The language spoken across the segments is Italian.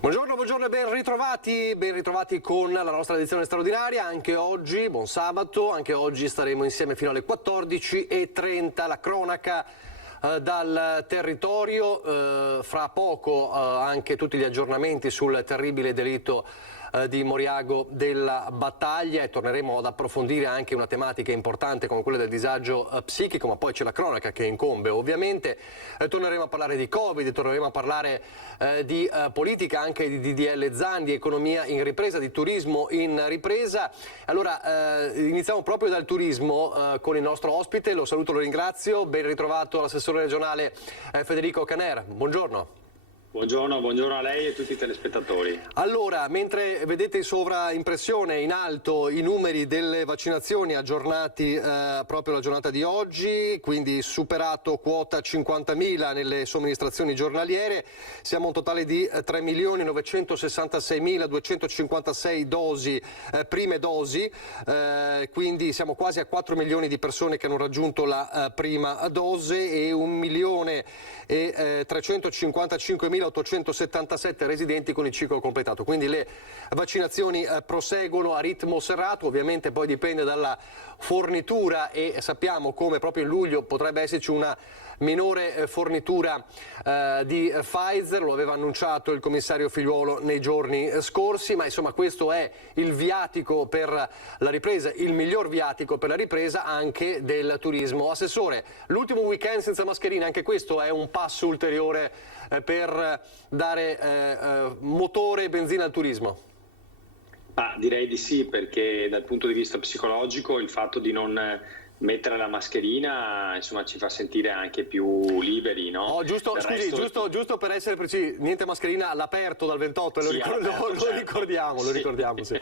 Buongiorno e ben ritrovati con la nostra edizione straordinaria. Anche oggi, buon sabato, anche oggi staremo insieme fino alle 14:30. La cronaca dal territorio, fra poco anche tutti gli aggiornamenti sul terribile delitto di Moriago della Battaglia, e torneremo ad approfondire anche una tematica importante come quella del disagio psichico, ma poi c'è la cronaca che incombe ovviamente. Torneremo a parlare di Covid, torneremo a parlare di politica, anche di DDL Zan, di economia in ripresa, di turismo in ripresa. Allora iniziamo proprio dal turismo con il nostro ospite, lo saluto, lo ringrazio, ben ritrovato l'assessore regionale Federico Caner, buongiorno. Buongiorno a lei e a tutti i telespettatori. Allora, mentre vedete in sovraimpressione in alto i numeri delle vaccinazioni aggiornati proprio la giornata di oggi, quindi superato quota 50.000 nelle somministrazioni giornaliere, siamo a un totale di 3.966.256 dosi, prime dosi, quindi siamo quasi a 4 milioni di persone che hanno raggiunto la prima dose e 1.355.877 residenti con il ciclo completato. Quindi le vaccinazioni proseguono a ritmo serrato, ovviamente poi dipende dalla fornitura e sappiamo come proprio in luglio potrebbe esserci una minore fornitura di Pfizer, lo aveva annunciato il commissario Figliuolo nei giorni scorsi, ma insomma questo è il viatico per la ripresa, il miglior viatico per la ripresa anche del turismo. Assessore, l'ultimo weekend senza mascherine, anche questo è un passo ulteriore per dare motore e benzina al turismo? Direi di sì, perché dal punto di vista psicologico il fatto di non mettere la mascherina insomma ci fa sentire anche più liberi, no? Oh, giusto per essere precisi, niente mascherina all'aperto dal 28, sì, lo ricordiamo. Sì.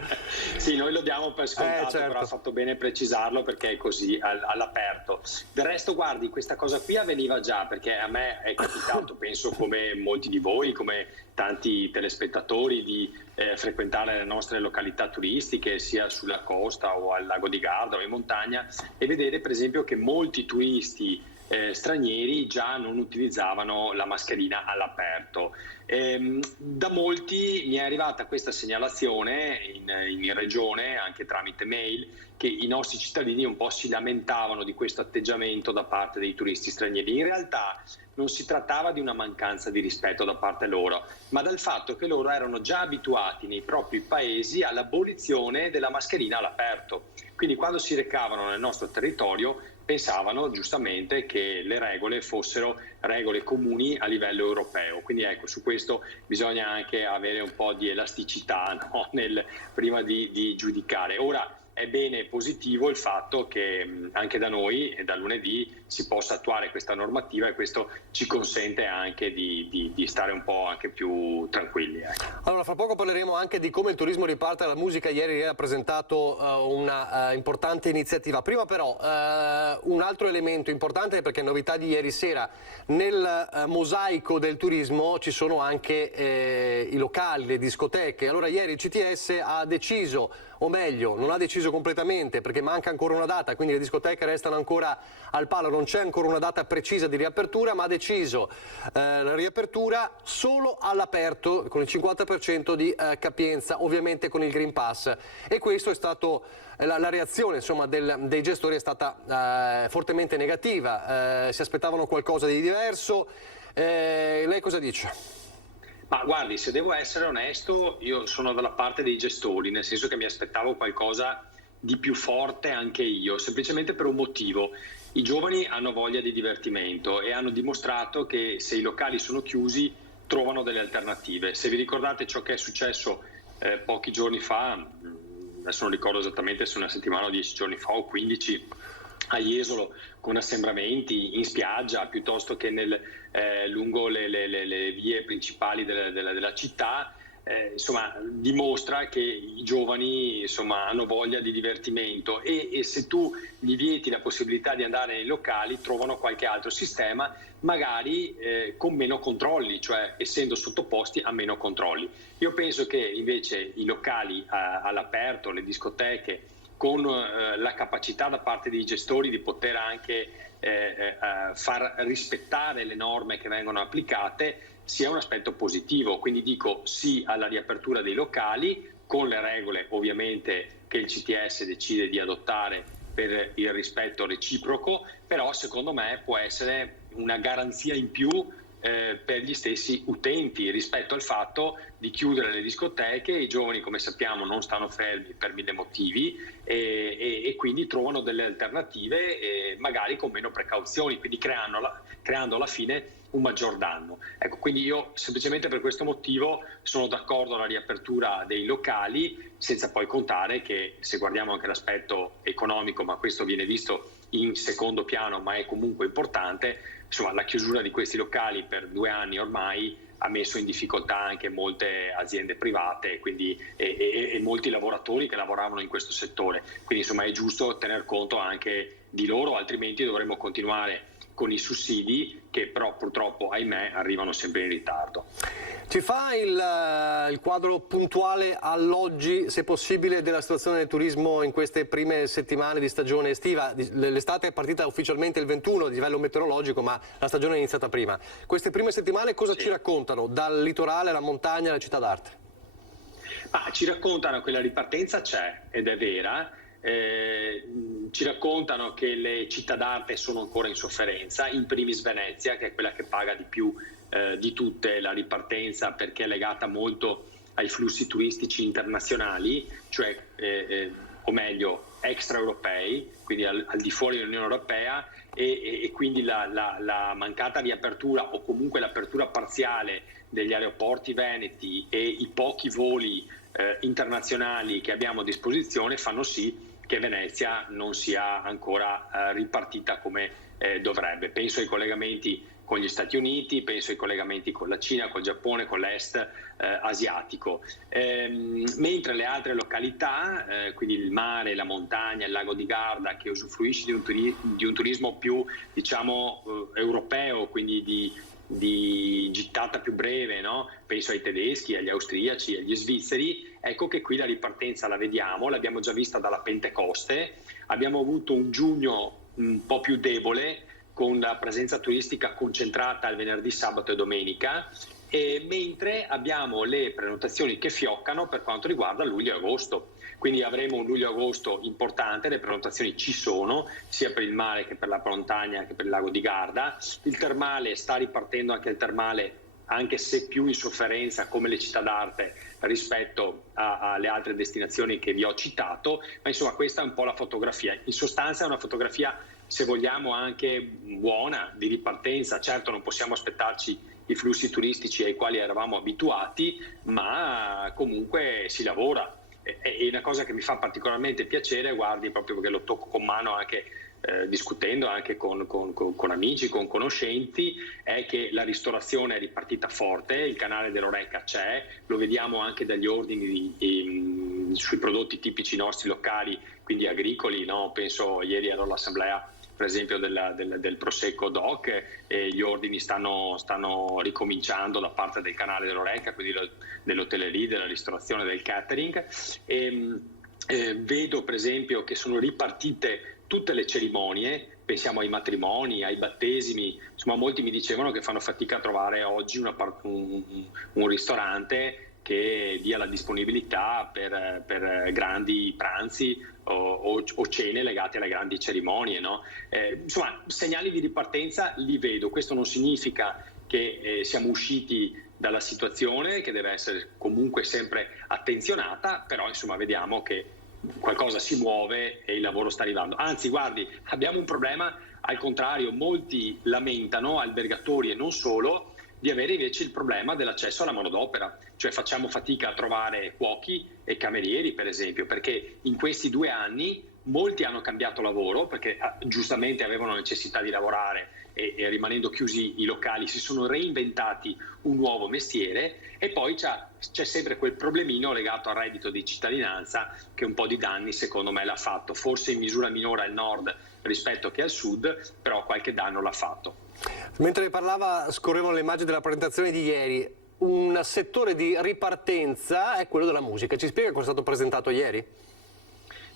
Sì, noi lo diamo per scontato, certo. Però ha fatto bene precisarlo perché è così, all'aperto. Del resto, guardi, questa cosa qui avveniva già, perché a me è capitato, penso come molti di voi, come tanti telespettatori, di frequentare le nostre località turistiche, sia sulla costa o al lago di Garda o in montagna, e vedere per esempio che molti turisti stranieri già non utilizzavano la mascherina all'aperto. Da molti mi è arrivata questa segnalazione in regione, anche tramite mail, che i nostri cittadini un po' si lamentavano di questo atteggiamento da parte dei turisti stranieri. In realtà non si trattava di una mancanza di rispetto da parte loro, ma dal fatto che loro erano già abituati nei propri paesi all'abolizione della mascherina all'aperto. Quindi quando si recavano nel nostro territorio pensavano giustamente che le regole fossero regole comuni a livello europeo. Quindi ecco, su questo bisogna anche avere un po' di elasticità, no? Prima di giudicare. Ora, è bene positivo il fatto che anche da noi, da lunedì, si possa attuare questa normativa, e questo ci consente anche di stare un po' anche più tranquilli. Allora, fra poco parleremo anche di come il turismo riparte dalla musica. Ieri ha presentato una importante iniziativa. Prima però un altro elemento importante, perché novità di ieri sera, nel mosaico del turismo ci sono anche i locali, le discoteche. Allora ieri il CTS ha deciso, o meglio, non ha deciso completamente perché manca ancora una data, quindi le discoteche restano ancora al palo, non c'è ancora una data precisa di riapertura, ma ha deciso la riapertura solo all'aperto con il 50% di capienza, ovviamente con il Green Pass, e questo è stato la reazione insomma dei gestori è stata fortemente negativa, si aspettavano qualcosa di diverso. Lei cosa dice? Ma guardi, se devo essere onesto, io sono dalla parte dei gestori, nel senso che mi aspettavo qualcosa di più forte anche io, semplicemente per un motivo. I giovani hanno voglia di divertimento e hanno dimostrato che se i locali sono chiusi trovano delle alternative. Se vi ricordate ciò che è successo pochi giorni fa, adesso non ricordo esattamente se una settimana o 10 giorni fa o 15, a Jesolo, con assembramenti in spiaggia piuttosto che lungo le vie principali della città, insomma dimostra che i giovani insomma hanno voglia di divertimento e se tu gli vieti la possibilità di andare nei locali trovano qualche altro sistema, magari con meno controlli, cioè essendo sottoposti a meno controlli. Io penso che invece i locali all'aperto, le discoteche con la capacità da parte dei gestori di poter anche far rispettare le norme che vengono applicate, sia un aspetto positivo. Quindi dico sì alla riapertura dei locali, con le regole ovviamente che il CTS decide di adottare per il rispetto reciproco, però secondo me può essere una garanzia in più per gli stessi utenti rispetto al fatto di chiudere le discoteche. I giovani, come sappiamo, non stanno fermi per mille motivi e quindi trovano delle alternative, magari con meno precauzioni, quindi creando alla fine un maggior danno. Ecco, quindi io semplicemente per questo motivo sono d'accordo alla riapertura dei locali, senza poi contare che, se guardiamo anche l'aspetto economico, ma questo viene visto in secondo piano, ma è comunque importante, insomma, la chiusura di questi locali per 2 anni ormai ha messo in difficoltà anche molte aziende private, quindi, e molti lavoratori che lavoravano in questo settore. Quindi insomma è giusto tener conto anche di loro, altrimenti dovremo continuare con i sussidi che però purtroppo, ahimè, arrivano sempre in ritardo. Ci fa il quadro puntuale all'oggi, se possibile, della situazione del turismo in queste prime settimane di stagione estiva? L'estate è partita ufficialmente il 21 di livello meteorologico, ma la stagione è iniziata prima. Queste prime settimane cosa ci raccontano dal litorale alla montagna alla città d'arte? Ci raccontano che la ripartenza c'è ed è vera. Ci raccontano che le città d'arte sono ancora in sofferenza, in primis Venezia, che è quella che paga di più di tutte la ripartenza, perché è legata molto ai flussi turistici internazionali, cioè o meglio extraeuropei, quindi al di fuori dell'Unione Europea, e quindi la mancata riapertura o comunque l'apertura parziale degli aeroporti veneti e i pochi voli internazionali che abbiamo a disposizione fanno sì che Venezia non sia ancora ripartita come dovrebbe. Penso ai collegamenti con gli Stati Uniti, penso ai collegamenti con la Cina, col Giappone, con l'est asiatico. Mentre le altre località, quindi il mare, la montagna, il lago di Garda, che usufruisce di un turismo più, diciamo, europeo, quindi di gittata più breve, no? Penso ai tedeschi, agli austriaci, agli svizzeri. Ecco che qui la ripartenza la vediamo, l'abbiamo già vista dalla Pentecoste, abbiamo avuto un giugno un po' più debole, con la presenza turistica concentrata il venerdì, sabato e domenica, mentre abbiamo le prenotazioni che fioccano per quanto riguarda luglio e agosto. Quindi avremo un luglio-agosto importante, le prenotazioni ci sono, sia per il mare che per la montagna che per il lago di Garda. Il termale, sta ripartendo anche il termale, anche se più in sofferenza come le città d'arte rispetto alle altre destinazioni che vi ho citato, ma insomma questa è un po' la fotografia. In sostanza è una fotografia, se vogliamo, anche buona di ripartenza. Certo non possiamo aspettarci i flussi turistici ai quali eravamo abituati, ma comunque si lavora. E una cosa che mi fa particolarmente piacere, guardi, proprio perché lo tocco con mano anche discutendo anche con amici, con conoscenti, è che la ristorazione è ripartita forte, il canale dell'Horeca c'è, lo vediamo anche dagli ordini sui prodotti tipici nostri locali, quindi agricoli, no? Penso ieri ero all'assemblea per esempio del Prosecco DOC, e gli ordini stanno ricominciando da parte del canale dell'Horeca, quindi dell'hotellerie, della ristorazione, del catering. Vedo per esempio che sono ripartite tutte le cerimonie, pensiamo ai matrimoni, ai battesimi, insomma molti mi dicevano che fanno fatica a trovare oggi un ristorante che dia la disponibilità per grandi pranzi o cene legate alle grandi cerimonie, no? Insomma, segnali di ripartenza li vedo. Questo non significa che siamo usciti dalla situazione, che deve essere comunque sempre attenzionata, però insomma vediamo che qualcosa si muove e il lavoro sta arrivando. Anzi, guardi, abbiamo un problema al contrario, molti lamentano, albergatori e non solo, di avere invece il problema dell'accesso alla manodopera, cioè facciamo fatica a trovare cuochi e camerieri per esempio, perché in questi 2 anni molti hanno cambiato lavoro perché giustamente avevano necessità di lavorare e rimanendo chiusi i locali si sono reinventati un nuovo mestiere, e poi c'è sempre quel problemino legato al reddito di cittadinanza che un po' di danni secondo me l'ha fatto, forse in misura minore al nord rispetto che al sud, però qualche danno l'ha fatto. Mentre parlava scorrevano le immagini della presentazione di ieri. Un settore di ripartenza è quello della musica. Ci spiega cosa è stato presentato ieri?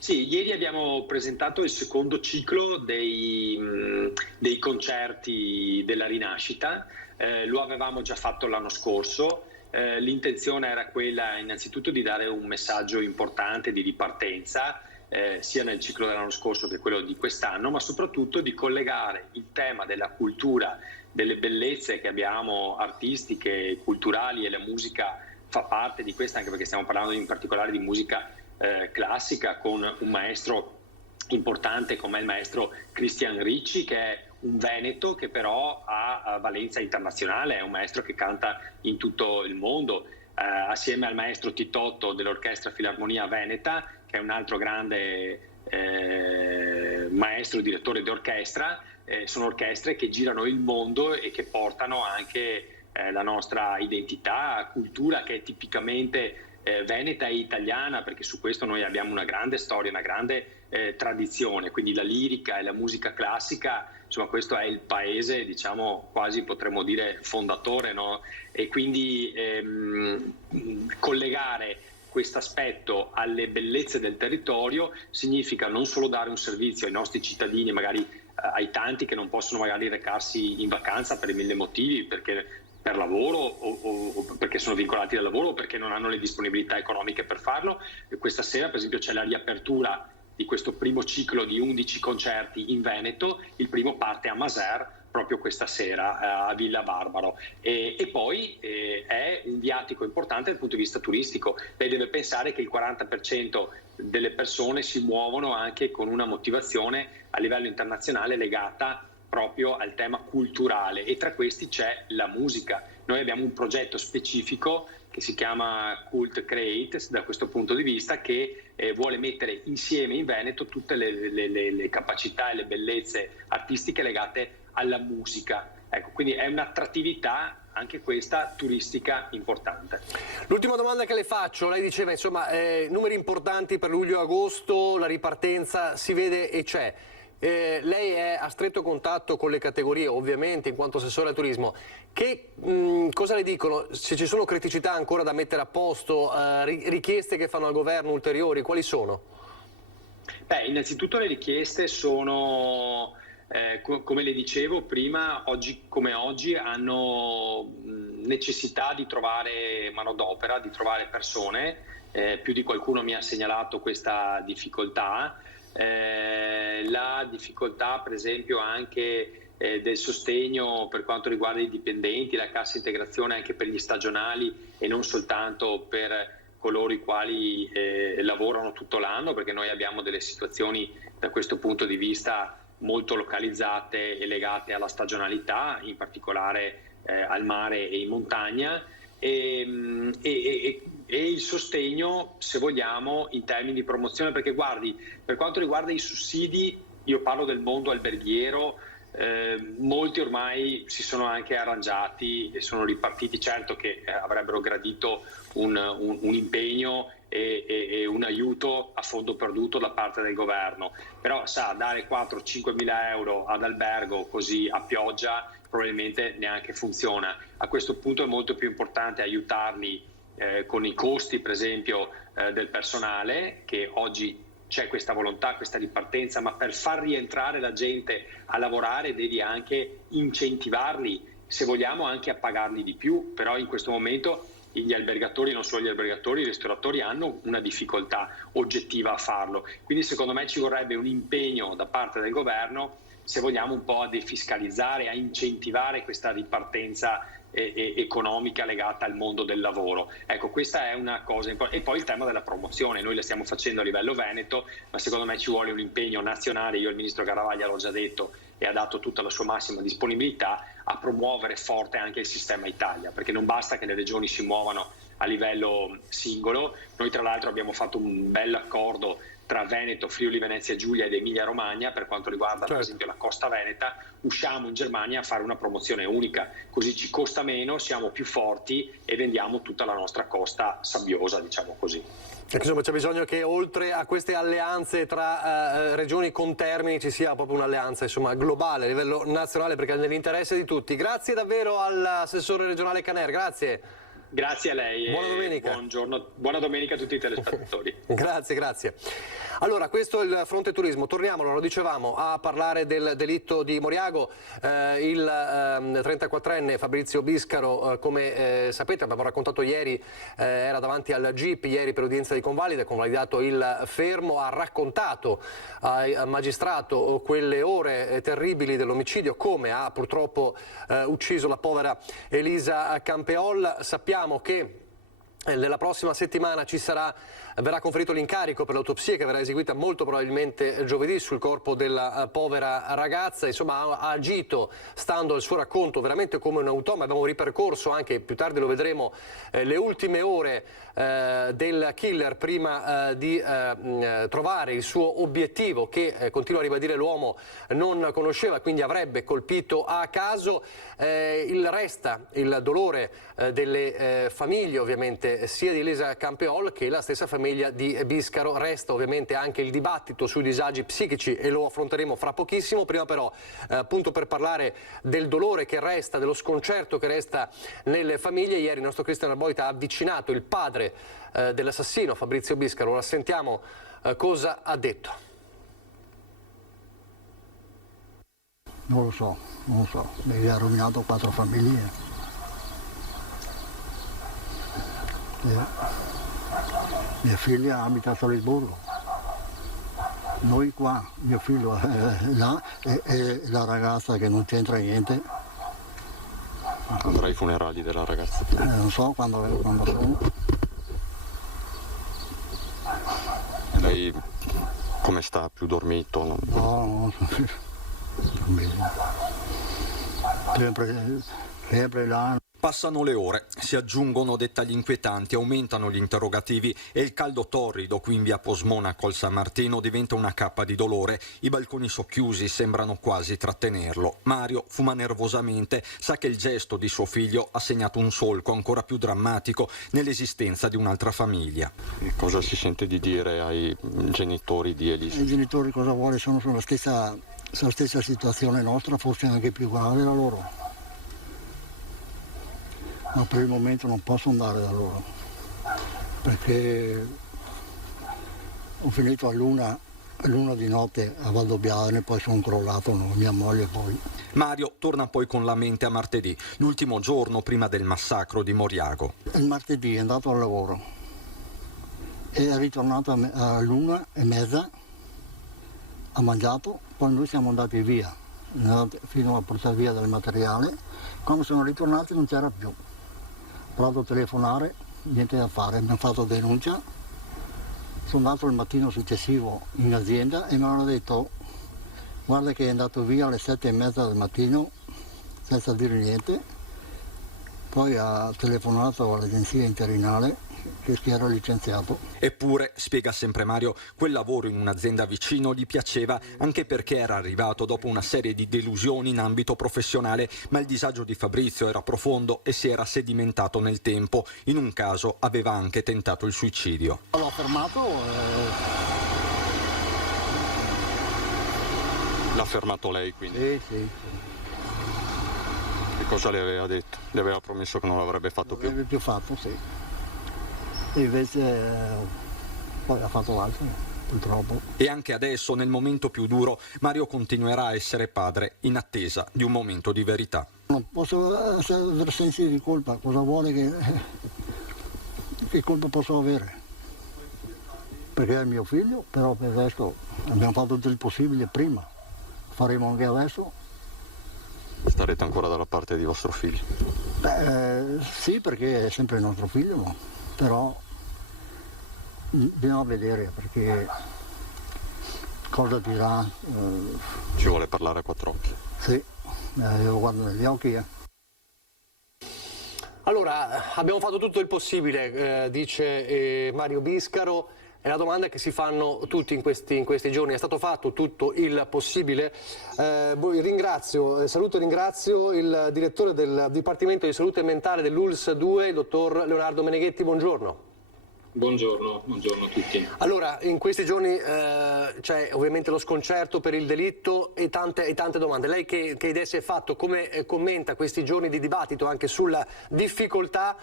Sì, ieri abbiamo presentato il secondo ciclo dei concerti della Rinascita, lo avevamo già fatto l'anno scorso. L'intenzione era quella innanzitutto di dare un messaggio importante di ripartenza, sia nel ciclo dell'anno scorso che quello di quest'anno, ma soprattutto di collegare il tema della cultura, delle bellezze che abbiamo artistiche, culturali, e la musica fa parte di questa, anche perché stiamo parlando in particolare di musica classica, con un maestro importante come il maestro Christian Ricci, che è un veneto che però ha valenza internazionale, è un maestro che canta in tutto il mondo, assieme al maestro Titotto dell'Orchestra Filarmonia Veneta, che è un altro grande maestro, direttore d'orchestra. Sono orchestre che girano il mondo e che portano anche la nostra identità, cultura, che è tipicamente veneta e italiana, perché su questo noi abbiamo una grande storia, una grande tradizione, quindi la lirica e la musica classica, insomma questo è il paese, diciamo, quasi potremmo dire fondatore, no? E quindi collegare questo aspetto alle bellezze del territorio significa non solo dare un servizio ai nostri cittadini, magari ai tanti che non possono magari recarsi in vacanza per i mille motivi, perché per lavoro o perché sono vincolati dal lavoro o perché non hanno le disponibilità economiche per farlo. E questa sera per esempio c'è la riapertura di questo primo ciclo di 11 concerti in Veneto. Il primo parte a Maser proprio questa sera a Villa Barbaro, e poi è un viatico importante dal punto di vista turistico. Lei deve pensare che il 40% delle persone si muovono anche con una motivazione a livello internazionale legata proprio al tema culturale, e tra questi c'è la musica. Noi abbiamo un progetto specifico che si chiama Cult Create, da questo punto di vista, che vuole mettere insieme in Veneto tutte le capacità e le bellezze artistiche legate alla musica. Ecco, quindi è un'attrattività anche questa turistica importante. L'ultima domanda che le faccio, lei diceva insomma numeri importanti per luglio-agosto, la ripartenza si vede e c'è. Lei è a stretto contatto con le categorie, ovviamente, in quanto assessore al turismo. Cosa le dicono? Se ci sono criticità ancora da mettere a posto, richieste che fanno al governo ulteriori, quali sono? Beh, innanzitutto le richieste sono, come le dicevo prima, oggi come oggi hanno necessità di trovare manodopera, di trovare persone. Più di qualcuno mi ha segnalato questa difficoltà. La difficoltà per esempio anche del sostegno per quanto riguarda i dipendenti, la cassa integrazione anche per gli stagionali e non soltanto per coloro i quali lavorano tutto l'anno, perché noi abbiamo delle situazioni da questo punto di vista molto localizzate e legate alla stagionalità, in particolare al mare e in montagna, e il sostegno, se vogliamo, in termini di promozione, perché guardi, per quanto riguarda i sussidi, io parlo del mondo alberghiero, molti ormai si sono anche arrangiati e sono ripartiti. Certo che avrebbero gradito un impegno e un aiuto a fondo perduto da parte del governo, però sa, dare 4-5 mila euro ad albergo così a pioggia probabilmente neanche funziona. A questo punto è molto più importante aiutarli con i costi per esempio del personale, che oggi c'è questa volontà, questa ripartenza, ma per far rientrare la gente a lavorare devi anche incentivarli, se vogliamo anche a pagarli di più. Però in questo momento gli albergatori, non solo gli albergatori, i ristoratori hanno una difficoltà oggettiva a farlo. Quindi secondo me ci vorrebbe un impegno da parte del governo, se vogliamo, un po' a defiscalizzare, a incentivare questa ripartenza economica legata al mondo del lavoro. Ecco, questa è una cosa importante. E poi il tema della promozione, noi la stiamo facendo a livello veneto, ma secondo me ci vuole un impegno nazionale. Io il ministro Garavaglia l'ho già detto e ha dato tutta la sua massima disponibilità a promuovere forte anche il sistema Italia, perché non basta che le regioni si muovano a livello singolo. Noi tra l'altro abbiamo fatto un bel accordo tra Veneto, Friuli, Venezia Giulia ed Emilia Romagna per quanto riguarda per esempio la costa veneta. Usciamo in Germania a fare una promozione unica, così ci costa meno, siamo più forti e vendiamo tutta la nostra costa sabbiosa, diciamo così. Insomma, c'è bisogno che oltre a queste alleanze tra regioni contermini ci sia proprio un'alleanza globale a livello nazionale, perché è nell'interesse di tutti. Grazie davvero all'assessore regionale Caner, grazie. Grazie a lei. Buona domenica. Buongiorno, buona domenica a tutti i telespettatori. Grazie. Allora, questo è il fronte turismo. Torniamo, lo dicevamo, a parlare del delitto di Moriago. Il 34enne Fabrizio Biscaro, come sapete, abbiamo raccontato ieri, era davanti al GIP ieri per udienza di convalida, convalidato il fermo, ha raccontato al magistrato quelle ore terribili dell'omicidio, come ha purtroppo ucciso la povera Elisa Campeol. Sappiamo che nella prossima settimana verrà conferito l'incarico per l'autopsia che verrà eseguita molto probabilmente giovedì sul corpo della povera ragazza. Insomma, ha agito, stando al suo racconto, veramente come un automa. Abbiamo ripercorso anche, più tardi lo vedremo, le ultime ore del killer prima di trovare il suo obiettivo, che continua a ribadire l'uomo non conosceva, quindi avrebbe colpito a caso. Resta il dolore delle famiglie, ovviamente, sia di Elisa Campeol che la stessa famiglia di Biscaro. Resta ovviamente anche il dibattito sui disagi psichici e lo affronteremo fra pochissimo. Prima però, appunto, per parlare del dolore che resta, dello sconcerto che resta nelle famiglie, ieri il nostro Cristian Arboita ha avvicinato il padre dell'assassino Fabrizio Biscaro. Ora sentiamo cosa ha detto. Non lo so, mi ha rovinato 4 famiglie. Mia figlia abita a Salisburgo, noi qua, mio figlio è là e la ragazza che non c'entra niente. Andrà ai funerali della ragazza? Non so quando sono. Lei come sta? Più dormito? No, sempre là. Passano le ore, si aggiungono dettagli inquietanti, aumentano gli interrogativi e il caldo torrido qui in via Posmona col San Martino diventa una cappa di dolore. I balconi socchiusi sembrano quasi trattenerlo. Mario fuma nervosamente, sa che il gesto di suo figlio ha segnato un solco ancora più drammatico nell'esistenza di un'altra famiglia. E cosa si sente di dire ai genitori di Elisa? I genitori cosa vuole? Sono sulla stessa situazione nostra, forse anche più grave la loro. Ma per il momento non posso andare da loro, perché ho finito a luna di notte a Valdobbiadene, poi sono crollato, mia moglie poi. Mario torna poi con la mente a martedì, l'ultimo giorno prima del massacro di Moriago. Il martedì è andato al lavoro e è ritornato a l'1:30, ha mangiato, poi noi siamo andati via, fino a portare via del materiale. Quando sono ritornati non c'era più. Ho provato a telefonare, niente da fare, abbiamo fatto denuncia. Sono andato il mattino successivo in azienda e mi hanno detto: guarda che è andato via alle 7:30 del mattino senza dire niente. Poi ha telefonato all'agenzia interinale che si era licenziato. Eppure, spiega sempre Mario, quel lavoro in un'azienda vicino gli piaceva anche perché era arrivato dopo una serie di delusioni in ambito professionale, ma il disagio di Fabrizio era profondo e si era sedimentato nel tempo. In un caso aveva anche tentato il suicidio. L'ho fermato. L'ha fermato lei quindi? Sì. Che cosa le aveva detto? Le aveva promesso che non l'avrebbe fatto più? Non l'avrebbe più fatto, sì. E invece poi ha fatto altro, purtroppo. E anche adesso, nel momento più duro, Mario continuerà a essere padre in attesa di un momento di verità. Non posso avere sensi di colpa, cosa vuole che colpa posso avere? Perché è il mio figlio, però per adesso abbiamo fatto tutto il possibile prima, faremo anche adesso. Starete ancora dalla parte di vostro figlio? Sì, perché è sempre il nostro figlio, no? Però bisogna vedere, perché cosa dirà. Ci vuole parlare a 4 occhi? Sì, io guardo negli occhi. Allora, abbiamo fatto tutto il possibile, dice Mario Biscaro. È la domanda che si fanno tutti in questi giorni. È stato fatto tutto il possibile? Saluto e ringrazio il direttore del Dipartimento di Salute Mentale dell'ULSS 2, il dottor Leonardo Meneghetti. Buongiorno. Buongiorno a tutti. Allora, in questi giorni c'è ovviamente lo sconcerto per il delitto e tante domande. Lei che idee si è fatto? Come commenta questi giorni di dibattito anche sulla difficoltà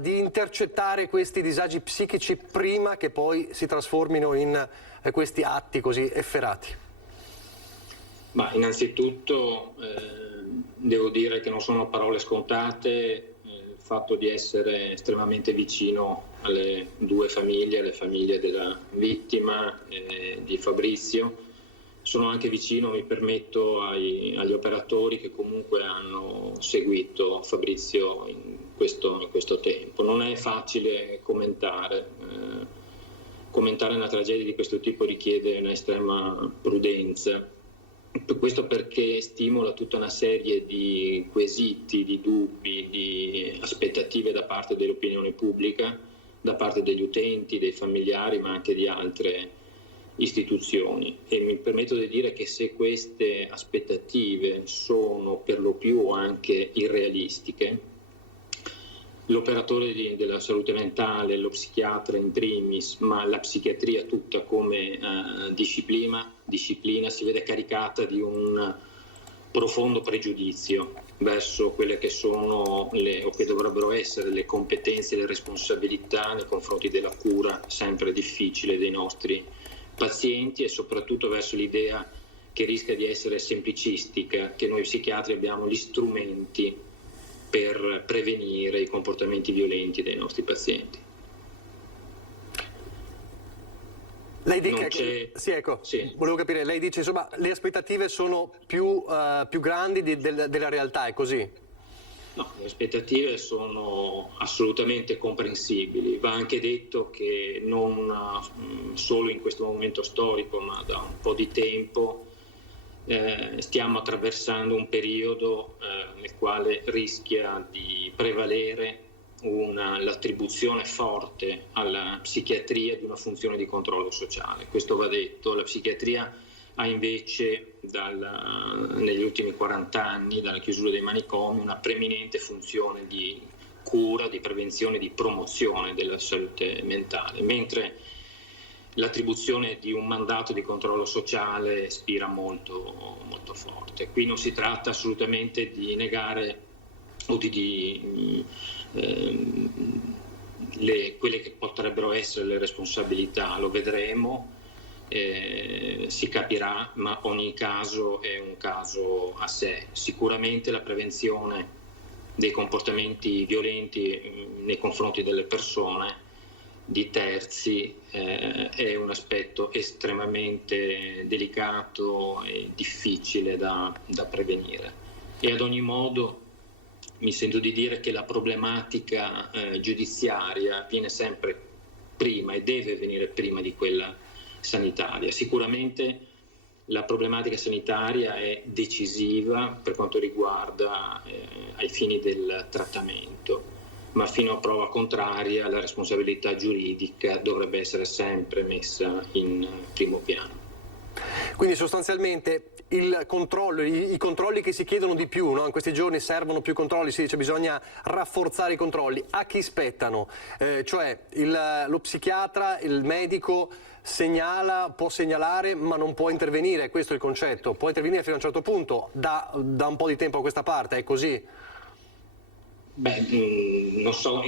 di intercettare questi disagi psichici prima che poi si trasformino in questi atti così efferati? Ma innanzitutto devo dire che non sono parole scontate, il fatto di essere estremamente vicino alle due famiglie, alle famiglie della vittima di Fabrizio. Sono anche vicino, mi permetto, agli operatori che comunque hanno seguito Fabrizio in questo tempo. Non è facile commentare. Commentare una tragedia di questo tipo richiede un'estrema prudenza. Questo perché stimola tutta una serie di quesiti, di dubbi, di aspettative da parte dell'opinione pubblica, da parte degli utenti, dei familiari, ma anche di altre istituzioni. E mi permetto di dire che se queste aspettative sono per lo più anche irrealistiche, l'operatore della salute mentale, lo psichiatra in primis, ma la psichiatria tutta come disciplina si vede caricata di un profondo pregiudizio verso quelle che sono o che dovrebbero essere le competenze e le responsabilità nei confronti della cura sempre difficile dei nostri pazienti, e soprattutto verso l'idea che rischia di essere semplicistica, che noi psichiatri abbiamo gli strumenti per prevenire i comportamenti violenti dei nostri pazienti. Lei dice sì, ecco, sì. Volevo capire, lei dice insomma le aspettative sono più grandi della realtà, è così? No, le aspettative sono assolutamente comprensibili. Va anche detto che non solo in questo momento storico, ma da un po' di tempo stiamo attraversando un periodo nel quale rischia di prevalere l'attribuzione forte alla psichiatria di una funzione di controllo sociale. Questo va detto. La psichiatria ha invece negli ultimi 40 anni, dalla chiusura dei manicomi, una preminente funzione di cura, di prevenzione, di promozione della salute mentale, mentre l'attribuzione di un mandato di controllo sociale spira molto, molto forte. Qui non si tratta assolutamente di negare o quelle che potrebbero essere le responsabilità, lo vedremo, si capirà, ma ogni caso è un caso a sé. Sicuramente la prevenzione dei comportamenti violenti nei confronti delle persone, di terzi, è un aspetto estremamente delicato e difficile da prevenire. E ad ogni modo mi sento di dire che la problematica giudiziaria viene sempre prima e deve venire prima di quella sanitaria. Sicuramente la problematica sanitaria è decisiva per quanto riguarda ai fini del trattamento, ma fino a prova contraria la responsabilità giuridica dovrebbe essere sempre messa in primo piano. Quindi sostanzialmente i controlli che si chiedono di più, no? In questi giorni servono più controlli, si dice bisogna rafforzare i controlli. A chi spettano? Cioè lo psichiatra, il medico può segnalare ma non può intervenire, questo è il concetto. Può intervenire fino a un certo punto, da un po' di tempo a questa parte, è così? Non so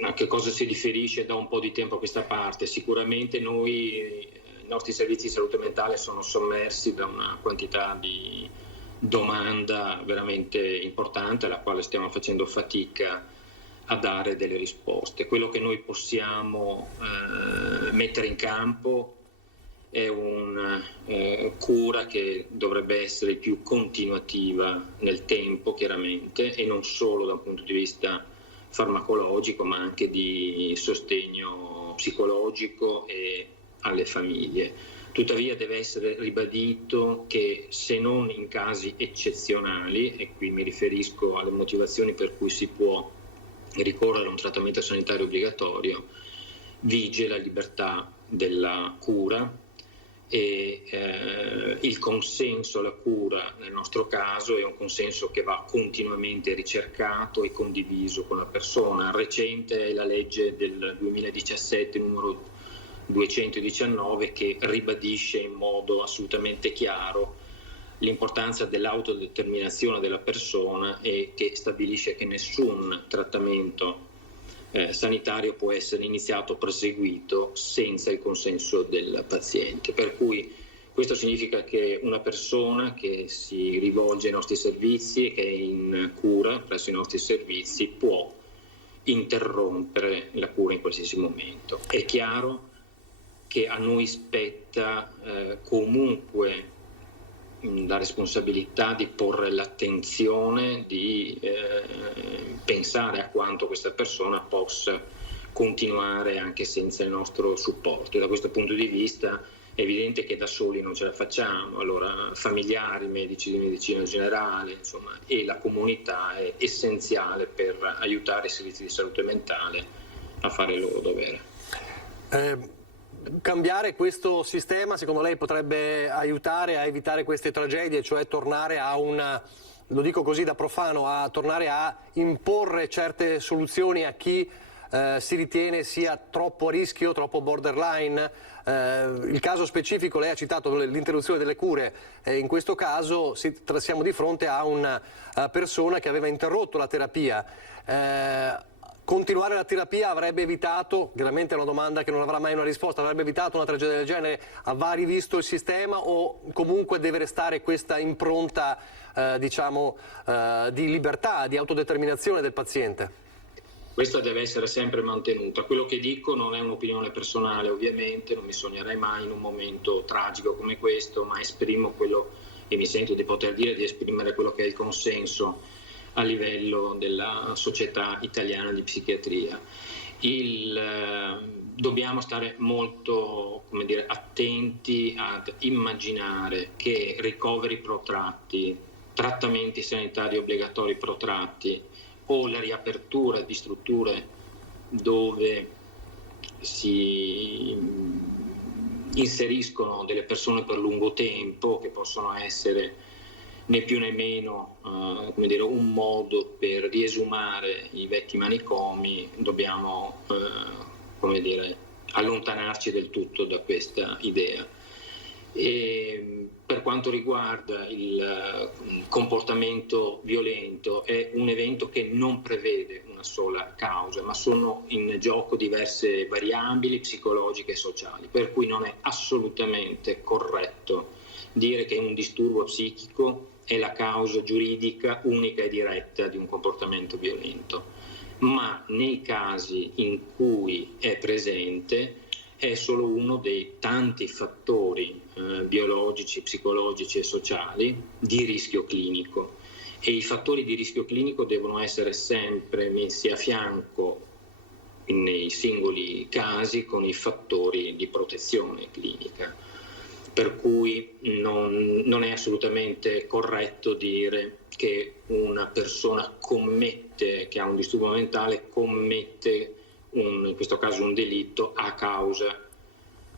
a che cosa si riferisce da un po' di tempo a questa parte. Sicuramente i nostri servizi di salute mentale sono sommersi da una quantità di domanda veramente importante alla quale stiamo facendo fatica a dare delle risposte. Quello che noi possiamo mettere in campo è una cura che dovrebbe essere più continuativa nel tempo, chiaramente, e non solo da un punto di vista farmacologico, ma anche di sostegno psicologico e alle famiglie. Tuttavia deve essere ribadito che se non in casi eccezionali, e qui mi riferisco alle motivazioni per cui si può ricorrere a un trattamento sanitario obbligatorio, vige la libertà della cura e il consenso alla cura nel nostro caso è un consenso che va continuamente ricercato e condiviso con la persona. Recente è la legge del 2017 numero 219 che ribadisce in modo assolutamente chiaro l'importanza dell'autodeterminazione della persona e che stabilisce che nessun trattamento sanitario può essere iniziato o proseguito senza il consenso del paziente. Per cui questo significa che una persona che si rivolge ai nostri servizi, che è in cura presso i nostri servizi, può interrompere la cura in qualsiasi momento. È chiaro che a noi spetta comunque la responsabilità di porre l'attenzione, di pensare a quanto questa persona possa continuare anche senza il nostro supporto. E da questo punto di vista è evidente che da soli non ce la facciamo, allora familiari, medici di medicina generale, insomma, e la comunità è essenziale per aiutare i servizi di salute mentale a fare il loro dovere. Cambiare questo sistema secondo lei potrebbe aiutare a evitare queste tragedie, cioè tornare a lo dico così da profano, a tornare a imporre certe soluzioni a chi si ritiene sia troppo a rischio, troppo borderline? Il caso specifico, lei ha citato l'interruzione delle cure, in questo caso siamo di fronte a una persona che aveva interrotto la terapia. Continuare la terapia avrebbe evitato, chiaramente è una domanda che non avrà mai una risposta, avrebbe evitato una tragedia del genere? Va rivisto il sistema o comunque deve restare questa impronta di libertà, di autodeterminazione del paziente? Questa deve essere sempre mantenuta. Quello che dico non è un'opinione personale, ovviamente, non mi sognerei mai in un momento tragico come questo, ma esprimo quello che mi sento di poter dire, di esprimere quello che è il consenso a livello della Società Italiana di Psichiatria. Dobbiamo stare molto, attenti ad immaginare che ricoveri protratti, trattamenti sanitari obbligatori protratti o la riapertura di strutture dove si inseriscono delle persone per lungo tempo, che possono essere né più né meno un modo per riesumare i vecchi manicomi, dobbiamo allontanarci del tutto da questa idea. E per quanto riguarda il comportamento violento, è un evento che non prevede una sola causa, ma sono in gioco diverse variabili psicologiche e sociali, per cui non è assolutamente corretto dire che un disturbo psichico è la causa giuridica unica e diretta di un comportamento violento, ma nei casi in cui è presente è solo uno dei tanti fattori biologici, psicologici e sociali di rischio clinico, e i fattori di rischio clinico devono essere sempre messi a fianco nei singoli casi con i fattori di protezione clinica, per cui non è assolutamente corretto dire che una persona che ha un disturbo mentale commette in questo caso un delitto a causa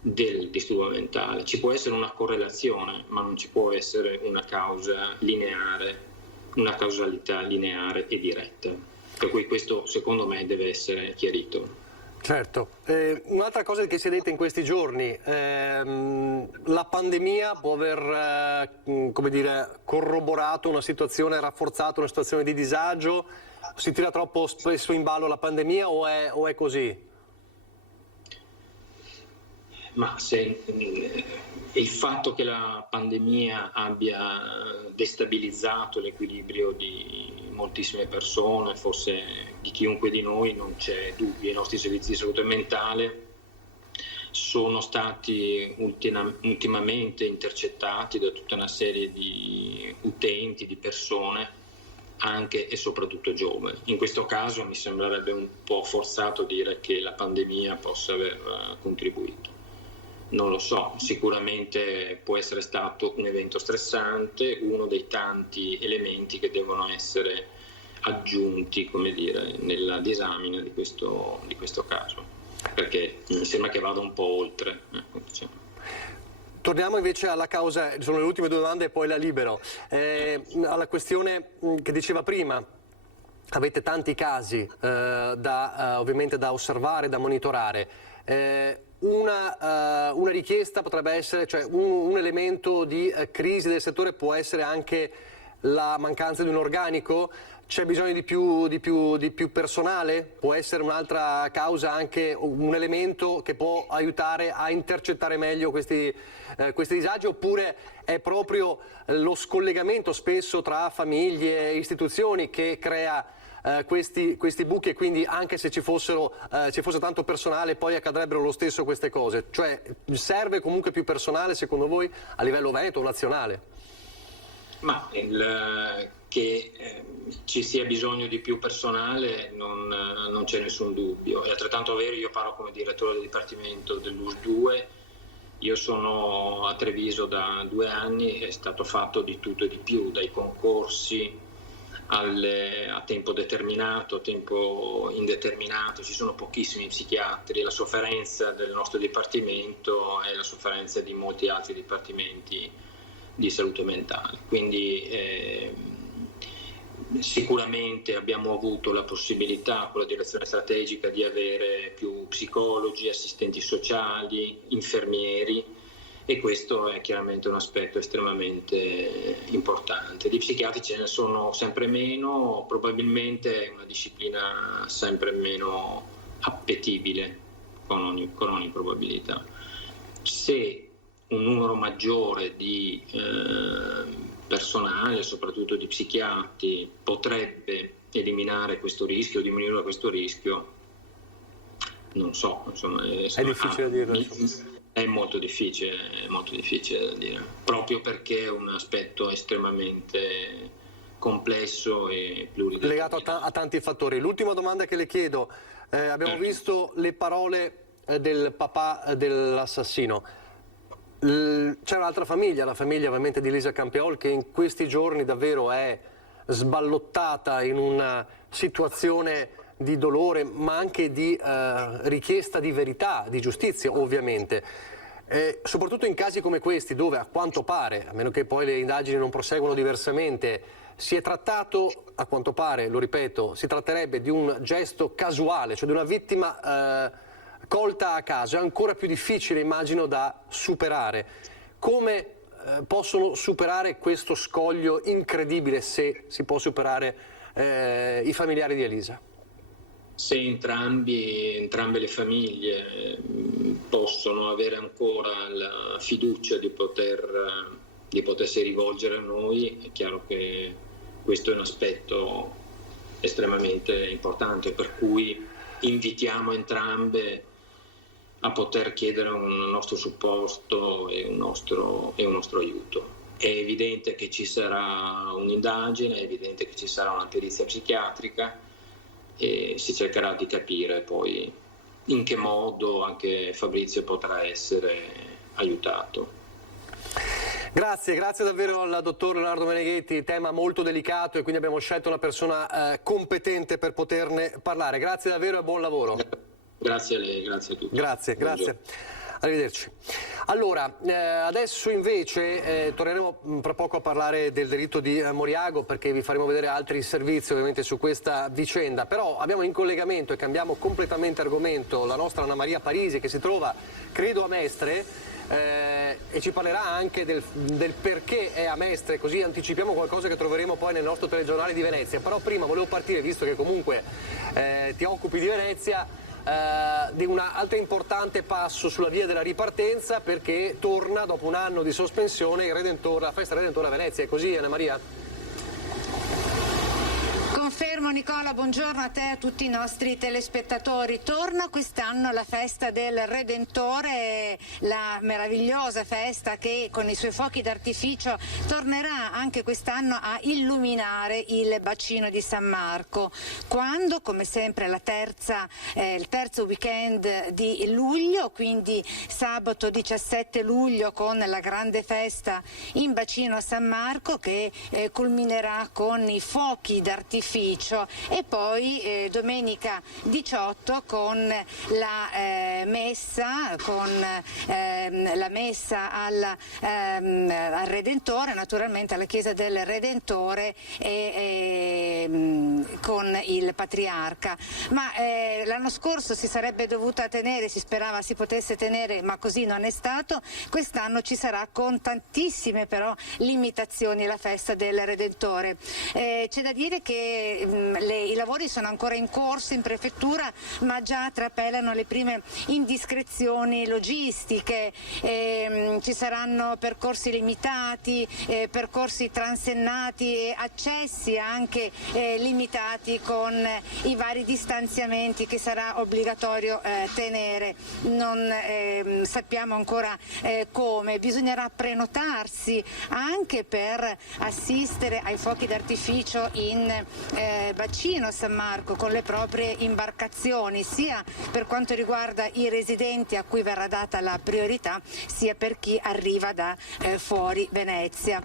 del disturbo mentale. Ci può essere una correlazione, ma non ci può essere una causa lineare, una causalità lineare e diretta. Per cui questo secondo me deve essere chiarito. Certo. Un'altra cosa che si è detta in questi giorni, la pandemia può aver corroborato una situazione, rafforzato una situazione di disagio. Si tira troppo spesso in ballo la pandemia o è così? Ma il fatto che la pandemia abbia destabilizzato l'equilibrio di moltissime persone, forse di chiunque di noi, non c'è dubbio. I nostri servizi di salute mentale sono stati ultimamente intercettati da tutta una serie di utenti, di persone, anche e soprattutto giovani. In questo caso mi sembrerebbe un po' forzato dire che la pandemia possa aver contribuito. Non lo so, sicuramente può essere stato un evento stressante, uno dei tanti elementi che devono essere aggiunti, nella disamina di questo caso, perché mi sembra che vada un po' oltre. Torniamo invece alla causa, sono le ultime due domande e poi la libero. Alla questione che diceva prima, avete tanti casi ovviamente da osservare, da monitorare. una richiesta potrebbe essere, cioè un elemento di crisi del settore può essere anche la mancanza di un organico? C'è bisogno di più personale? Può essere un'altra causa, anche un elemento che può aiutare a intercettare meglio questi disagi, oppure è proprio lo scollegamento spesso tra famiglie e istituzioni che crea questi buchi, e quindi anche se ci fosse tanto personale poi accadrebbero lo stesso queste cose? Cioè serve comunque più personale secondo voi a livello veneto o nazionale? Ma che ci sia bisogno di più personale non c'è nessun dubbio, è altrettanto vero. Io parlo come direttore del Dipartimento dell'US 2, io sono a Treviso da 2 anni, è stato fatto di tutto e di più, dai concorsi a tempo determinato, a tempo indeterminato, ci sono pochissimi psichiatri. La sofferenza del nostro Dipartimento è la sofferenza di molti altri dipartimenti di salute mentale, quindi sicuramente abbiamo avuto la possibilità con la direzione strategica di avere più psicologi, assistenti sociali, infermieri, e questo è chiaramente un aspetto estremamente importante. Di psichiatri ce ne sono sempre meno, probabilmente è una disciplina sempre meno appetibile con ogni probabilità. Se un numero maggiore di personale, soprattutto di psichiatri, potrebbe eliminare questo rischio, diminuire questo rischio, non so, insomma, è difficile dirlo. È molto difficile da dire, proprio perché è un aspetto estremamente complesso e pluridimensionale. Legato a tanti fattori. L'ultima domanda che le chiedo, abbiamo visto le parole del papà dell'assassino. C'è un'altra famiglia, la famiglia ovviamente di Lisa Campeol, che in questi giorni davvero è sballottata in una situazione di dolore, ma anche di richiesta di verità, di giustizia ovviamente. Soprattutto in casi come questi, dove a quanto pare, a meno che poi le indagini non proseguono diversamente, si è trattato, a quanto pare, lo ripeto, si tratterebbe di un gesto casuale, cioè di una vittima colta a caso. È ancora più difficile, immagino, da superare. Come possono superare questo scoglio incredibile, se si può superare, i familiari di Elisa? Se entrambe le famiglie possono avere ancora la fiducia di potersi rivolgere a noi, è chiaro che questo è un aspetto estremamente importante, per cui invitiamo entrambe a poter chiedere un nostro supporto e un nostro aiuto. È evidente che ci sarà un'indagine, è evidente che ci sarà una perizia psichiatrica, e si cercherà di capire poi in che modo anche Fabrizio potrà essere aiutato. Grazie davvero al dottor Leonardo Meneghetti, tema molto delicato e quindi abbiamo scelto una persona competente per poterne parlare. Grazie davvero e buon lavoro. Grazie a lei, grazie a tutti. Grazie. Arrivederci. Allora, adesso invece torneremo fra poco a parlare del delitto di Moriago, perché vi faremo vedere altri servizi ovviamente su questa vicenda, però abbiamo in collegamento, e cambiamo completamente argomento, la nostra Anna Maria Parisi, che si trova, credo, a Mestre, e ci parlerà anche del perché è a Mestre, così anticipiamo qualcosa che troveremo poi nel nostro telegiornale di Venezia. Però prima volevo partire, visto che comunque ti occupi di Venezia, di un altro importante passo sulla via della ripartenza, perché torna dopo un anno di sospensione la festa Redentore a Venezia. È così, Anna Maria? Confermo, Nicola, buongiorno a te e a tutti i nostri telespettatori. Torna quest'anno la festa del Redentore, la meravigliosa festa che con i suoi fuochi d'artificio tornerà anche quest'anno a illuminare il bacino di San Marco, quando, come sempre, il terzo weekend di luglio, quindi sabato 17 luglio con la grande festa in bacino a San Marco, che culminerà con i fuochi d'artificio d'artificio, e poi domenica 18 con la messa, al Redentore, naturalmente alla chiesa del Redentore, e con il Patriarca. Ma l'anno scorso si sarebbe dovuta tenere, si sperava si potesse tenere, ma così non è stato. Quest'anno ci sarà con tantissime però limitazioni la festa del Redentore. C'è da dire che i lavori sono ancora in corso in prefettura, ma già trapelano le prime indiscrezioni logistiche. Ci saranno percorsi limitati, percorsi transennati e accessi anche limitati con i vari distanziamenti che sarà obbligatorio tenere. Non sappiamo ancora come. Bisognerà prenotarsi anche per assistere ai fuochi d'artificio in bacino San Marco con le proprie imbarcazioni, sia per quanto riguarda i residenti a cui verrà data la priorità, sia per chi arriva da fuori Venezia.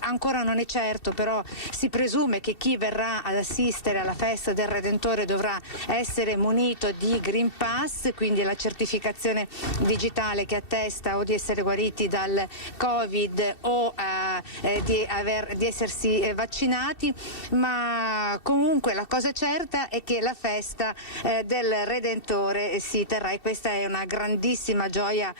Ancora non è certo, però si presume che chi verrà ad assistere alla festa del Redentore dovrà essere munito di Green Pass, quindi la certificazione digitale che attesta o di essere guariti dal Covid o di essersi vaccinati, ma comunque la cosa certa è che la festa del Redentore si terrà, e questa è una grandissima gioia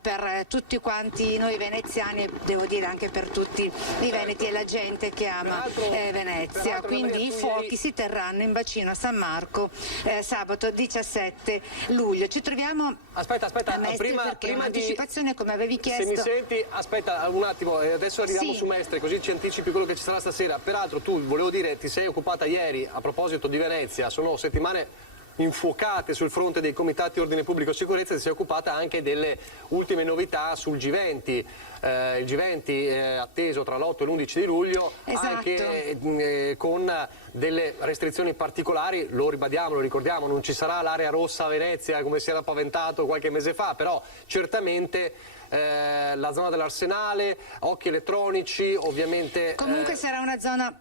per tutti quanti noi veneziani, e devo dire anche per tutti i veneti e la gente che ama Venezia. Quindi i fuochi si terranno in bacino a San Marco sabato 17 luglio. Ci troviamo aspetta a Mestre, perché un'anticipazione, come avevi chiesto. Se mi senti, aspetta un attimo, adesso arriviamo su Mestre, così ci anticipi quello che ci sarà stasera. Peraltro tu, volevo dire, ti sei occupata ieri a proposito di Venezia, sono settimane infuocate sul fronte dei comitati ordine pubblico e sicurezza, ti sei occupata anche delle ultime novità sul G20, il G20 è atteso tra l'8 e l'11 di luglio, esatto, anche con delle restrizioni particolari. Lo ribadiamo, lo ricordiamo, non ci sarà l'area rossa a Venezia come si era paventato qualche mese fa, però certamente la zona dell'Arsenale, occhi elettronici, ovviamente. Comunque sarà una zona.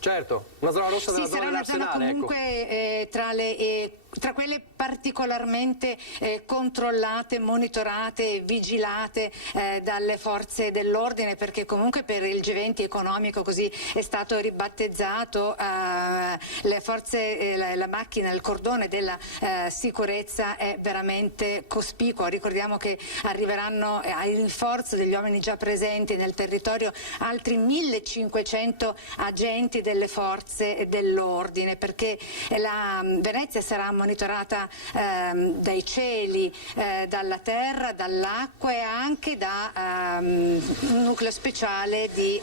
Certo, una zona rossa della sì, zona sarà una zona comunque ecco. Tra quelle particolarmente controllate, monitorate, vigilate dalle forze dell'ordine, perché comunque per il G20 economico, così è stato ribattezzato, le forze, la macchina, il cordone della sicurezza è veramente cospicuo. Ricordiamo che arriveranno al rinforzo degli uomini già presenti nel territorio altri 1500 agenti delle forze dell'ordine, perché la Venezia sarà monitorata dai cieli, dalla terra, dall'acqua e anche da un nucleo speciale di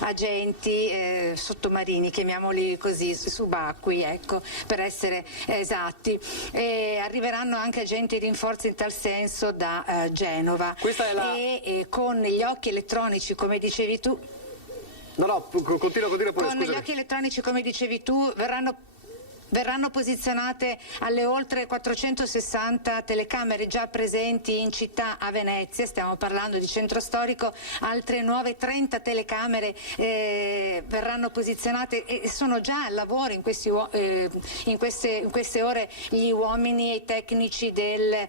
agenti sottomarini, chiamiamoli così, subacquei, ecco, per essere esatti. E arriveranno anche agenti rinforzi in tal senso da Genova. E con gli occhi elettronici, come dicevi tu. No, continua pure, con scusami. Gli occhi elettronici, come dicevi tu, verranno posizionate alle oltre 460 telecamere già presenti in città a Venezia, stiamo parlando di centro storico, altre nuove 30 telecamere verranno posizionate e sono già al lavoro in queste ore gli uomini e i tecnici del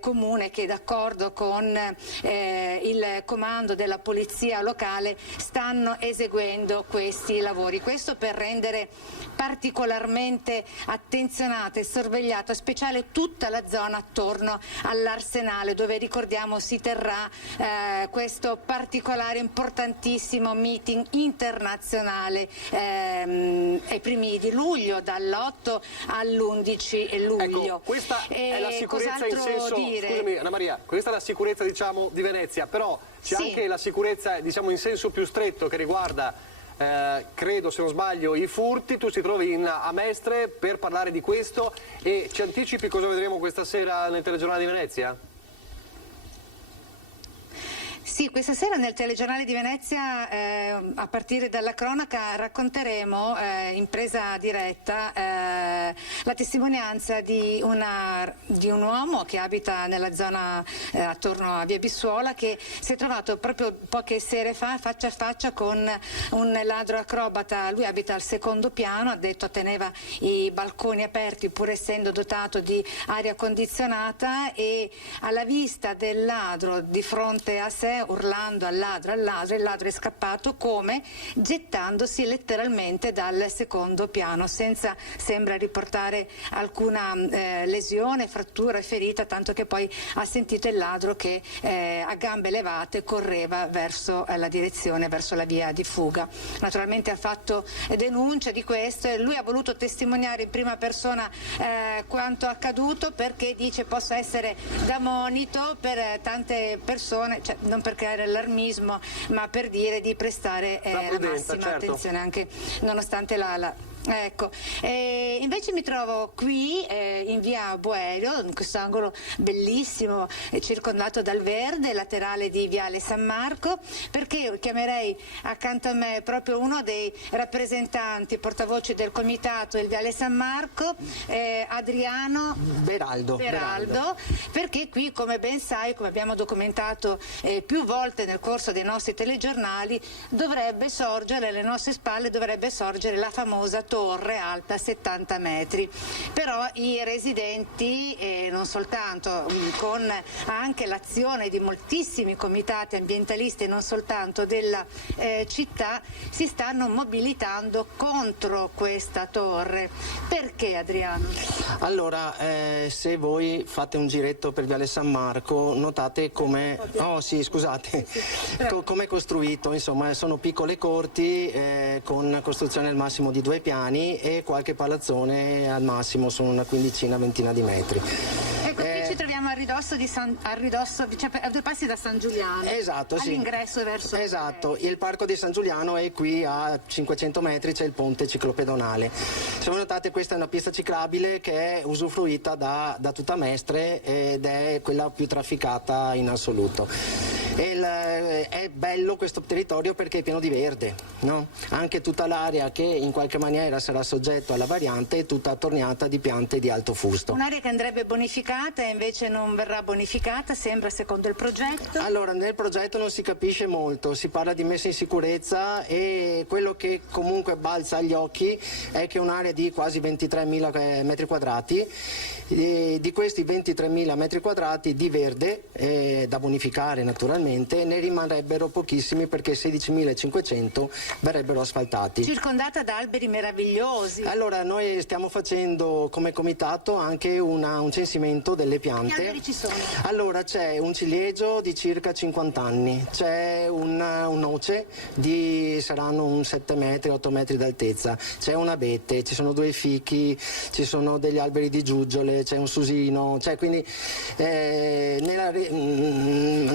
comune, che d'accordo con il comando della polizia locale stanno eseguendo questi lavori. Questo per rendere particolarmente attenzionata e sorvegliata, speciale tutta la zona attorno all'Arsenale, dove ricordiamo si terrà questo particolare importantissimo meeting internazionale ai primi di luglio, dall'8 all'11 luglio. Ecco, questa è la sicurezza in senso, scusami Anna Maria, questa è la sicurezza, diciamo, di Venezia, però c'è anche la sicurezza, diciamo, in senso più stretto, che riguarda credo, se non sbaglio, i furti. Tu si trovi a Mestre per parlare di questo, e ci anticipi cosa vedremo questa sera nel telegiornale di Venezia? Sì, questa sera nel telegiornale di Venezia, a partire dalla cronaca, racconteremo in presa diretta la testimonianza di un uomo che abita nella zona attorno a Via Bissuola, che si è trovato proprio poche sere fa faccia a faccia con un ladro acrobata. Lui abita al secondo piano, ha detto teneva i balconi aperti pur essendo dotato di aria condizionata, e alla vista del ladro di fronte a sé, urlando al ladro, il ladro è scappato, come gettandosi letteralmente dal secondo piano, senza, sembra, riportare alcuna lesione, frattura, ferita, tanto che poi ha sentito il ladro che a gambe levate correva verso la direzione, verso la via di fuga. Naturalmente ha fatto denuncia di questo, e lui ha voluto testimoniare in prima persona quanto accaduto, perché dice possa essere da monito per tante persone, cioè non per creare allarmismo, ma per dire di prestare la massima attenzione, anche nonostante Ecco, invece mi trovo qui in via Boerio, in questo angolo bellissimo, circondato dal verde, laterale di viale San Marco, perché chiamerei accanto a me proprio uno dei rappresentanti, portavoce del comitato del viale San Marco, Adriano Beraldo, perché qui, come ben sai, come abbiamo documentato più volte nel corso dei nostri telegiornali, dovrebbe sorgere alle nostre spalle, dovrebbe sorgere la famosa torre alta 70 metri, però i residenti, non soltanto, con anche l'azione di moltissimi comitati ambientalisti e non soltanto della città, si stanno mobilitando contro questa torre. Perché, Adriano? Allora, se voi fate un giretto per Viale San Marco, notate come come è costruito. Insomma, sono piccole corti con costruzione al massimo di 2 piani e qualche palazzone al massimo, sono una ventina di metri. Ecco, qui ci troviamo a ridosso, cioè a 2 passi da San Giuliano. Esatto, all'ingresso verso. Esatto, il parco di San Giuliano è qui a 500 metri, c'è il ponte ciclopedonale. Se voi notate, questa è una pista ciclabile che è usufruita da tutta Mestre ed è quella più trafficata in assoluto. È bello questo territorio perché è pieno di verde, no? Anche tutta l'area che in qualche maniera sarà soggetto alla variante è tutta attorniata di piante di alto fusto. Un'area che andrebbe bonificata e invece non verrà bonificata, sembra, secondo il progetto? Allora, nel progetto non si capisce molto, si parla di messa in sicurezza, e quello che comunque balza agli occhi è che un'area di quasi 23.000 metri quadrati, di questi 23.000 metri quadrati di verde da bonificare naturalmente, ne rimarrebbero pochissimi perché 16.500 verrebbero asfaltati. Circondata da alberi meravigliosi. Allora, noi stiamo facendo come comitato anche un censimento delle piante. Che alberi ci sono? Allora, c'è un ciliegio di circa 50 anni, c'è un noce saranno un 7 metri, 8 metri d'altezza, c'è un abete, ci sono 2 fichi, ci sono degli alberi di giuggiole, c'è un susino, quindi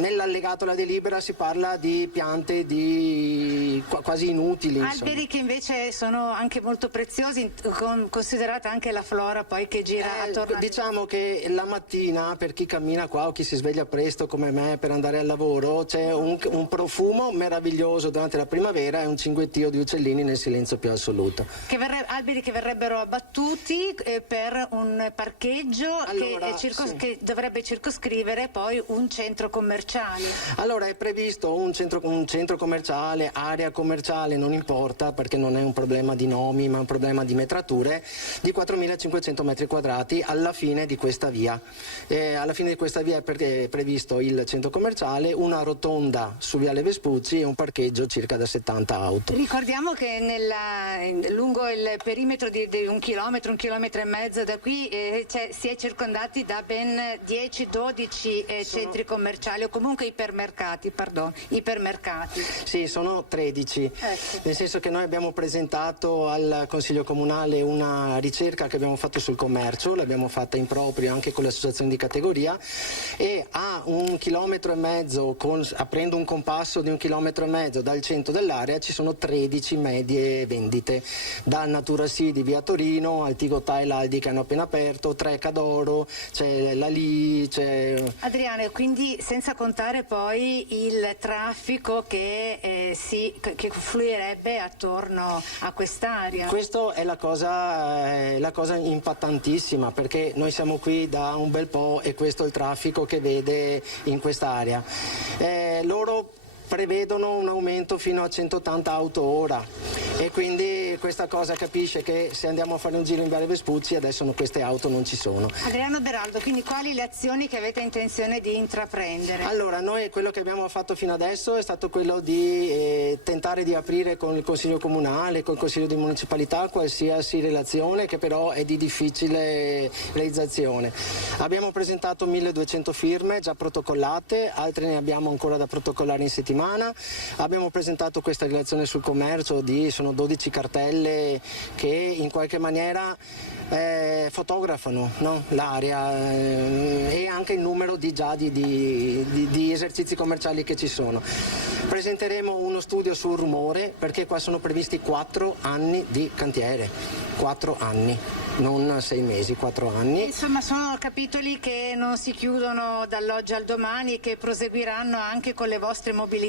nell'allegato alla delibera si parla di piante quasi inutili. Alberi insomma, che invece sono anche molto preziosi, considerata anche la flora poi che gira attorno. Diciamo che la mattina, per chi cammina qua o chi si sveglia presto come me per andare al lavoro, c'è un profumo meraviglioso durante la primavera e un cinguettio di uccellini nel silenzio più assoluto. Alberi che verrebbero abbattuti per un parcheggio, allora, che dovrebbe circoscrivere poi un centro commerciale. Allora, è previsto un centro commerciale, area commerciale, non importa perché non è un problema di nomi ma è un problema di metrature, di 4.500 metri quadrati alla fine di questa via. Alla fine di questa via è previsto il centro commerciale, una rotonda su Viale Vespucci e un parcheggio circa da 70 auto. Ricordiamo che lungo il perimetro di 1 chilometro, 1,5 chilometri da qui si è circondati da ben 10-12 centri commerciali, o comunque ipermercati. Sì, sono 13, ecco. Nel senso che noi abbiamo presentato al Consiglio Comunale una ricerca che abbiamo fatto sul commercio, l'abbiamo fatta in proprio anche con le associazioni di categoria, e a 1,5 chilometri, aprendo un compasso di 1,5 chilometri dal centro dell'area, ci sono 13 medie vendite, dal Natura Sì di via Torino al Tigotà e l'Aldi che hanno appena aperto, 3 Cadoro, c'è la Lì, c'è... Adriano, quindi senza contare poi poi il traffico che fluirebbe attorno a quest'area. Questa è la cosa impattantissima, perché noi siamo qui da un bel po' e questo è il traffico che vede in quest'area. Loro prevedono un aumento fino a 180 auto ora e quindi questa cosa capisce che se andiamo a fare un giro in Viale Vespucci adesso queste auto non ci sono. Adriano Beraldo, quindi quali le azioni che avete intenzione di intraprendere? Allora, noi quello che abbiamo fatto fino adesso è stato quello di tentare di aprire con il Consiglio Comunale, con il Consiglio di Municipalità qualsiasi relazione che però è di difficile realizzazione. Abbiamo presentato 1200 firme già protocollate, altre ne abbiamo ancora da protocollare in settimana. Abbiamo presentato questa relazione sul commercio, sono 12 cartelle che in qualche maniera fotografano, no? L'area e anche il numero di esercizi commerciali che ci sono. Presenteremo uno studio sul rumore, perché qua sono previsti 4 anni di cantiere, 4 anni, non 6 mesi, 4 anni. Insomma, sono capitoli che non si chiudono dall'oggi al domani e che proseguiranno anche con le vostre mobilitazioni.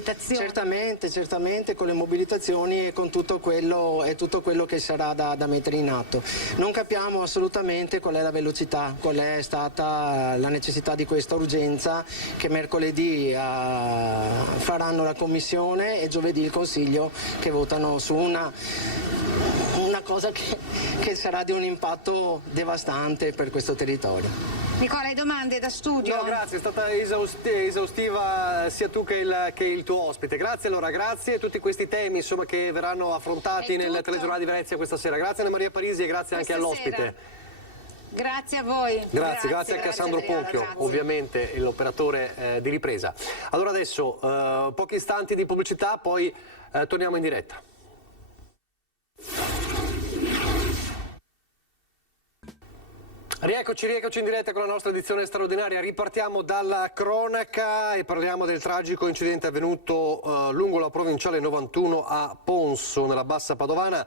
Certamente con le mobilitazioni e con tutto quello che sarà da mettere in atto. Non capiamo assolutamente qual è la velocità, qual è stata la necessità di questa urgenza, che mercoledì faranno la commissione e giovedì il Consiglio, che votano su una cosa che sarà di un impatto devastante per questo territorio. Nicola, hai domande da studio? No, grazie, è stata esaustiva sia tu che il tuo ospite. Grazie allora, grazie a tutti questi temi insomma, che verranno affrontati nel telegiornale di Venezia questa sera. Grazie Anna Maria Parisi e grazie anche all'ospite. Grazie a voi. Grazie anche a Sandro Ponchio, ovviamente l'operatore di ripresa. Allora adesso pochi istanti di pubblicità, poi torniamo in diretta. Rieccoci in diretta con la nostra edizione straordinaria. Ripartiamo dalla cronaca e parliamo del tragico incidente avvenuto lungo la provinciale 91 a Ponso, nella Bassa Padovana,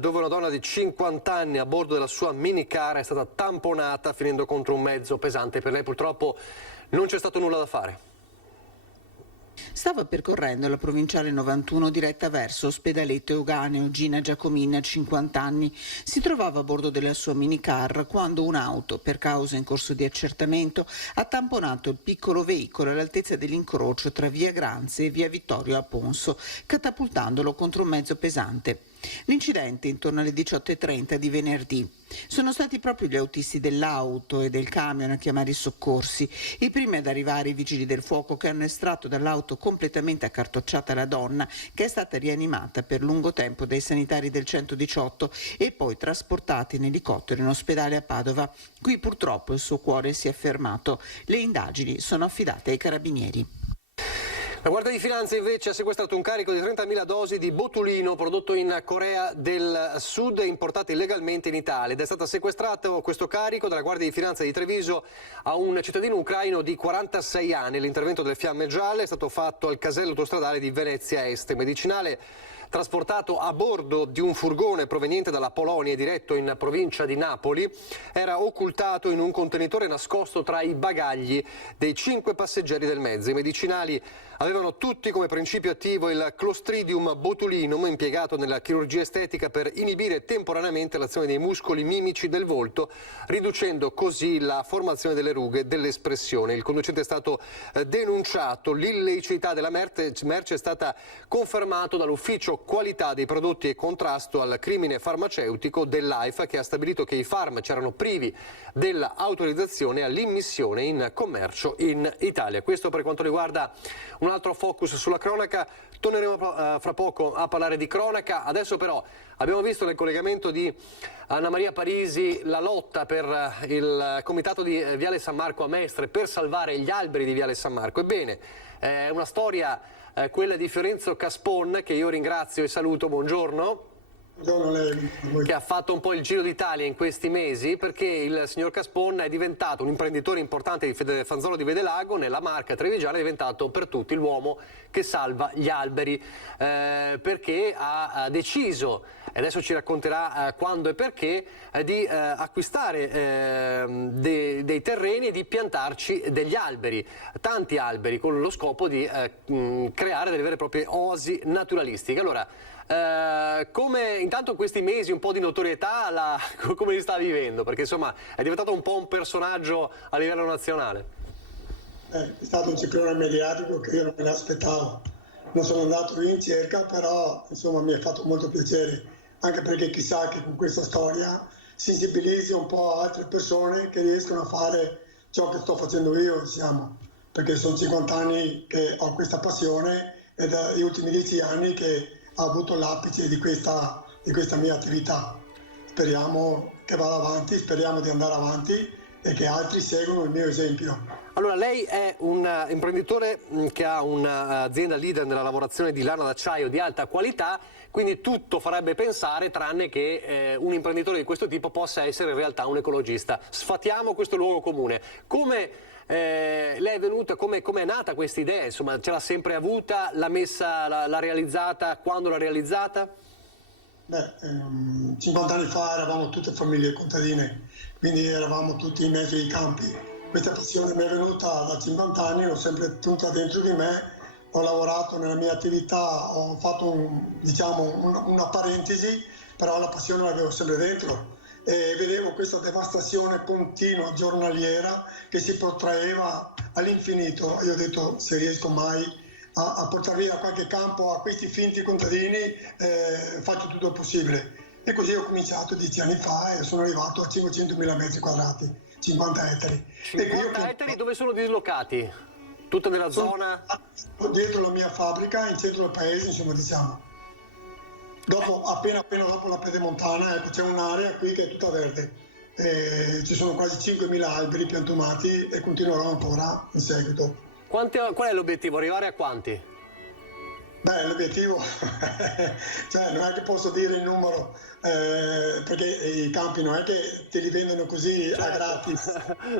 dove una donna di 50 anni a bordo della sua minicar è stata tamponata finendo contro un mezzo pesante. Per lei purtroppo non c'è stato nulla da fare. Stava percorrendo la provinciale 91 diretta verso Ospedaletto Euganeo. Gina Giacomina, 50 anni, si trovava a bordo della sua minicar quando un'auto, per causa in corso di accertamento, ha tamponato il piccolo veicolo all'altezza dell'incrocio tra via Granze e via Vittorio a Ponso, catapultandolo contro un mezzo pesante. L'incidente intorno alle 18:30 di venerdì. Sono stati proprio gli autisti dell'auto e del camion a chiamare i soccorsi. I primi ad arrivare i vigili del fuoco, che hanno estratto dall'auto completamente accartocciata la donna, che è stata rianimata per lungo tempo dai sanitari del 118 e poi trasportata in elicottero in ospedale a Padova. Qui purtroppo il suo cuore si è fermato. Le indagini sono affidate ai carabinieri. La Guardia di Finanza invece ha sequestrato un carico di 30.000 dosi di botulino prodotto in Corea del Sud e importato illegalmente in Italia. Ed è stato sequestrato questo carico dalla Guardia di Finanza di Treviso a un cittadino ucraino di 46 anni. L'intervento delle Fiamme Gialle è stato fatto al casello autostradale di Venezia Est. Medicinale trasportato a bordo di un furgone proveniente dalla Polonia e diretto in provincia di Napoli, era occultato in un contenitore nascosto tra i bagagli dei 5 passeggeri del mezzo. I medicinali avevano tutti come principio attivo il Clostridium botulinum, impiegato nella chirurgia estetica per inibire temporaneamente l'azione dei muscoli mimici del volto, riducendo così la formazione delle rughe dell'espressione. Il conducente è stato denunciato. L'illiceità della merce è stata confermata dall'ufficio qualità dei prodotti e contrasto al crimine farmaceutico dell'AIFA, che ha stabilito che i farmaci erano privi dell'autorizzazione all'immissione in commercio in Italia. Questo per quanto riguarda un altro focus sulla cronaca. Torneremo fra poco a parlare di cronaca. Adesso però abbiamo visto nel collegamento di Anna Maria Parisi la lotta per il comitato di Viale San Marco a Mestre per salvare gli alberi di Viale San Marco. Ebbene, è una storia quella di Fiorenzo Caspon, che io ringrazio e saluto. Buongiorno. Buongiorno a lei. Che ha fatto un po' il giro d'Italia in questi mesi, perché il signor Caspon è diventato un imprenditore importante di Fanzolo di Vedelago, nella Marca trevigiana, è diventato per tutti l'uomo che salva gli alberi, perché ha deciso, e adesso ci racconterà quando e perché, di acquistare dei terreni e di piantarci degli alberi, tanti alberi, con lo scopo di creare delle vere e proprie oasi naturalistiche. Allora, come intanto in questi mesi un po' di notorietà come li sta vivendo? Perché insomma è diventato un po' un personaggio a livello nazionale. È stato un ciclone mediatico che io non me ne aspettavo. Non sono andato in cerca, però insomma mi è fatto molto piacere, anche perché chissà che con questa storia sensibilizzi un po' altre persone che riescono a fare ciò che sto facendo io, diciamo, perché sono 50 anni che ho questa passione e dagli ultimi 10 anni che ho avuto l'apice di questa mia attività. Speriamo che vada avanti, speriamo di andare avanti e che altri seguano il mio esempio. Allora, lei è un imprenditore che ha un'azienda leader nella lavorazione di lana d'acciaio di alta qualità, quindi tutto farebbe pensare, tranne che un imprenditore di questo tipo possa essere in realtà un ecologista. Sfatiamo questo luogo comune. Come lei è venuta, come è nata questa idea? Insomma, ce l'ha sempre avuta, l'ha realizzata, quando l'ha realizzata? 50 anni fa eravamo tutte famiglie contadine, quindi eravamo tutti in mezzo ai campi. Questa passione mi è venuta da 50 anni, l'ho sempre tenuta dentro di me, ho lavorato nella mia attività, ho fatto una parentesi, però la passione l'avevo sempre dentro. E vedevo questa devastazione continua, giornaliera, che si protraeva all'infinito. Io ho detto, se riesco mai a portare via qualche campo a questi finti contadini, faccio tutto il possibile. E così ho cominciato 10 anni fa e sono arrivato a 500.000 metri quadrati, 50 ettari. 50 ettari dove sono dislocati? Tutta nella zona? Dietro la mia fabbrica, in centro del paese, insomma, diciamo. Appena dopo la Pedemontana, ecco, c'è un'area qui che è tutta verde. Ci sono quasi 5.000 alberi piantumati e continuerò ancora in seguito. Qual è l'obiettivo? Arrivare a quanti? L'obiettivo, cioè non è che posso dire il numero, perché i campi non è che te li vendono così a gratis.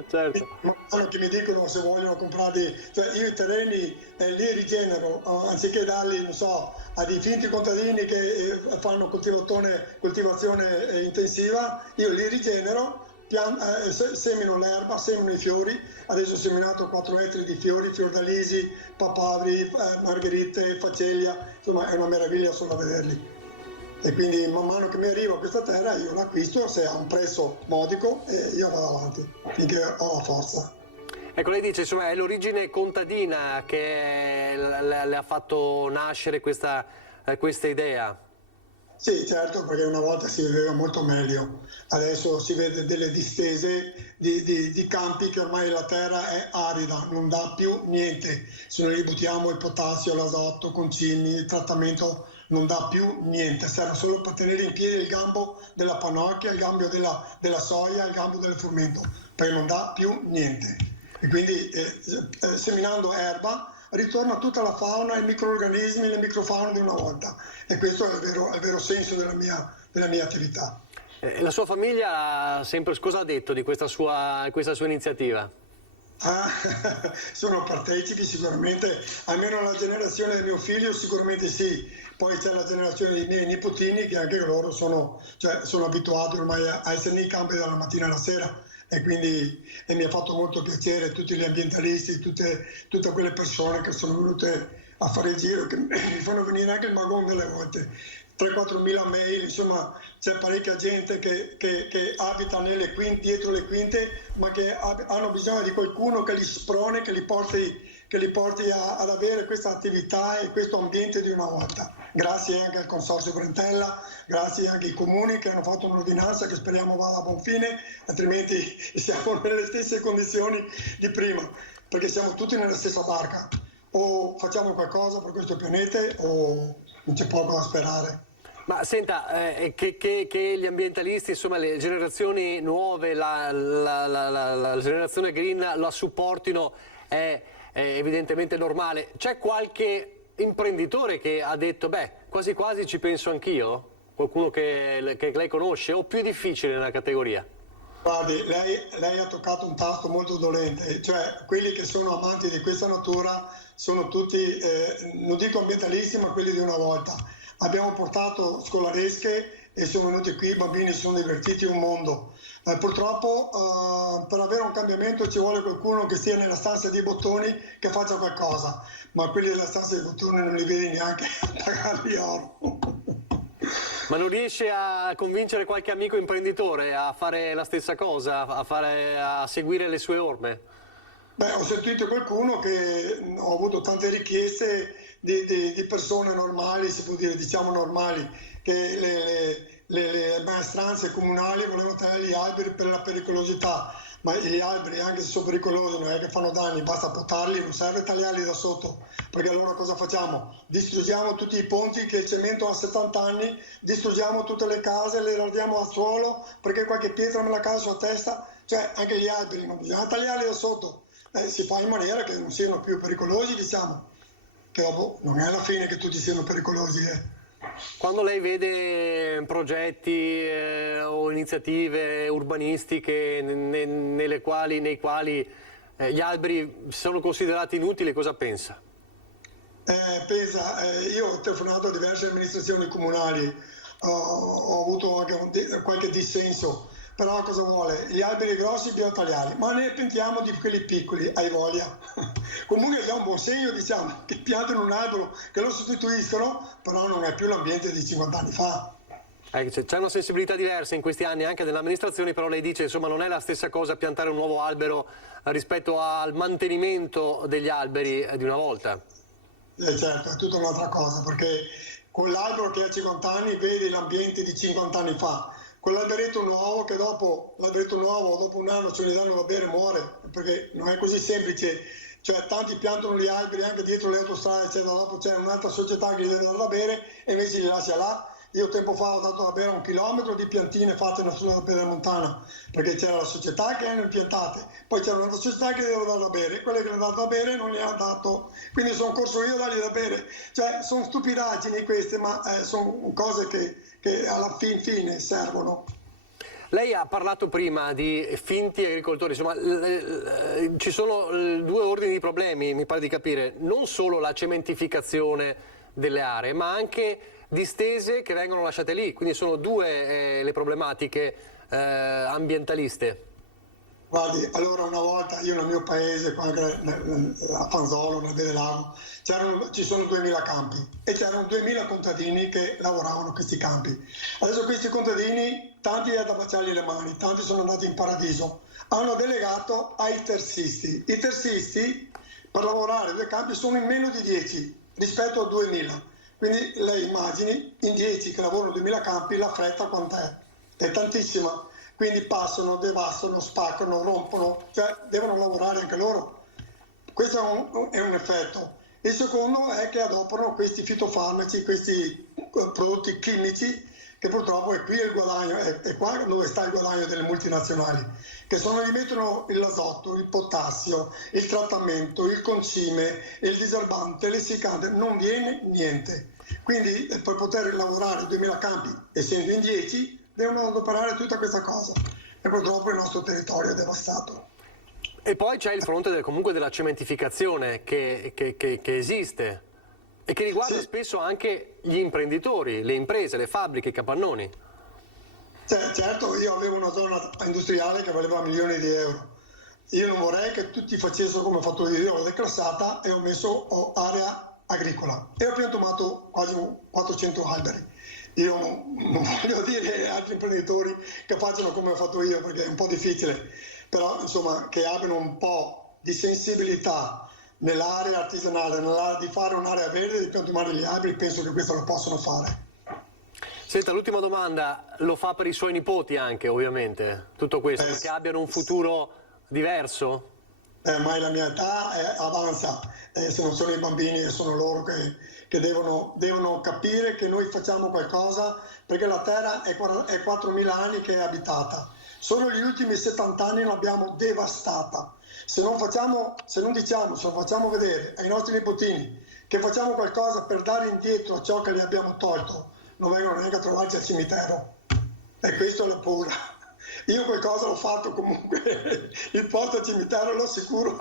Certo. Ma che mi dicono se vogliono comprarli, cioè io i terreni li rigenero, anziché darli, non so, a dei finti contadini che fanno coltivazione intensiva, io li rigenero. Semino l'erba, semino i fiori. Adesso ho seminato 4 ettari di fiori, fiordalisi, papaveri, margherite, facelia, insomma è una meraviglia solo a vederli. E quindi man mano che mi arriva questa terra io l'acquisto se ha un prezzo modico e io vado avanti finché ho la forza. Ecco, lei dice, insomma, è l'origine contadina che le ha fatto nascere questa idea. Sì, certo, perché una volta si viveva molto meglio, adesso si vede delle distese di campi che ormai la terra è arida, non dà più niente. Se noi gli buttiamo il potassio, l'azoto, concimi, il trattamento non dà più niente, serve solo per tenere in piedi il gambo della pannocchia, il gambo della soia, il gambo del frumento, perché non dà più niente. E quindi seminando erba ritorna tutta la fauna, i microrganismi, le microfaune di una volta, e questo è il vero senso della mia attività. La sua famiglia cosa ha detto di questa sua iniziativa? Sono partecipi sicuramente, almeno la generazione del mio figlio sicuramente sì, poi c'è la generazione dei miei nipotini che anche loro sono abituati ormai a essere nei campi dalla mattina alla sera. E quindi mi ha fatto molto piacere tutti gli ambientalisti, tutte quelle persone che sono venute a fare il giro, che mi fanno venire anche il magone delle volte. 3-4 mila mail, insomma c'è parecchia gente che abita dietro le quinte, ma che hanno bisogno di qualcuno che li sprone, che li porti ad avere questa attività e questo ambiente di una volta. Grazie anche al Consorzio Brentella, grazie anche ai comuni che hanno fatto un'ordinanza che speriamo vada a buon fine, altrimenti siamo nelle stesse condizioni di prima, perché siamo tutti nella stessa barca. O facciamo qualcosa per questo pianeta o non c'è poco da sperare. Ma senta, che gli ambientalisti, insomma le generazioni nuove, la generazione green la supportino è evidentemente normale. C'è qualche imprenditore che ha detto, quasi quasi ci penso anch'io? Qualcuno che lei conosce o più difficile nella categoria? Guardi, lei ha toccato un tasto molto dolente, cioè quelli che sono amanti di questa natura sono tutti, non dico ambientalisti, ma quelli di una volta. Abbiamo portato scolaresche e sono venuti qui, i bambini si sono divertiti un mondo. Purtroppo per avere un cambiamento ci vuole qualcuno che stia nella stanza dei bottoni, che faccia qualcosa, ma quelli della stanza dei bottoni non li vedi neanche a pagarli oro. Ma non riesce a convincere qualche amico imprenditore a fare la stessa cosa, a seguire le sue orme? Beh, ho sentito qualcuno che ho avuto tante richieste di persone normali, si può dire, diciamo normali, che le maestranze comunali volevano tagliare gli alberi per la pericolosità, ma gli alberi, anche se sono pericolosi, non è che fanno danni, basta potarli, non serve tagliarli da sotto, perché allora cosa facciamo? Distruggiamo tutti i ponti, che il cemento ha 70 anni, distruggiamo tutte le case, le radiamo al suolo, perché qualche pietra me la cade sulla testa, cioè anche gli alberi non bisogna tagliarli da sotto, si fa in maniera che non siano più pericolosi, diciamo, che dopo non è alla fine che tutti siano pericolosi. Quando lei vede progetti o iniziative urbanistiche nei quali gli alberi sono considerati inutili, cosa pensa? Io ho telefonato a diverse amministrazioni comunali, ho avuto anche qualche dissenso, però cosa vuole? Gli alberi grossi bisogna tagliarli, ma ne pentiamo di quelli piccoli, hai voglia. Comunque è già un buon segno, diciamo, che piantano un albero, che lo sostituiscono, però non è più l'ambiente di 50 anni fa. C'è una sensibilità diversa in questi anni anche delle amministrazioni, però lei dice insomma non è la stessa cosa piantare un nuovo albero rispetto al mantenimento degli alberi di una volta. Certo, è tutta un'altra cosa, perché con l'albero che ha 50 anni vedi l'ambiente di 50 anni fa. Con l'alberetto nuovo, che dopo un anno ce ne danno da bere, muore, perché non è così semplice, cioè tanti piantano gli alberi anche dietro le autostrade, eccetera, dopo c'è un'altra società che gli dà da bere e invece li lascia là. Io tempo fa ho dato da bere 1 chilometro di piantine fatte sulla Pedemontana, perché c'era la società che le hanno piantate, poi c'era un'altra società che gli aveva dato da bere, quelle che le hanno dato da bere non gli hanno dato, quindi sono corso io a dargli da bere. Cioè sono stupidaggini queste, ma sono cose che alla fine servono. Lei ha parlato prima di finti agricoltori, insomma ci sono 2 ordini di problemi, mi pare di capire, non solo la cementificazione delle aree, ma anche distese che vengono lasciate lì, quindi sono 2 le problematiche ambientaliste. Guardi, allora una volta io nel mio paese, a Fanzolo, nel Bedelago, ci sono 2000 campi e c'erano 2000 contadini che lavoravano questi campi. Adesso questi contadini, tanti è da baciargli le mani, tanti sono andati in paradiso, hanno delegato ai terzisti. I terzisti per lavorare 2 campi sono in meno di 10 rispetto a 2000. Quindi lei immagini, in 10 che lavorano 2000 campi, la fretta quant'è? È tantissima. Quindi passano, devastano, spaccano, rompono, cioè devono lavorare anche loro. Questo è un effetto. Il secondo è che adoperano questi fitofarmaci, questi prodotti chimici, che purtroppo è qui il guadagno, è qua dove sta il guadagno delle multinazionali, che gli mettono l'azoto, il potassio, il trattamento, il concime, il diserbante, l'essiccante, non viene niente. Quindi per poter lavorare 2000 campi, essendo in 10, devono adoperare tutta questa cosa e purtroppo il nostro territorio è devastato. E poi c'è il fronte comunque della cementificazione che esiste e che riguarda spesso anche gli imprenditori, le imprese, le fabbriche, i capannoni. Certo, io avevo una zona industriale che valeva milioni di euro. Io non vorrei che tutti facessero come ho fatto io, l'ho declassata e ho messo area agricola e ho piantumato quasi 400 alberi. Io non voglio dire agli altri imprenditori che facciano come ho fatto io, perché è un po' difficile, però insomma che abbiano un po' di sensibilità nell'area artigianale, nell'area di fare un'area verde, di piantumare gli alberi, penso che questo lo possono fare. Senta, l'ultima domanda, lo fa per i suoi nipoti anche ovviamente, tutto questo, perché abbiano un futuro diverso? Ma la mia età avanza, se non sono i bambini, sono loro che devono capire che noi facciamo qualcosa, perché la terra è 4.000 anni che è abitata. Solo gli ultimi 70 anni l'abbiamo devastata. Se non facciamo vedere ai nostri nipotini che facciamo qualcosa per dare indietro ciò che gli abbiamo tolto, non vengono neanche a trovarci al cimitero. E questa è la paura. Io qualcosa l'ho fatto comunque, il posto al cimitero l'ho sicuro.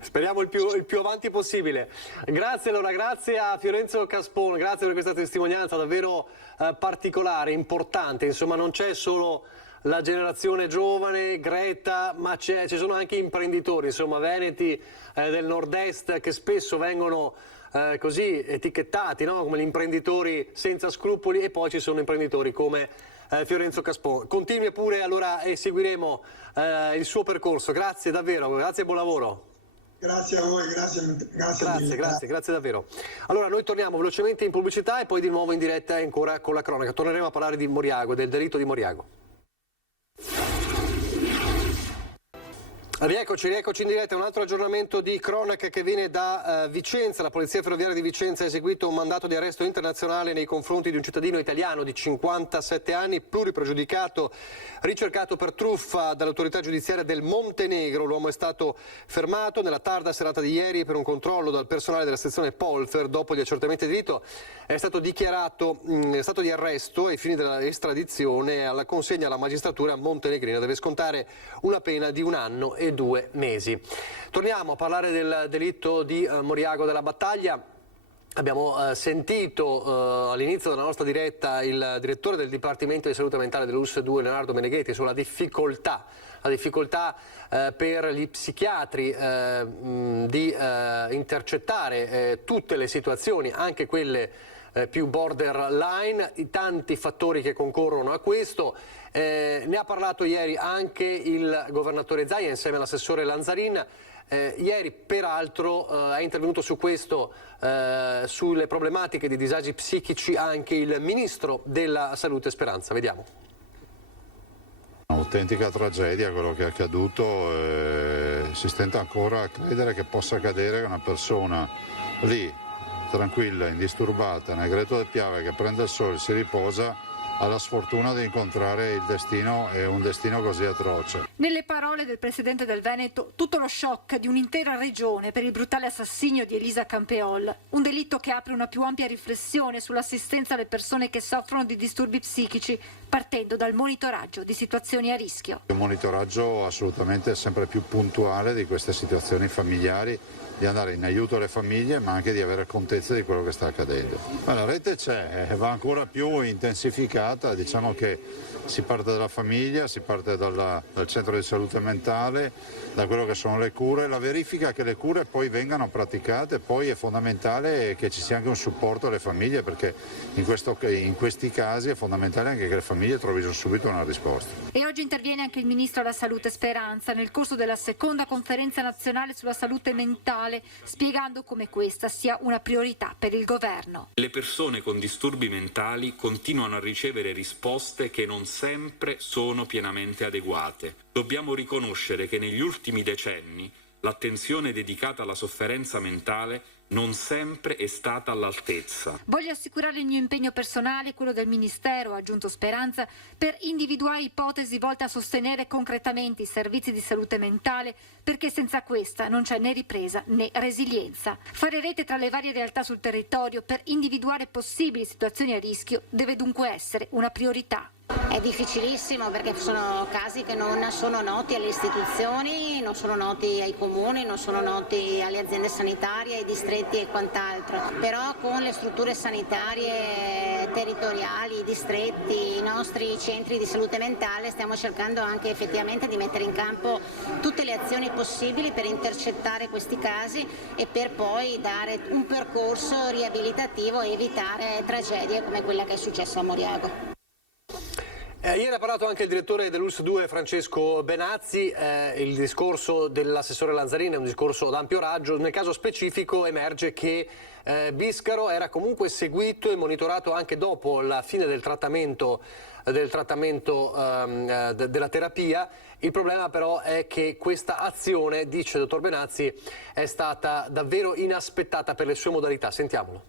Speriamo il più avanti possibile. Grazie allora, grazie a Fiorenzo Caspone, grazie per questa testimonianza davvero particolare, importante. Insomma, non c'è solo la generazione giovane, Greta, ma ci sono anche imprenditori, insomma, veneti del nord-est, che spesso vengono così etichettati, no? Come gli imprenditori senza scrupoli, e poi ci sono imprenditori come Fiorenzo Caspone. Continui pure allora e seguiremo il suo percorso. Grazie davvero, grazie e buon lavoro. Grazie a voi, grazie davvero. Allora noi torniamo velocemente in pubblicità e poi di nuovo in diretta ancora con la cronaca. Torneremo a parlare di Moriago, del delitto di Moriago. Rieccoci in diretta, un altro aggiornamento di cronaca che viene da Vicenza. La Polizia Ferroviaria di Vicenza ha eseguito un mandato di arresto internazionale nei confronti di un cittadino italiano di 57 anni, pluripregiudicato, ricercato per truffa dall'autorità giudiziaria del Montenegro. L'uomo è stato fermato nella tarda serata di ieri per un controllo dal personale della sezione Polfer. Dopo gli accertamenti di delitto è stato dichiarato stato di arresto ai fini della estradizione e alla consegna alla magistratura montenegrina. Deve scontare una pena di 1 anno e 2 mesi. Torniamo a parlare del delitto di Moriago della Battaglia. Abbiamo sentito all'inizio della nostra diretta il direttore del Dipartimento di Salute Mentale dell'ULSS 2, Leonardo Meneghetti, sulla difficoltà per gli psichiatri di intercettare tutte le situazioni, anche quelle più borderline, i tanti fattori che concorrono a questo. Ne ha parlato ieri anche il governatore Zaia insieme all'assessore Lanzarin. Ieri peraltro è intervenuto su questo, sulle problematiche di disagi psichici, anche il ministro della Salute Speranza. Vediamo. Un'autentica tragedia quello che è accaduto, si stenta ancora a credere che possa accadere che una persona lì, tranquilla, indisturbata, nel greto del Piave, che prende il sole, si riposa, ha la sfortuna di incontrare il destino, e un destino così atroce. Nelle parole del presidente del Veneto, tutto lo shock di un'intera regione per il brutale assassinio di Elisa Campeol, un delitto che apre una più ampia riflessione sull'assistenza alle persone che soffrono di disturbi psichici, partendo dal monitoraggio di situazioni a rischio. Un monitoraggio assolutamente sempre più puntuale di queste situazioni familiari, di andare in aiuto alle famiglie, ma anche di avere contezza di quello che sta accadendo. La rete c'è, va ancora più intensificata, diciamo che si parte dalla famiglia, si parte dal centro di salute mentale, da quello che sono le cure, la verifica che le cure poi vengano praticate. Poi è fondamentale che ci sia anche un supporto alle famiglie, perché in questi casi è fondamentale anche che le famiglie trovino subito una risposta. E oggi interviene anche il ministro della Salute Speranza nel corso della seconda conferenza nazionale sulla salute mentale, spiegando come questa sia una priorità per il governo. Le persone con disturbi mentali continuano a ricevere risposte che non sempre sono pienamente adeguate. Dobbiamo riconoscere che negli ultimi decenni l'attenzione dedicata alla sofferenza mentale non sempre è stata all'altezza. Voglio assicurare il mio impegno personale e quello del Ministero, ha aggiunto Speranza, per individuare ipotesi volte a sostenere concretamente i servizi di salute mentale, perché senza questa non c'è né ripresa né resilienza. Fare rete tra le varie realtà sul territorio per individuare possibili situazioni a rischio deve dunque essere una priorità. È difficilissimo perché sono casi che non sono noti alle istituzioni, non sono noti ai comuni, non sono noti alle aziende sanitarie, ai distretti e quant'altro. Però con le strutture sanitarie territoriali, i distretti, i nostri centri di salute mentale stiamo cercando anche effettivamente di mettere in campo tutte le azioni possibili per intercettare questi casi e per poi dare un percorso riabilitativo e evitare tragedie come quella che è successa a Moriago. Ieri ha parlato anche il direttore dell'ULSS 2, Francesco Benazzi. Il discorso dell'assessore Lanzarin è un discorso ad ampio raggio. Nel caso specifico emerge che Biscaro era comunque seguito e monitorato anche dopo la fine del trattamento della terapia. Il problema però è che questa azione, dice il dottor Benazzi, è stata davvero inaspettata per le sue modalità. Sentiamolo.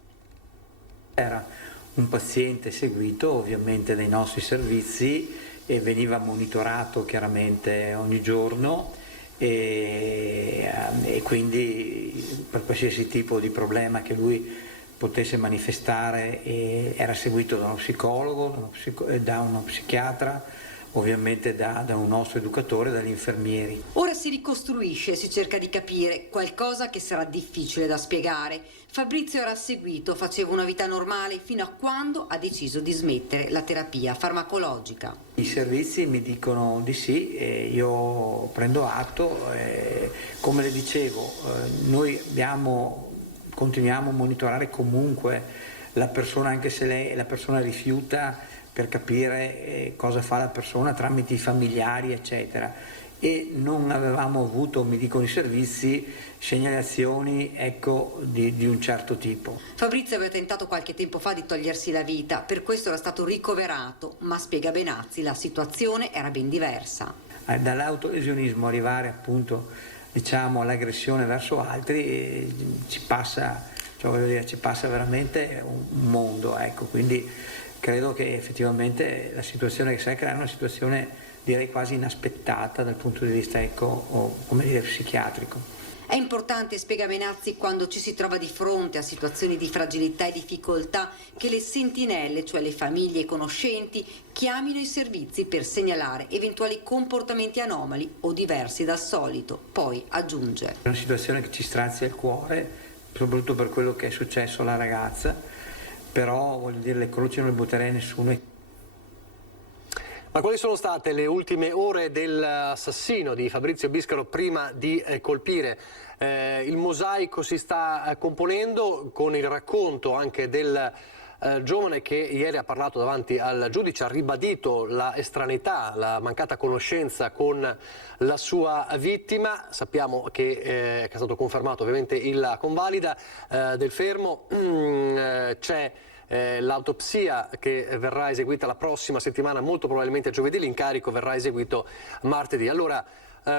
Era un paziente seguito ovviamente dai nostri servizi e veniva monitorato chiaramente ogni giorno e quindi per qualsiasi tipo di problema che lui potesse manifestare, e era seguito da uno psicologo, da uno psichiatra, ovviamente da un nostro educatore, dagli infermieri. Ora si ricostruisce, si cerca di capire qualcosa che sarà difficile da spiegare. Fabrizio era seguito, faceva una vita normale fino a quando ha deciso di smettere la terapia farmacologica. I servizi mi dicono di sì, io prendo atto, come le dicevo, noi continuiamo a monitorare comunque la persona, anche se la persona rifiuta, per capire cosa fa la persona tramite i familiari, eccetera. E non avevamo avuto, mi dicono i servizi, segnalazioni di un certo tipo. Fabrizio aveva tentato qualche tempo fa di togliersi la vita, per questo era stato ricoverato, ma spiega Benazzi, la situazione era ben diversa. Dall'autolesionismo arrivare appunto, diciamo, all'aggressione verso altri, ci passa veramente un mondo, ecco, quindi credo che effettivamente la situazione che si è creata è una situazione, direi, quasi inaspettata dal punto di vista psichiatrico. È importante, spiega Benazzi, quando ci si trova di fronte a situazioni di fragilità e difficoltà, che le sentinelle, cioè le famiglie e i conoscenti, chiamino i servizi per segnalare eventuali comportamenti anomali o diversi dal solito. Poi aggiunge: È una situazione che ci strazia il cuore, soprattutto per quello che è successo alla ragazza, però voglio dire, le croci non le butterei a nessuno. Ma quali sono state le ultime ore dell'assassino di Fabrizio Biscaro prima di colpire? Il mosaico si sta componendo con il racconto anche del giovane che ieri ha parlato davanti al giudice, ha ribadito la estraneità, la mancata conoscenza con la sua vittima. Sappiamo che è stato confermato ovviamente la convalida del fermo. C'è l'autopsia che verrà eseguita la prossima settimana, molto probabilmente giovedì, l'incarico verrà eseguito martedì. Allora,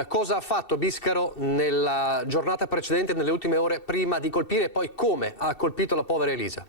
cosa ha fatto Biscaro nella giornata precedente, nelle ultime ore prima di colpire, e poi come ha colpito la povera Elisa?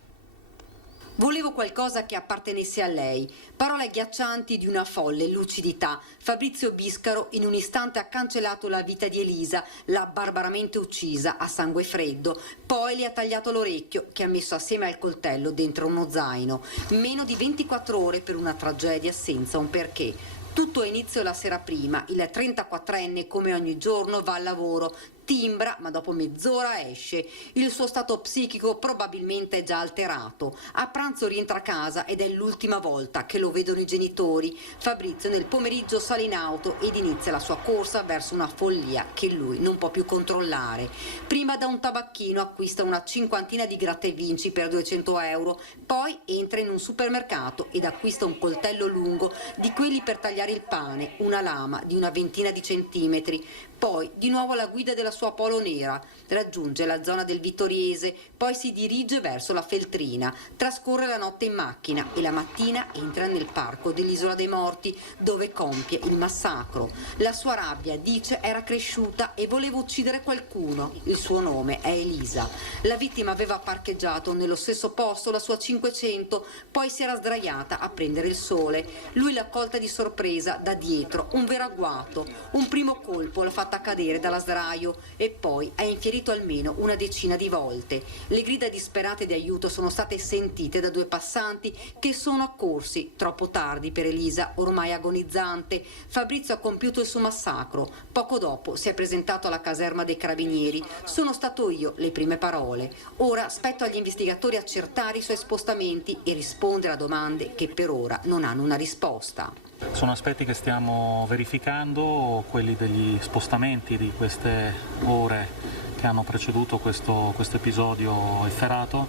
Volevo qualcosa che appartenesse a lei. Parole agghiaccianti di una folle lucidità. Fabrizio Biscaro in un istante ha cancellato la vita di Elisa, l'ha barbaramente uccisa a sangue freddo, poi le ha tagliato l'orecchio che ha messo assieme al coltello dentro uno zaino. Meno di 24 ore per una tragedia senza un perché. Tutto ha inizio la sera prima, il 34enne come ogni giorno va al lavoro, timbra ma dopo mezz'ora esce. Il suo stato psichico probabilmente è già alterato. A pranzo rientra a casa ed è l'ultima volta che lo vedono i genitori. Fabrizio nel pomeriggio sale in auto ed inizia la sua corsa verso una follia che lui non può più controllare. Prima da un tabacchino acquista una cinquantina di gratta e vinci per 200 euro, poi entra in un supermercato ed acquista un coltello lungo di quelli per tagliare il pane, una lama di una ventina di centimetri. Poi di nuovo alla guida della sua Polo nera, raggiunge la zona del Vittoriese, poi si dirige verso la Feltrina, trascorre la notte in macchina e la mattina entra nel parco dell'Isola dei Morti dove compie il massacro. La sua rabbia, dice, era cresciuta e voleva uccidere qualcuno. Il suo nome è Elisa. La vittima aveva parcheggiato nello stesso posto la sua 500, poi si era sdraiata a prendere il sole. Lui l'ha colta di sorpresa da dietro, un vero agguato. Un primo colpo l'ha fatta cadere dalla sdraio e poi ha infierito almeno una decina di volte. Le grida disperate di aiuto sono state sentite da due passanti che sono accorsi troppo tardi per Elisa, ormai agonizzante. Fabrizio ha compiuto il suo massacro. Poco dopo si è presentato alla caserma dei carabinieri. Sono stato io, le prime parole. Ora spetto agli investigatori accertare i suoi spostamenti e rispondere a domande che per ora non hanno una risposta. Sono aspetti che stiamo verificando, quelli degli spostamenti di queste ore che hanno preceduto questo episodio efferato,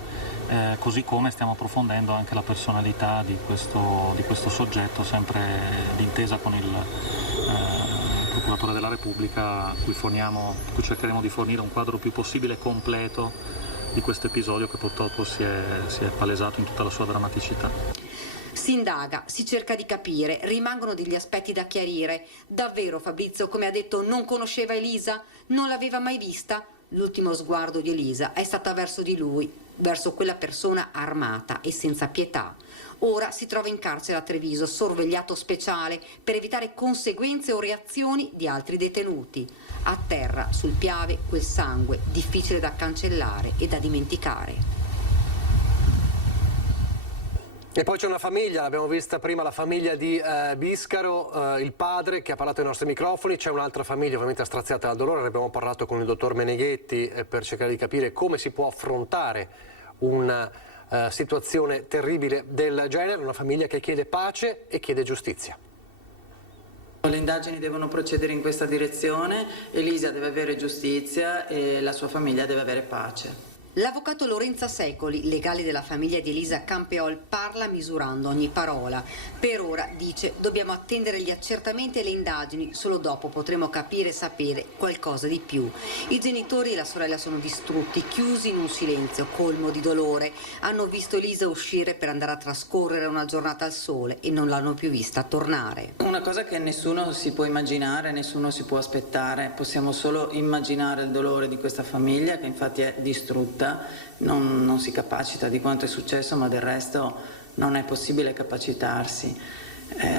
così come stiamo approfondendo anche la personalità di questo soggetto, sempre d'intesa con il procuratore della Repubblica, a cui cercheremo di fornire un quadro più possibile completo di questo episodio che purtroppo si è palesato in tutta la sua drammaticità. Si indaga, si cerca di capire, rimangono degli aspetti da chiarire. Davvero Fabrizio, come ha detto, non conosceva Elisa? Non l'aveva mai vista? L'ultimo sguardo di Elisa è stata verso di lui, verso quella persona armata e senza pietà. Ora si trova in carcere a Treviso, sorvegliato speciale per evitare conseguenze o reazioni di altri detenuti. A terra, sul Piave, quel sangue difficile da cancellare e da dimenticare. E poi c'è una famiglia, l'abbiamo vista prima, la famiglia di Biscaro, il padre che ha parlato ai nostri microfoni, c'è un'altra famiglia ovviamente straziata dal dolore, ne abbiamo parlato con il dottor Meneghetti per cercare di capire come si può affrontare una situazione terribile del genere, una famiglia che chiede pace e chiede giustizia. Le indagini devono procedere in questa direzione, Elisa deve avere giustizia e la sua famiglia deve avere pace. L'avvocato Lorenza Secoli, legale della famiglia di Elisa Campeol, parla misurando ogni parola. Per ora, dice, dobbiamo attendere gli accertamenti e le indagini, solo dopo potremo capire e sapere qualcosa di più. I genitori e la sorella sono distrutti, chiusi in un silenzio colmo di dolore. Hanno visto Elisa uscire per andare a trascorrere una giornata al sole e non l'hanno più vista tornare. Una cosa che nessuno si può immaginare, nessuno si può aspettare, possiamo solo immaginare il dolore di questa famiglia che infatti è distrutta. Non si capacita di quanto è successo, ma del resto non è possibile capacitarsi.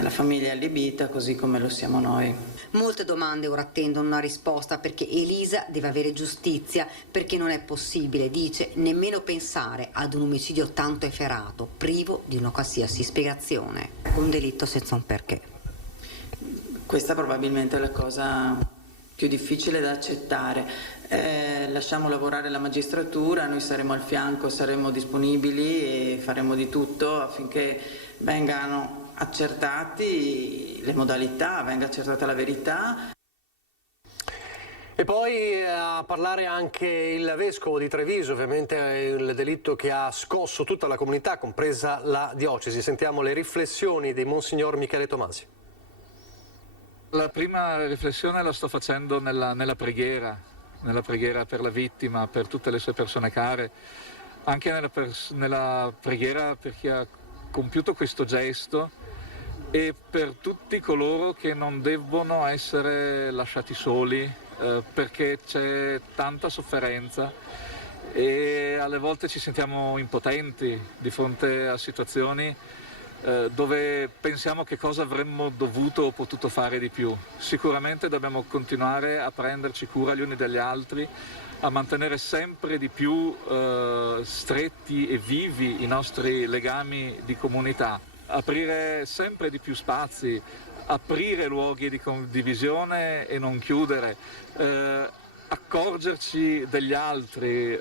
La famiglia è allibita così come lo siamo noi. Molte domande ora attendono una risposta perché Elisa deve avere giustizia, perché non è possibile, dice, nemmeno pensare ad un omicidio tanto efferato, privo di una qualsiasi spiegazione. Un delitto senza un perché. Questa probabilmente è la cosa più difficile da accettare. Lasciamo lavorare la magistratura, noi saremo al fianco, saremo disponibili e faremo di tutto affinché vengano accertati le modalità, venga accertata la verità. E poi a parlare anche il vescovo di Treviso, ovviamente il delitto che ha scosso tutta la comunità, compresa la diocesi. Sentiamo le riflessioni di Monsignor Michele Tomasi. La prima riflessione la sto facendo nella preghiera per la vittima, per tutte le sue persone care, anche nella preghiera per chi ha compiuto questo gesto e per tutti coloro che non debbono essere lasciati soli, perché c'è tanta sofferenza e alle volte ci sentiamo impotenti di fronte a situazioni dove pensiamo che cosa avremmo dovuto o potuto fare di più. Sicuramente dobbiamo continuare a prenderci cura gli uni degli altri, a mantenere sempre di più stretti e vivi i nostri legami di comunità, aprire sempre di più spazi, aprire luoghi di condivisione e non chiudere, accorgerci degli altri,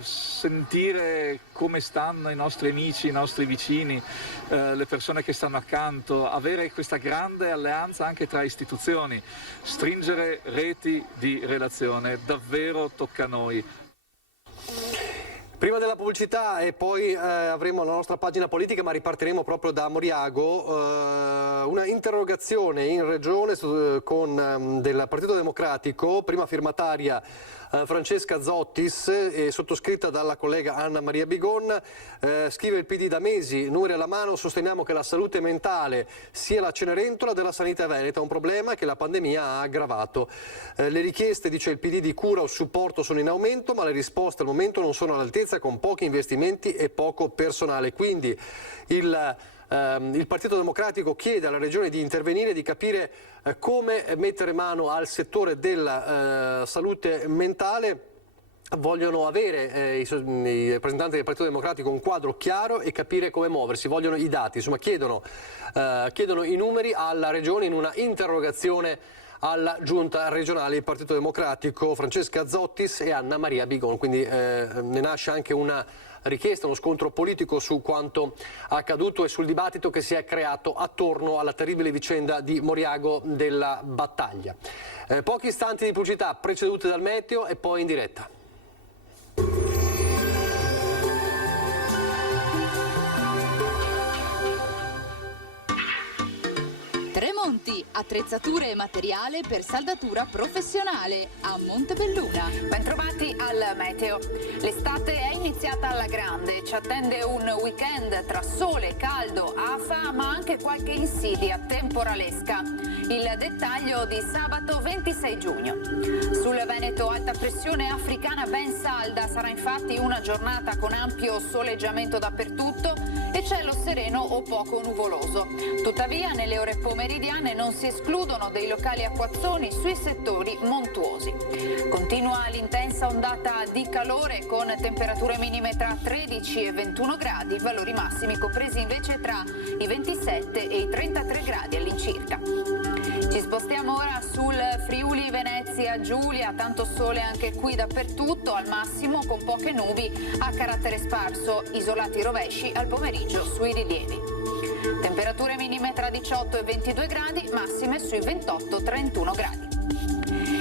sentire come stanno i nostri amici, i nostri vicini, le persone che stanno accanto, avere questa grande alleanza anche tra istituzioni, stringere reti di relazione, davvero tocca a noi. Prima della pubblicità e poi avremo la nostra pagina politica, ma ripartiremo proprio da Moriago, una interrogazione in regione del Partito Democratico, prima firmataria Francesca Zottis e sottoscritta dalla collega Anna Maria Bigon. Scrive il PD: da mesi, numeri alla mano, sosteniamo che la salute mentale sia la cenerentola della sanità veneta, un problema che la pandemia ha aggravato. Le richieste, dice il PD, di cura o supporto sono in aumento, ma le risposte al momento non sono all'altezza, con pochi investimenti e poco personale. Quindi il Partito Democratico chiede alla Regione di intervenire, di capire come mettere mano al settore della salute mentale. Vogliono avere i rappresentanti del Partito Democratico un quadro chiaro e capire come muoversi, vogliono i dati, insomma chiedono i numeri alla Regione in una interrogazione alla Giunta regionale del Partito Democratico, Francesca Zottis e Anna Maria Bigon. Quindi ne nasce anche una richiesta, uno scontro politico su quanto accaduto e sul dibattito che si è creato attorno alla terribile vicenda di Moriago della Battaglia. Pochi istanti di pubblicità precedute dal meteo e poi in diretta. Tremonti, attrezzature e materiale per saldatura professionale a Montebelluna. Bentrovati al meteo. L'estate è iniziata alla grande, ci attende un weekend tra sole, caldo, afa, ma anche qualche insidia temporalesca. Il dettaglio di sabato 26 giugno. Sul Veneto alta pressione africana ben salda, sarà infatti una giornata con ampio soleggiamento dappertutto e e cielo sereno o poco nuvoloso. Tuttavia nelle ore pomeridiane non si escludono dei locali acquazzoni sui settori montuosi. Continua l'intensa ondata di calore con temperature minime tra 13 e 21 gradi, valori massimi compresi invece tra i 27 e i 33 gradi all'incirca. Ci spostiamo ora sul Friuli Venezia Giulia, tanto sole anche qui dappertutto, al massimo con poche nubi a carattere sparso, isolati rovesci al pomeriggio sui rilievi. Temperature minime tra 18 e 22 gradi, massime sui 28-31 gradi.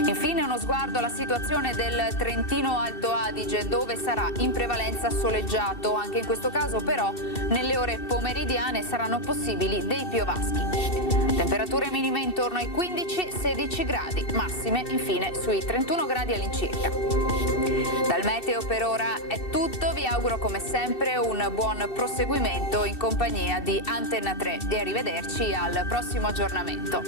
Infine uno sguardo alla situazione del Trentino Alto Adige, dove sarà in prevalenza soleggiato. Anche in questo caso però nelle ore pomeridiane saranno possibili dei piovaschi. Temperature minime intorno ai 15-16 gradi, massime infine sui 31 gradi all'incirca. Dal meteo per ora è tutto, vi auguro come sempre un buon proseguimento in compagnia di Antenna 3 e arrivederci al prossimo aggiornamento.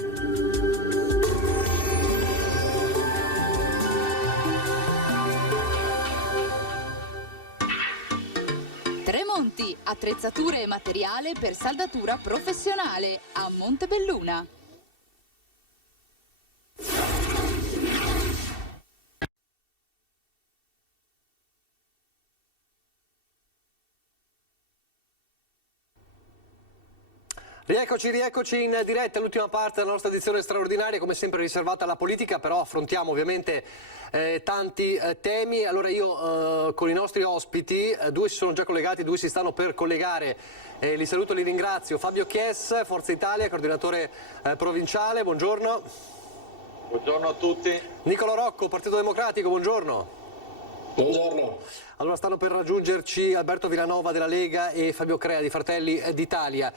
Tremonti, attrezzature e materiale per saldatura professionale a Montebelluna. Rieccoci in diretta, l'ultima parte della nostra edizione straordinaria, come sempre riservata alla politica, però affrontiamo ovviamente tanti temi. Allora io con i nostri ospiti, due si sono già collegati, due si stanno per collegare, li saluto e li ringrazio. Fabio Chies, Forza Italia, coordinatore provinciale, buongiorno. Buongiorno a tutti. Niccolò Rocco, Partito Democratico, buongiorno. Buongiorno. Allora stanno per raggiungerci Alberto Villanova della Lega e Fabio Crea di Fratelli d'Italia.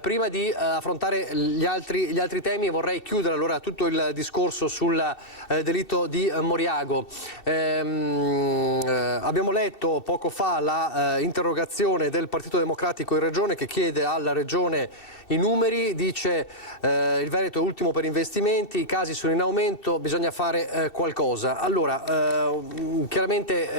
Prima di affrontare gli altri temi vorrei chiudere allora tutto il discorso sul delitto di Moriago. Abbiamo letto poco fa la interrogazione del Partito Democratico in Regione che chiede alla Regione i numeri, dice il Veneto è ultimo per investimenti, i casi sono in aumento, bisogna fare qualcosa. Allora, chiaramente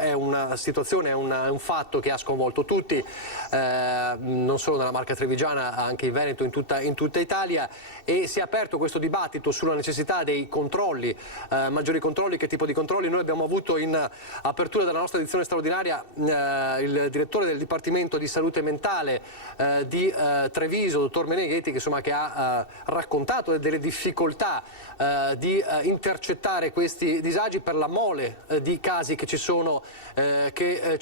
è una situazione, è un fatto che ha sconvolto tutti, non solo nella Marca Trevigiana, anche in Veneto, in tutta Italia, e si è aperto questo dibattito sulla necessità dei controlli, maggiori controlli, che tipo di controlli. Noi abbiamo avuto in apertura della nostra edizione straordinaria il direttore del Dipartimento di Salute Mentale di Treviso, dottor Meneghetti, che ha raccontato delle difficoltà di intercettare questi disagi per la mole di casi che ci sono. Che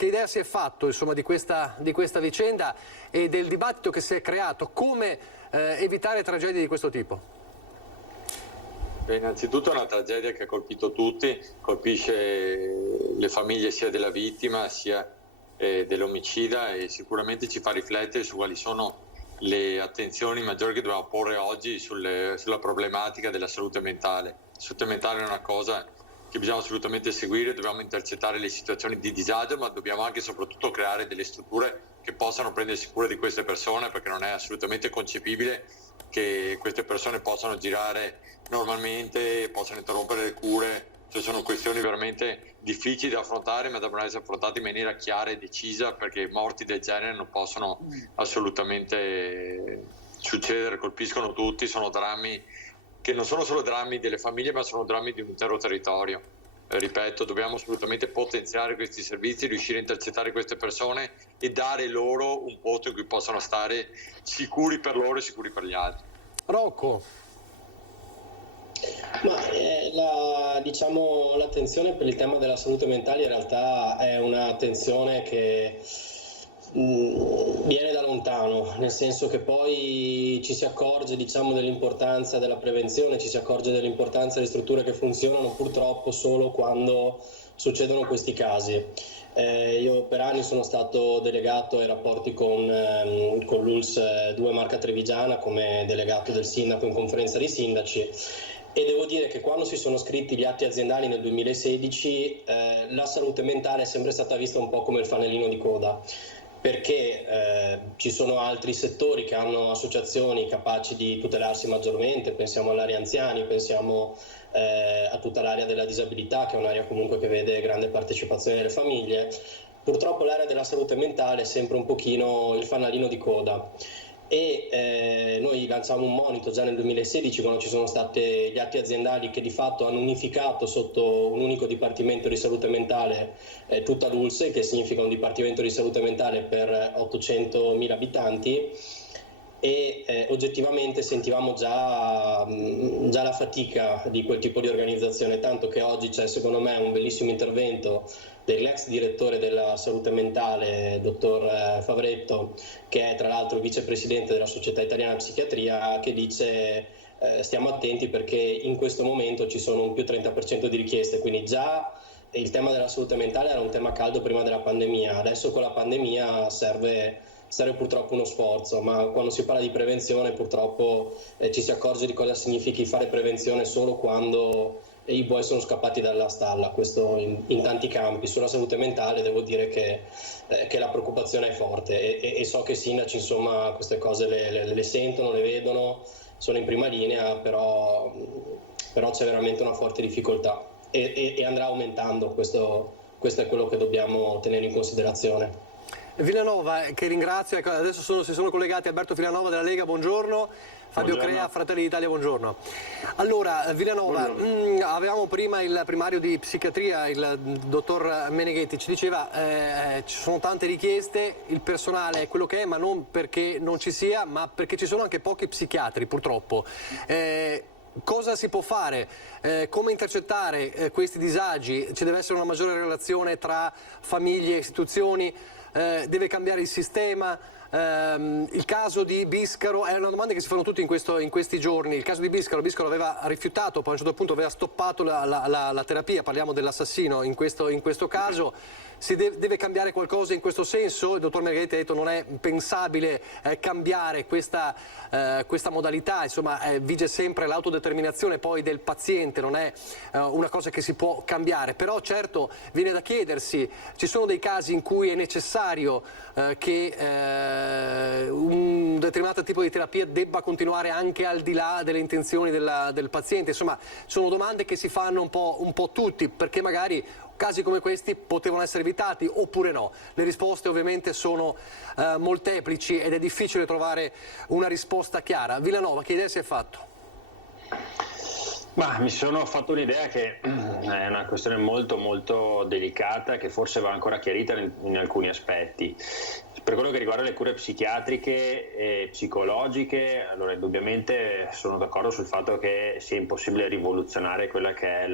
idea si è fatto di questa vicenda e del dibattito che si è creato? Come evitare tragedie di questo tipo? Beh, innanzitutto è una tragedia che ha colpito tutti, colpisce le famiglie sia della vittima sia dell'omicida, e sicuramente ci fa riflettere su quali sono le attenzioni maggiori che dobbiamo porre oggi sulla problematica della salute mentale. La salute mentale è una cosa che bisogna assolutamente seguire, dobbiamo intercettare le situazioni di disagio, ma dobbiamo anche e soprattutto creare delle strutture che possano prendersi cura di queste persone, perché non è assolutamente concepibile che queste persone possano girare normalmente, possano interrompere le cure. Cioè, sono questioni veramente difficili da affrontare, ma devono essere affrontate in maniera chiara e decisa, perché morti del genere non possono assolutamente succedere, colpiscono tutti, sono drammi che non sono solo drammi delle famiglie, ma sono drammi di un intero territorio. Ripeto, dobbiamo assolutamente potenziare questi servizi, riuscire a intercettare queste persone e dare loro un posto in cui possano stare sicuri per loro e sicuri per gli altri. Rocco. Ma l'attenzione per il tema della salute mentale in realtà è un'attenzione che viene da lontano, nel senso che poi ci si accorge dell'importanza della prevenzione, ci si accorge dell'importanza di strutture che funzionano purtroppo solo quando succedono questi casi. Io per anni sono stato delegato ai rapporti con l'ULSS 2 Marca Trevigiana come delegato del sindaco in conferenza dei sindaci, e devo dire che quando si sono scritti gli atti aziendali nel 2016 la salute mentale è sempre stata vista un po' come il fanalino di coda, perché ci sono altri settori che hanno associazioni capaci di tutelarsi maggiormente, pensiamo all'area anziani, pensiamo a tutta l'area della disabilità, che è un'area comunque che vede grande partecipazione delle famiglie, purtroppo l'area della salute mentale è sempre un pochino il fanalino di coda. E noi lanciamo un monito già nel 2016, quando ci sono stati gli atti aziendali che di fatto hanno unificato sotto un unico dipartimento di salute mentale tutta l'ULSE, che significa un dipartimento di salute mentale per 800.000 abitanti, e oggettivamente sentivamo già la fatica di quel tipo di organizzazione, tanto che oggi c'è secondo me un bellissimo intervento dell'ex direttore della salute mentale, dottor Favretto, che è tra l'altro il vicepresidente della Società Italiana Psichiatria, che dice stiamo attenti perché in questo momento ci sono un più 30% di richieste, quindi già il tema della salute mentale era un tema caldo prima della pandemia, adesso con la pandemia serve purtroppo uno sforzo, ma quando si parla di prevenzione purtroppo ci si accorge di cosa significhi fare prevenzione solo quando i buoi sono scappati dalla stalla, questo in tanti campi. Sulla salute mentale devo dire che la preoccupazione è forte e so che i sindaci insomma queste cose le sentono, le vedono, sono in prima linea, però c'è veramente una forte difficoltà e andrà aumentando, questo è quello che dobbiamo tenere in considerazione. Villanova, che ringrazio, adesso si sono collegati Alberto Villanova della Lega, buongiorno, Fabio Crea, Fratelli d'Italia, buongiorno. Allora, Villanova, avevamo prima il primario di psichiatria, il dottor Meneghetti, ci diceva ci sono tante richieste, il personale è quello che è, ma non perché non ci sia, ma perché ci sono anche pochi psichiatri purtroppo. Cosa si può fare? Come intercettare questi disagi? Ci deve essere una maggiore relazione tra famiglie e istituzioni? Deve cambiare il sistema? Il caso di Biscaro è una domanda che si fanno tutti in questi giorni. Il caso di Biscaro aveva rifiutato, poi a un certo punto aveva stoppato la terapia, parliamo dell'assassino in questo caso. Si deve cambiare qualcosa in questo senso? Il dottor Meneghetti ha detto che non è pensabile cambiare questa modalità, insomma vige sempre l'autodeterminazione poi del paziente, non è una cosa che si può cambiare, però certo viene da chiedersi, ci sono dei casi in cui è necessario che un determinato tipo di terapia debba continuare anche al di là delle intenzioni del paziente, insomma sono domande che si fanno un po' tutti, perché magari casi come questi potevano essere evitati oppure no. Le risposte ovviamente sono molteplici ed è difficile trovare una risposta chiara. Villanova, che idea si è fatto? Ma mi sono fatto un'idea che è una questione molto molto delicata, che forse va ancora chiarita in alcuni aspetti. Per quello che riguarda le cure psichiatriche e psicologiche, allora indubbiamente sono d'accordo sul fatto che sia impossibile rivoluzionare quella che è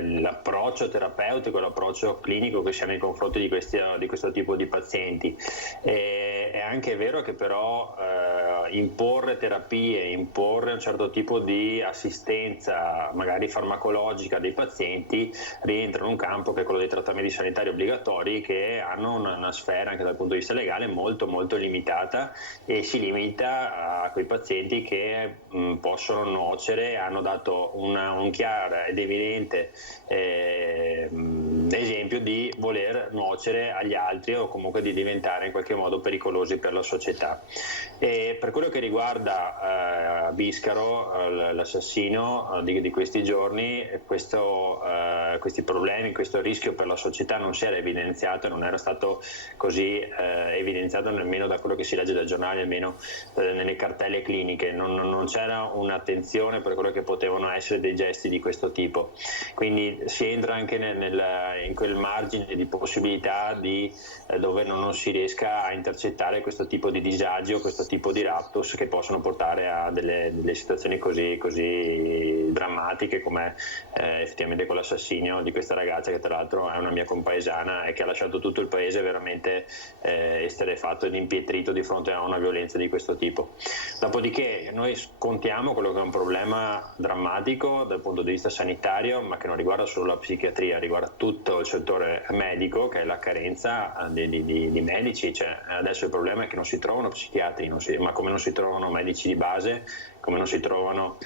l'approccio terapeutico, l'approccio clinico che si ha nei confronti di questo tipo di pazienti. È anche vero che però imporre terapie, imporre un certo tipo di assistenza magari farmacologica dei pazienti rientra in un campo che è quello dei trattamenti sanitari obbligatori, che hanno una sfera anche dal punto di vista legale molto molto limitata e si limita a quei pazienti che possono nuocere, hanno dato un chiaro ed evidente esempio di voler nuocere agli altri o comunque di diventare in qualche modo pericolosi per la società. E per quello che riguarda Biscaro, l'assassino di questi giorni, questi problemi, questo rischio per la società non si era evidenziato, non era stato così evidenziato nemmeno da quello che si legge dai giornali, almeno nelle cartelle cliniche, non c'era un'attenzione per quello che potevano essere dei gesti di questo tipo, quindi si entra anche in quel margine di possibilità dove non si riesca a intercettare questo tipo di disagio, questo tipo di raptus che possono portare a delle situazioni così drammatiche come effettivamente con l'assassinio di questa ragazza, che tra l'altro è una mia compaesana e che ha lasciato tutto il paese veramente esterrefatto ed impietrito di fronte a una violenza di questo tipo. Dopodiché noi scontiamo quello che è un problema drammatico dal punto di vista sanitario, ma che non riguarda solo la psichiatria, riguarda tutto il settore medico, che è la carenza di medici. Cioè, adesso il problema è che non si trovano psichiatri, ma come non si trovano medici di base, come non si trovano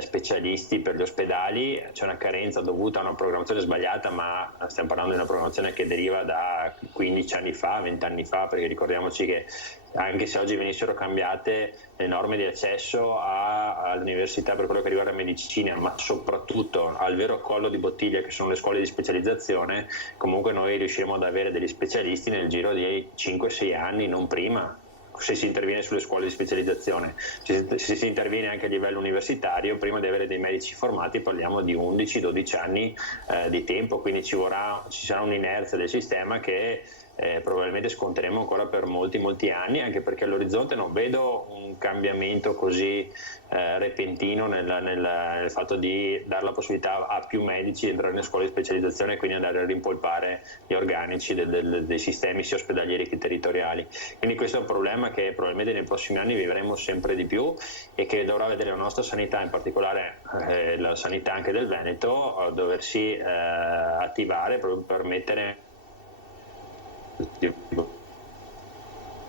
specialisti per gli ospedali. C'è una carenza dovuta a una programmazione sbagliata, ma stiamo parlando di una programmazione che deriva da 15 anni fa, 20 anni fa, perché ricordiamoci che anche se oggi venissero cambiate le norme di accesso all'università per quello che riguarda la medicina, ma soprattutto al vero collo di bottiglia che sono le scuole di specializzazione, comunque noi riusciremo ad avere degli specialisti nel giro di 5-6 anni, non prima, se si interviene sulle scuole di specializzazione. Se si interviene anche a livello universitario, prima di avere dei medici formati parliamo di 11-12 anni di tempo, quindi ci sarà un'inerzia del sistema che probabilmente sconteremo ancora per molti anni, anche perché all'orizzonte non vedo un cambiamento così repentino nel fatto di dare la possibilità a più medici di entrare nelle scuole di specializzazione e quindi andare a rimpolpare gli organici dei sistemi sia ospedalieri che territoriali. Quindi questo è un problema che probabilmente nei prossimi anni vivremo sempre di più e che dovrà vedere la nostra sanità, in particolare la sanità anche del Veneto, doversi attivare proprio per mettere di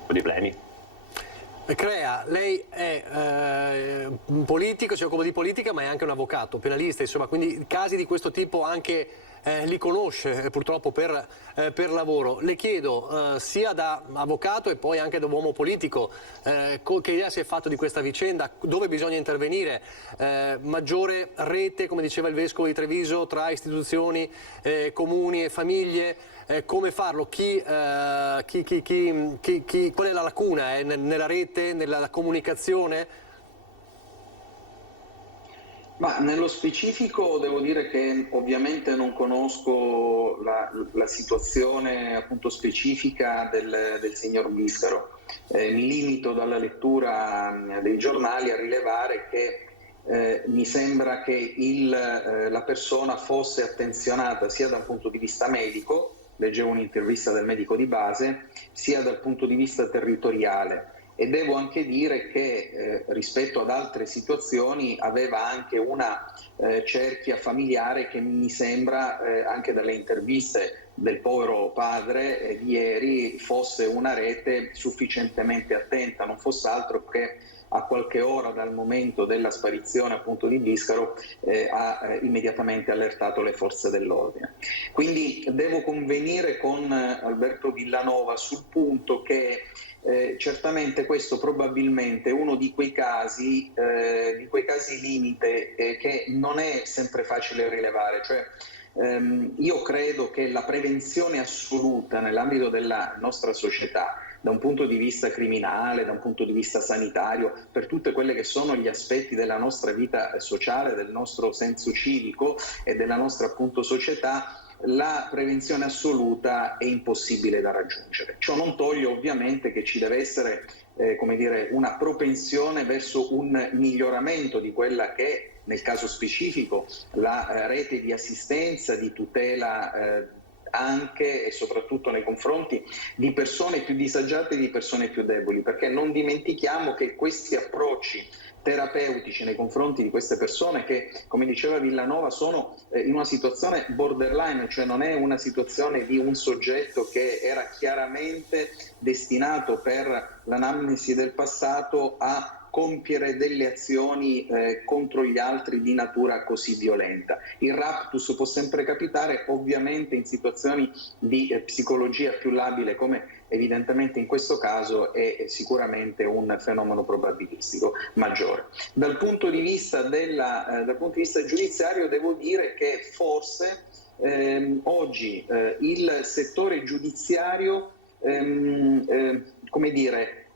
problemi. Crea, lei è un politico, si occupa di politica, ma è anche un avvocato, penalista, insomma, quindi casi di questo tipo anche li conosce purtroppo per lavoro. Le chiedo, sia da avvocato e poi anche da uomo politico, che idea si è fatto di questa vicenda, dove bisogna intervenire, maggiore rete, come diceva il Vescovo di Treviso, tra istituzioni, comuni e famiglie, come farlo? Qual è la lacuna? Nella rete, nella comunicazione? Ma nello specifico devo dire che ovviamente non conosco la situazione appunto specifica del signor Biscaro. Mi limito dalla lettura dei giornali a rilevare che mi sembra che la persona fosse attenzionata sia dal punto di vista medico, leggevo un'intervista del medico di base, sia dal punto di vista territoriale. E devo anche dire che rispetto ad altre situazioni aveva anche una cerchia familiare che mi sembra, anche dalle interviste del povero padre di ieri, fosse una rete sufficientemente attenta, non fosse altro che a qualche ora dal momento della sparizione appunto di Biscaro ha immediatamente allertato le forze dell'ordine. Quindi devo convenire con Alberto Villanova sul punto che certamente questo probabilmente è uno di quei casi limite che non è sempre facile rilevare, cioè io credo che la prevenzione assoluta nell'ambito della nostra società, da un punto di vista criminale, da un punto di vista sanitario, per tutte quelle che sono gli aspetti della nostra vita sociale, del nostro senso civico e della nostra appunto società, la prevenzione assoluta è impossibile da raggiungere. Ciò non toglie ovviamente che ci deve essere una propensione verso un miglioramento di quella che è, nel caso specifico, la rete di assistenza, di tutela anche e soprattutto nei confronti di persone più disagiate e di persone più deboli, perché non dimentichiamo che questi approcci terapeutici nei confronti di queste persone che, come diceva Villanova, sono in una situazione borderline, cioè non è una situazione di un soggetto che era chiaramente destinato per l'anamnesi del passato a compiere delle azioni contro gli altri di natura così violenta. Il raptus può sempre capitare, ovviamente in situazioni di psicologia più labile, come evidentemente in questo caso è sicuramente un fenomeno probabilistico maggiore. Dal punto di vista giudiziario devo dire che forse oggi il settore giudiziario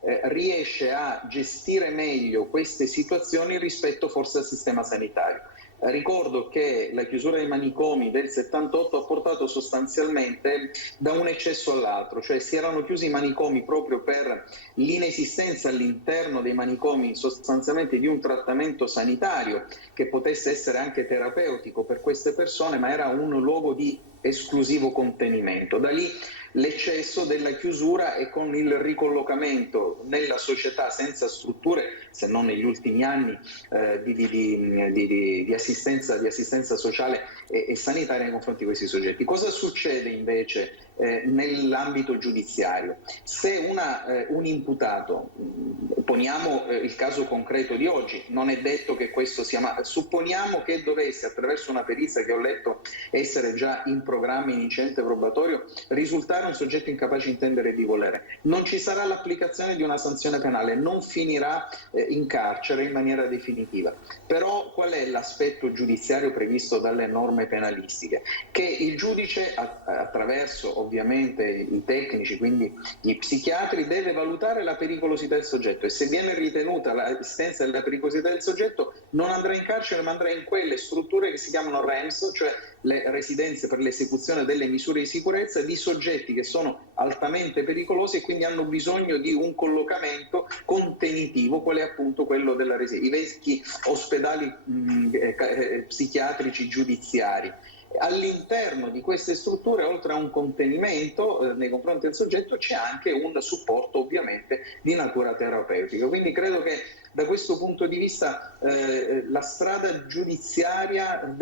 riesce a gestire meglio queste situazioni rispetto forse al sistema sanitario. Ricordo che la chiusura dei manicomi del 78 ha portato sostanzialmente da un eccesso all'altro, cioè si erano chiusi i manicomi proprio per l'inesistenza all'interno dei manicomi sostanzialmente di un trattamento sanitario che potesse essere anche terapeutico per queste persone, ma era un luogo di esclusivo contenimento. Da lì l'eccesso della chiusura e con il ricollocamento nella società senza strutture, se non negli ultimi anni, di assistenza sociale e sanitaria nei confronti di questi soggetti. Cosa succede invece nell'ambito giudiziario. Se un imputato, poniamo il caso concreto di oggi, non è detto che questo sia, ma supponiamo che dovesse, attraverso una perizia che ho letto essere già in programma in incidente probatorio, risultare un soggetto incapace di intendere e di volere, non ci sarà l'applicazione di una sanzione penale, non finirà in carcere in maniera definitiva. Però qual è l'aspetto giudiziario previsto dalle norme penalistiche? Che il giudice, attraverso ovviamente i tecnici, quindi gli psichiatri, deve valutare la pericolosità del soggetto, e se viene ritenuta l'esistenza della pericolosità del soggetto non andrà in carcere ma andrà in quelle strutture che si chiamano REMS, cioè le residenze per l'esecuzione delle misure di sicurezza di soggetti che sono altamente pericolosi e quindi hanno bisogno di un collocamento contenitivo, qual è appunto quello della residenza, i vecchi ospedali psichiatrici giudiziari. All'interno di queste strutture, oltre a un contenimento nei confronti del soggetto, c'è anche un supporto ovviamente di natura terapeutica. Quindi credo che da questo punto di vista la strada giudiziaria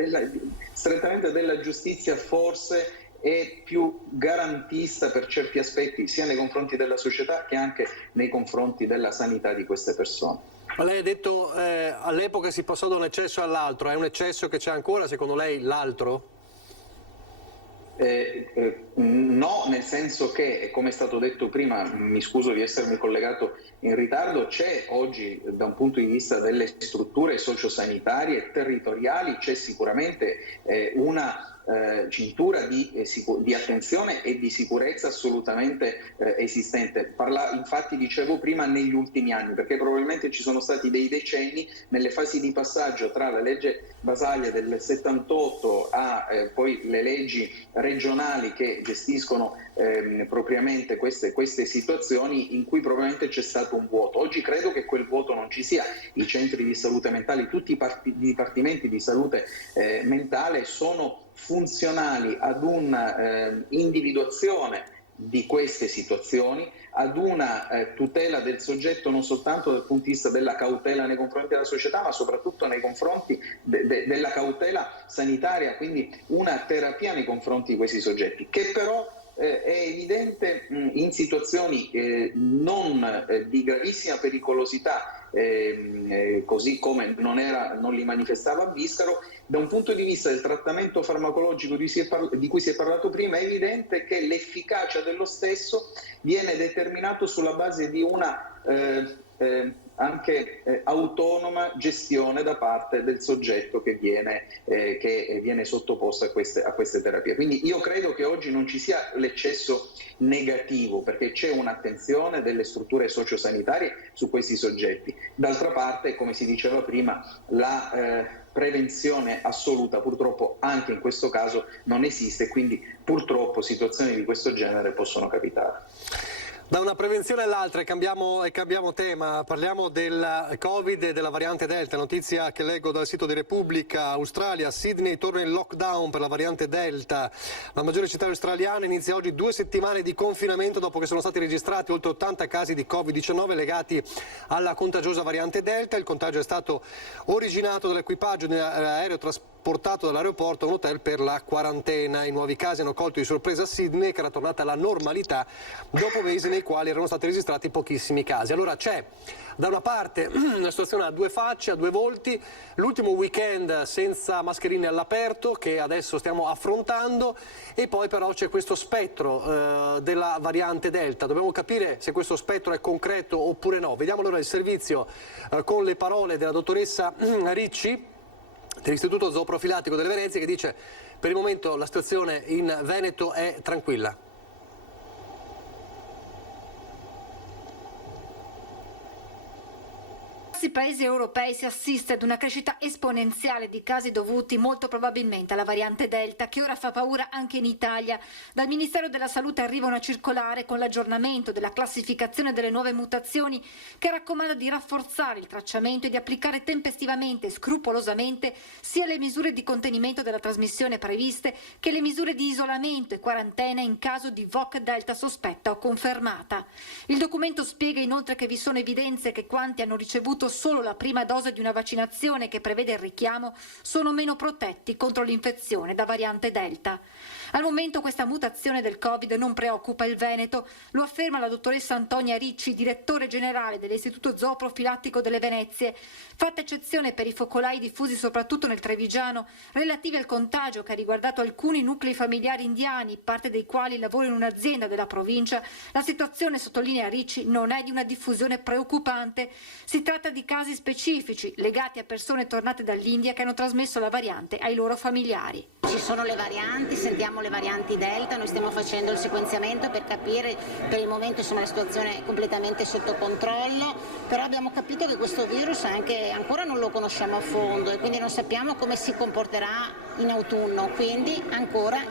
strettamente della giustizia forse è più garantista per certi aspetti, sia nei confronti della società che anche nei confronti della sanità di queste persone. Ma lei ha detto all'epoca si passò da un eccesso all'altro, è un eccesso che c'è ancora secondo lei l'altro? No, nel senso che, come è stato detto prima, mi scuso di essermi collegato in ritardo, c'è oggi da un punto di vista delle strutture sociosanitarie e territoriali, c'è sicuramente una cintura di attenzione e di sicurezza assolutamente esistente. Infatti dicevo prima negli ultimi anni, perché probabilmente ci sono stati dei decenni nelle fasi di passaggio tra la legge Basaglia del 78 a poi le leggi regionali che gestiscono propriamente queste situazioni, in cui probabilmente c'è stato un vuoto. Oggi credo che quel vuoto non ci sia. I centri di salute mentali, tutti i dipartimenti di salute mentale sono funzionali ad una individuazione di queste situazioni, ad una tutela del soggetto non soltanto dal punto di vista della cautela nei confronti della società, ma soprattutto nei confronti della cautela sanitaria, quindi una terapia nei confronti di questi soggetti, che però è evidente in situazioni non di gravissima pericolosità, così come non li manifestava Biscaro. Da un punto di vista del trattamento farmacologico di cui si è parlato prima, è evidente che l'efficacia dello stesso viene determinato sulla base di una anche autonoma gestione da parte del soggetto che viene sottoposto a queste terapie. Quindi io credo che oggi non ci sia l'eccesso negativo, perché c'è un'attenzione delle strutture sociosanitarie su questi soggetti. D'altra parte, come si diceva prima, la prevenzione assoluta purtroppo anche in questo caso non esiste, quindi purtroppo situazioni di questo genere possono capitare. Da una prevenzione all'altra cambiamo tema, parliamo del Covid e della variante Delta. Notizia che leggo dal sito di Repubblica: Australia, Sydney torna in lockdown per la variante Delta. La maggiore città australiana inizia oggi 2 settimane di confinamento dopo che sono stati registrati oltre 80 casi di Covid-19 legati alla contagiosa variante Delta. Il contagio è stato originato dall'equipaggio di un aereo trasportato dall'aeroporto a un hotel per la quarantena. I nuovi casi hanno colto di sorpresa Sydney, che era tornata alla normalità dopo mesi nei quali erano stati registrati pochissimi casi. Allora c'è da una parte una situazione a due facce, a due volti, l'ultimo weekend senza mascherine all'aperto che adesso stiamo affrontando, e poi però c'è questo spettro della variante Delta. Dobbiamo capire se questo spettro è concreto oppure no. Vediamo allora il servizio con le parole della dottoressa Ricci dell'Istituto Zooprofilattico delle Venezie, che dice: per il momento la situazione in Veneto è tranquilla. In diversi paesi europei si assiste ad una crescita esponenziale di casi dovuti molto probabilmente alla variante Delta, che ora fa paura anche in Italia. Dal Ministero della Salute arriva una circolare con l'aggiornamento della classificazione delle nuove mutazioni, che raccomanda di rafforzare il tracciamento e di applicare tempestivamente e scrupolosamente sia le misure di contenimento della trasmissione previste che le misure di isolamento e quarantena in caso di VOC Delta sospetta o confermata. Il documento spiega inoltre che vi sono evidenze che quanti hanno ricevuto solo la prima dose di una vaccinazione che prevede il richiamo sono meno protetti contro l'infezione da variante Delta. Al momento questa mutazione del Covid non preoccupa il Veneto, lo afferma la dottoressa Antonia Ricci, direttore generale dell'Istituto Zooprofilattico delle Venezie. Fatta eccezione per i focolai diffusi soprattutto nel Trevigiano, relativi al contagio che ha riguardato alcuni nuclei familiari indiani, parte dei quali lavora in un'azienda della provincia, la situazione, sottolinea Ricci, non è di una diffusione preoccupante. Si tratta di casi specifici legati a persone tornate dall'India che hanno trasmesso la variante ai loro familiari. Ci sono le varianti, sentiamo le varianti Delta, noi stiamo facendo il sequenziamento per capire, per il momento insomma la situazione è completamente sotto controllo, però abbiamo capito che questo virus anche ancora non lo conosciamo a fondo e quindi non sappiamo come si comporterà in autunno, quindi ancora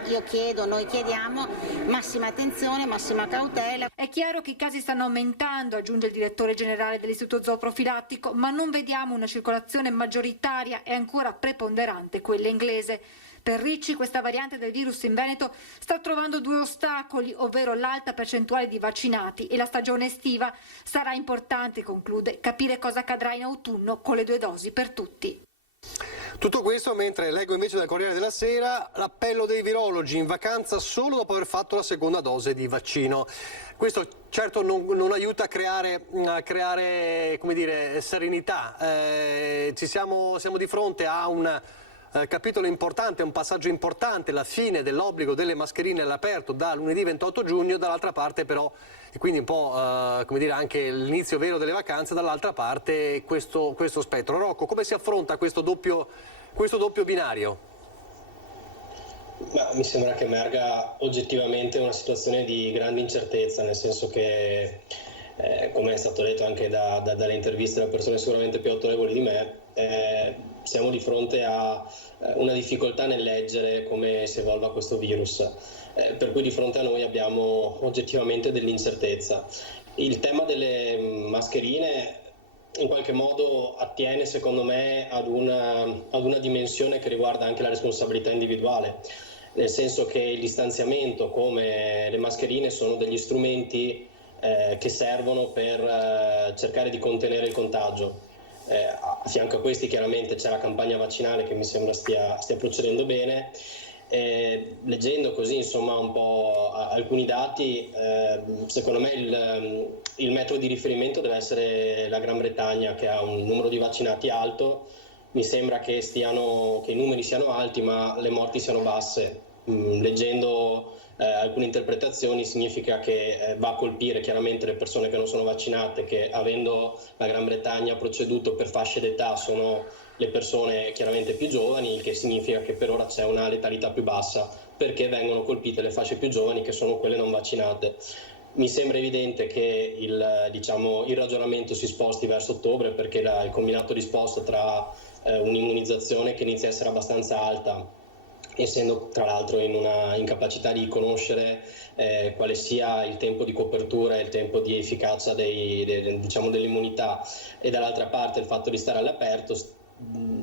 noi chiediamo massima attenzione, massima cautela. È chiaro che i casi stanno aumentando, aggiunge il direttore generale dell'Istituto Zooprofilattico, ma non vediamo una circolazione maggioritaria, è ancora preponderante quella inglese. Per Ricci questa variante del virus in Veneto sta trovando due ostacoli, ovvero l'alta percentuale di vaccinati e la stagione estiva. Sarà importante, conclude, capire cosa accadrà in autunno con le 2 dosi per tutti. Tutto questo mentre leggo invece dal Corriere della Sera l'appello dei virologi in vacanza solo dopo aver fatto la seconda dose di vaccino. Questo certo non aiuta a creare come dire, serenità. Siamo di fronte a un capitolo importante, un passaggio importante, la fine dell'obbligo delle mascherine all'aperto da lunedì 28 giugno, dall'altra parte però, e quindi un po' come dire anche l'inizio vero delle vacanze, dall'altra parte questo spettro. Rocco, come si affronta questo doppio binario? Mi sembra che emerga oggettivamente una situazione di grande incertezza, nel senso che, come è stato detto anche dalle interviste da persone sicuramente più autorevoli di me, siamo di fronte a una difficoltà nel leggere come si evolva questo virus, per cui di fronte a noi abbiamo oggettivamente dell'incertezza. Il tema delle mascherine in qualche modo attiene secondo me ad una dimensione che riguarda anche la responsabilità individuale, nel senso che il distanziamento come le mascherine sono degli strumenti che servono per cercare di contenere il contagio. A fianco a questi chiaramente c'è la campagna vaccinale che mi sembra stia procedendo bene. Leggendo così insomma un po' alcuni dati, secondo me il metro di riferimento deve essere la Gran Bretagna, che ha un numero di vaccinati alto. Mi sembra che i numeri siano alti ma le morti siano basse. Leggendo alcune interpretazioni significa che va a colpire chiaramente le persone che non sono vaccinate, che avendo la Gran Bretagna proceduto per fasce d'età sono le persone chiaramente più giovani, il che significa che per ora c'è una letalità più bassa perché vengono colpite le fasce più giovani, che sono quelle non vaccinate. Mi sembra evidente che il ragionamento si sposti verso ottobre, perché il combinato disposto tra un'immunizzazione che inizia a essere abbastanza alta, essendo tra l'altro in una incapacità di conoscere quale sia il tempo di copertura e il tempo di efficacia dell'immunità, e dall'altra parte il fatto di stare all'aperto,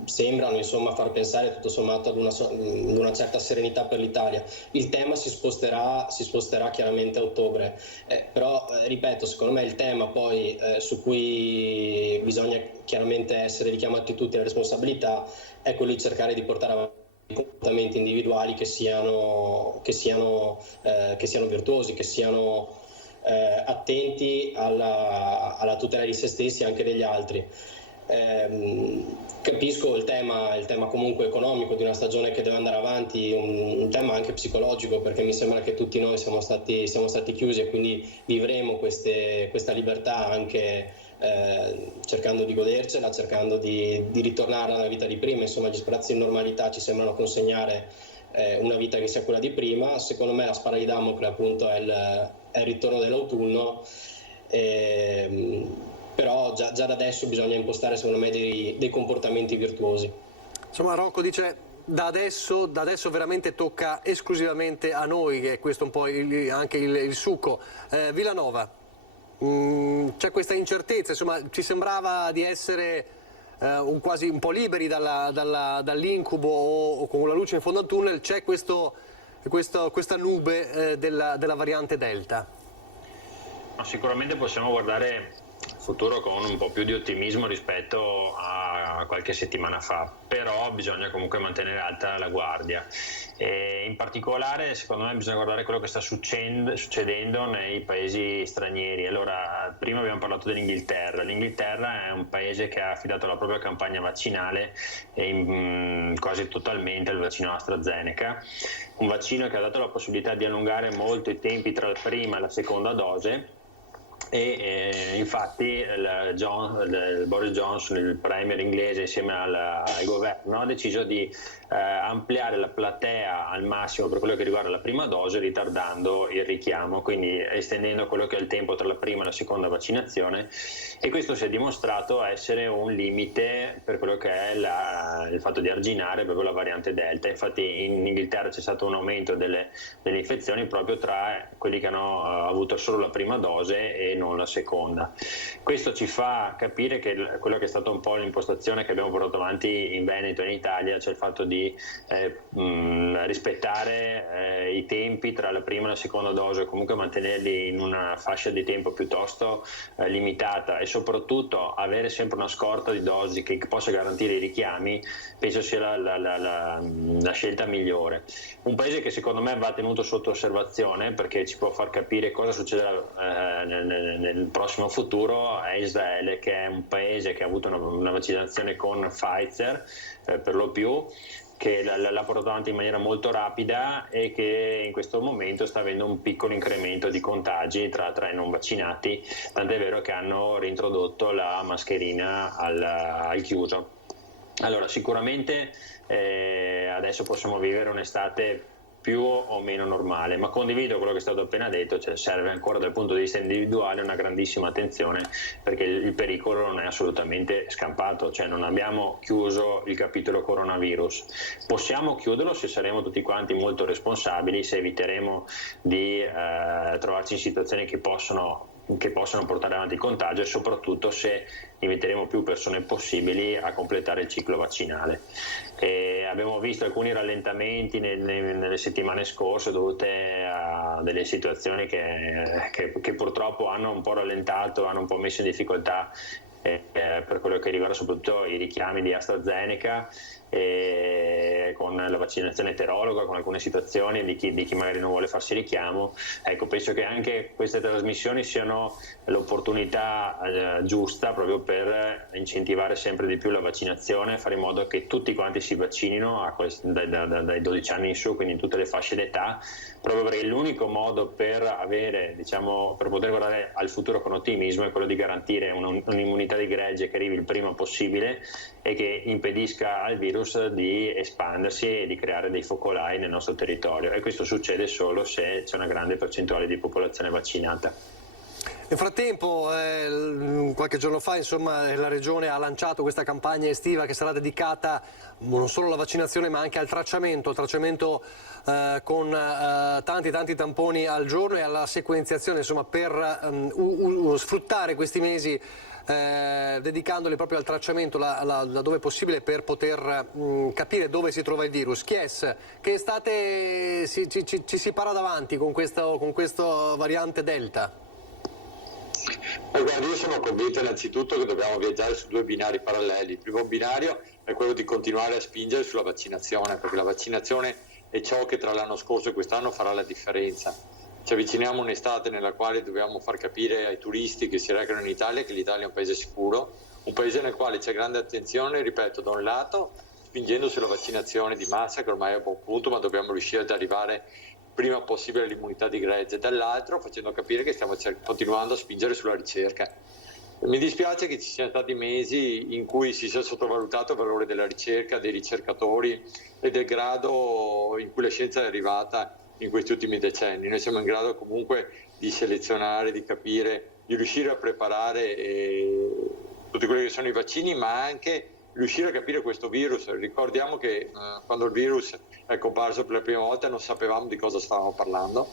sembrano insomma far pensare tutto sommato ad una certa serenità per l'Italia. Il tema si sposterà chiaramente a ottobre, però ripeto, secondo me il tema poi su cui bisogna chiaramente essere richiamati tutti alla responsabilità è quello di cercare di portare avanti comportamenti individuali che siano virtuosi, che siano attenti alla tutela di se stessi e anche degli altri. Capisco il tema comunque economico di una stagione che deve andare avanti, un tema anche psicologico, perché mi sembra che tutti noi siamo stati chiusi e quindi vivremo questa libertà anche cercando di godercela, cercando di ritornare alla vita di prima. Insomma, gli spazi di normalità ci sembrano consegnare una vita che sia quella di prima. Secondo me la spada di Damocle appunto è il ritorno dell'autunno, però già da adesso bisogna impostare secondo me dei comportamenti virtuosi. Insomma, Rocco dice da adesso veramente tocca esclusivamente a noi, che è questo un po' anche il succo. Villanova, c'è questa incertezza, insomma ci sembrava di essere quasi un po' liberi dall'incubo o con la luce in fondo al tunnel. C'è questa nube della variante Delta. Sicuramente possiamo guardare il futuro con un po' più di ottimismo rispetto a qualche settimana fa, però bisogna comunque mantenere alta la guardia. In particolare, secondo me, bisogna guardare quello che sta succedendo nei paesi stranieri. Allora, prima abbiamo parlato dell'Inghilterra. L'Inghilterra è un paese che ha affidato la propria campagna vaccinale quasi totalmente al vaccino AstraZeneca, un vaccino che ha dato la possibilità di allungare molto i tempi tra la prima e la seconda dose. E infatti Boris Johnson, il premier inglese, insieme al governo, ha deciso di ampliare la platea al massimo per quello che riguarda la prima dose, ritardando il richiamo, quindi estendendo quello che è il tempo tra la prima e la seconda vaccinazione, e questo si è dimostrato essere un limite per quello che è il fatto di arginare proprio la variante Delta. Infatti in Inghilterra c'è stato un aumento delle infezioni proprio tra quelli che hanno avuto solo la prima dose e non la seconda. Questo ci fa capire che quello che è stato un po' l'impostazione che abbiamo portato avanti in Veneto e in Italia, cioè il fatto di rispettare i tempi tra la prima e la seconda dose, o comunque mantenerli in una fascia di tempo piuttosto limitata, e soprattutto avere sempre una scorta di dosi che possa garantire i richiami, penso sia la scelta migliore. Un paese che secondo me va tenuto sotto osservazione, perché ci può far capire cosa succederà nel prossimo futuro, è Israele, che è un paese che ha avuto una vaccinazione con Pfizer per lo più, che l'ha portato avanti in maniera molto rapida e che in questo momento sta avendo un piccolo incremento di contagi tra i non vaccinati, tant'è vero che hanno reintrodotto la mascherina al chiuso. Allora, sicuramente adesso possiamo vivere un'estate più o meno normale, ma condivido quello che è stato appena detto, cioè serve ancora dal punto di vista individuale una grandissima attenzione, perché il pericolo non è assolutamente scampato, cioè non abbiamo chiuso il capitolo coronavirus. Possiamo chiuderlo se saremo tutti quanti molto responsabili, se eviteremo di trovarci in situazioni che possono portare avanti il contagio, e soprattutto se inviteremo più persone possibili a completare il ciclo vaccinale. Abbiamo visto alcuni rallentamenti nelle settimane scorse dovute a delle situazioni che purtroppo hanno un po' rallentato, hanno un po' messo in difficoltà per quello che riguarda soprattutto i richiami di AstraZeneca, con la vaccinazione eterologa, con alcune situazioni di chi magari non vuole farsi richiamo. Ecco, penso che anche queste trasmissioni siano l'opportunità giusta proprio per incentivare sempre di più la vaccinazione, fare in modo che tutti quanti si vaccinino dai 12 anni in su, quindi in tutte le fasce d'età, proprio perché l'unico modo per per poter guardare al futuro con ottimismo è quello di garantire un'immunità di gregge che arrivi il prima possibile e che impedisca al virus di espandersi e di creare dei focolai nel nostro territorio, e questo succede solo se c'è una grande percentuale di popolazione vaccinata. Nel frattempo, qualche giorno fa, la Regione ha lanciato questa campagna estiva che sarà dedicata non solo alla vaccinazione ma anche al tracciamento con tanti tamponi al giorno e alla sequenziazione, per sfruttare questi mesi dedicandoli proprio al tracciamento laddove possibile, per poter capire dove si trova il virus. Chies, che estate ci si para davanti con questa variante Delta? Guarda, io sono convinto innanzitutto che dobbiamo viaggiare su due binari paralleli. Il primo binario è quello di continuare a spingere sulla vaccinazione, perché la vaccinazione è ciò che tra l'anno scorso e quest'anno farà la differenza. Ci avviciniamo a un'estate nella quale dobbiamo far capire ai turisti che si recano in Italia che l'Italia è un paese sicuro, un paese nel quale c'è grande attenzione, ripeto, da un lato spingendo sulla vaccinazione di massa, che ormai è a buon punto, ma dobbiamo riuscire ad arrivare prima possibile all'immunità di gregge, dall'altro facendo capire che stiamo continuando a spingere sulla ricerca. Mi dispiace che ci siano stati mesi in cui si sia sottovalutato il valore della ricerca, dei ricercatori e del grado in cui la scienza è arrivata in questi ultimi decenni. Noi siamo in grado comunque di selezionare, di capire, di riuscire a preparare tutti quelli che sono i vaccini, ma anche riuscire a capire questo virus. Ricordiamo che quando il virus è comparso per la prima volta non sapevamo di cosa stavamo parlando.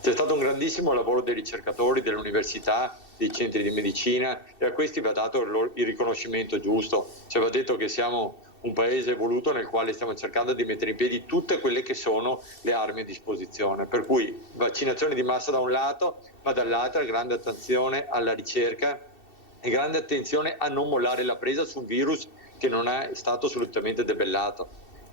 C'è stato un grandissimo lavoro dei ricercatori, delle università, dei centri di medicina, e a questi va dato il riconoscimento giusto. Ci va detto che siamo un paese evoluto nel quale stiamo cercando di mettere in piedi tutte quelle che sono le armi a disposizione, per cui vaccinazione di massa da un lato, ma dall'altro grande attenzione alla ricerca e grande attenzione a non mollare la presa su un virus che non è stato assolutamente debellato.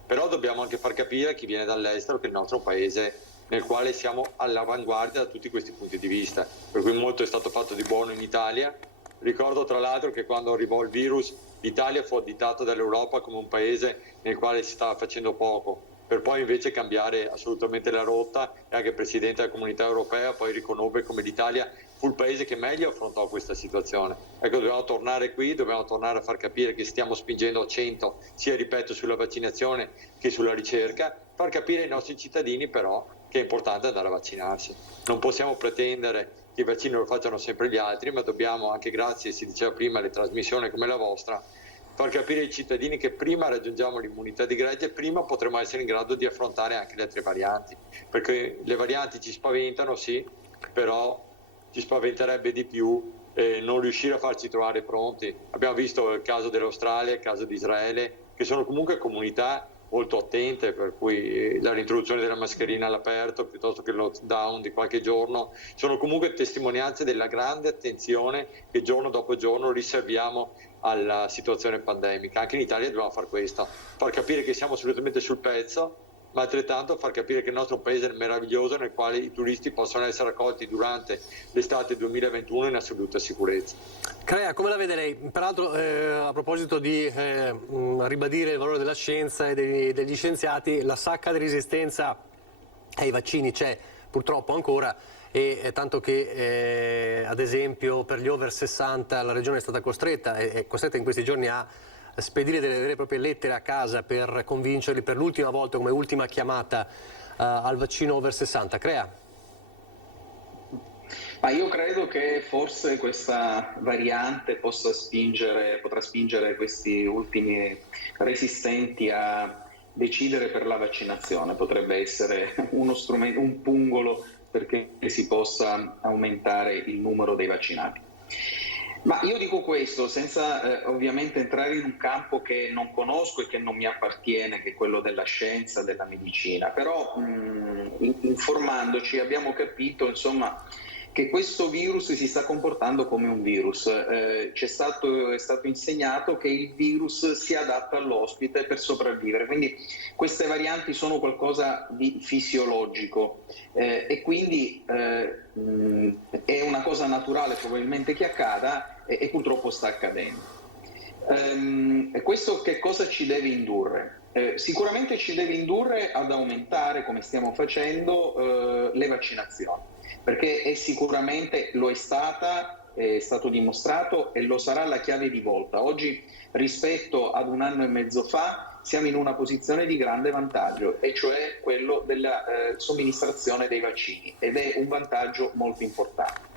Però dobbiamo anche far capire a chi viene dall'estero che il nostro paese, nel quale siamo all'avanguardia da tutti questi punti di vista, per cui molto è stato fatto di buono in Italia. Ricordo tra l'altro che quando arrivò il virus l'Italia fu additata dall'Europa come un paese nel quale si stava facendo poco, per poi invece cambiare assolutamente la rotta, e anche il Presidente della Comunità Europea poi riconobbe come l'Italia fu il paese che meglio affrontò questa situazione. Ecco, dobbiamo tornare qui, dobbiamo tornare a far capire che stiamo spingendo a 100, sia ripeto sulla vaccinazione che sulla ricerca, far capire ai nostri cittadini però che è importante andare a vaccinarsi. Non possiamo pretendere che i vaccini lo facciano sempre gli altri, ma dobbiamo anche, grazie, si diceva prima, alle trasmissioni come la vostra, far capire ai cittadini che prima raggiungiamo l'immunità di gregge, prima potremo essere in grado di affrontare anche le altre varianti, perché le varianti ci spaventano, sì, però ci spaventerebbe di più non riuscire a farci trovare pronti. Abbiamo visto il caso dell'Australia, il caso di Israele, che sono comunque comunità molto attente, per cui la reintroduzione della mascherina all'aperto piuttosto che il lockdown di qualche giorno sono comunque testimonianze della grande attenzione che giorno dopo giorno riserviamo alla situazione pandemica. Anche in Italia dobbiamo fare questo, far capire che siamo assolutamente sul pezzo, ma altrettanto far capire che il nostro paese è meraviglioso, nel quale i turisti possono essere accolti durante l'estate 2021 in assoluta sicurezza. Crea, come la vede lei? Peraltro a proposito di ribadire il valore della scienza e degli scienziati, la sacca di resistenza ai vaccini c'è purtroppo ancora, e tanto che ad esempio per gli over 60 la regione è stata costretta in questi giorni a spedire delle vere e proprie lettere a casa per convincerli per l'ultima volta, come ultima chiamata al vaccino over 60. Crea? Ma io credo che forse questa variante potrà spingere questi ultimi resistenti a decidere per la vaccinazione. Potrebbe essere uno strumento, un pungolo perché si possa aumentare il numero dei vaccinati. Ma io dico questo senza ovviamente entrare in un campo che non conosco e che non mi appartiene, che è quello della scienza, della medicina, però informandoci abbiamo capito insomma che questo virus si sta comportando come un virus. È stato insegnato che il virus si adatta all'ospite per sopravvivere, quindi queste varianti sono qualcosa di fisiologico e quindi è una cosa naturale probabilmente che accada e purtroppo sta accadendo. Questo che cosa ci deve indurre? Sicuramente ci deve indurre ad aumentare, come stiamo facendo, le vaccinazioni, perché lo è stato dimostrato e lo sarà la chiave di volta. Oggi rispetto ad un anno e mezzo fa siamo in una posizione di grande vantaggio, e cioè quello della somministrazione dei vaccini, ed è un vantaggio molto importante.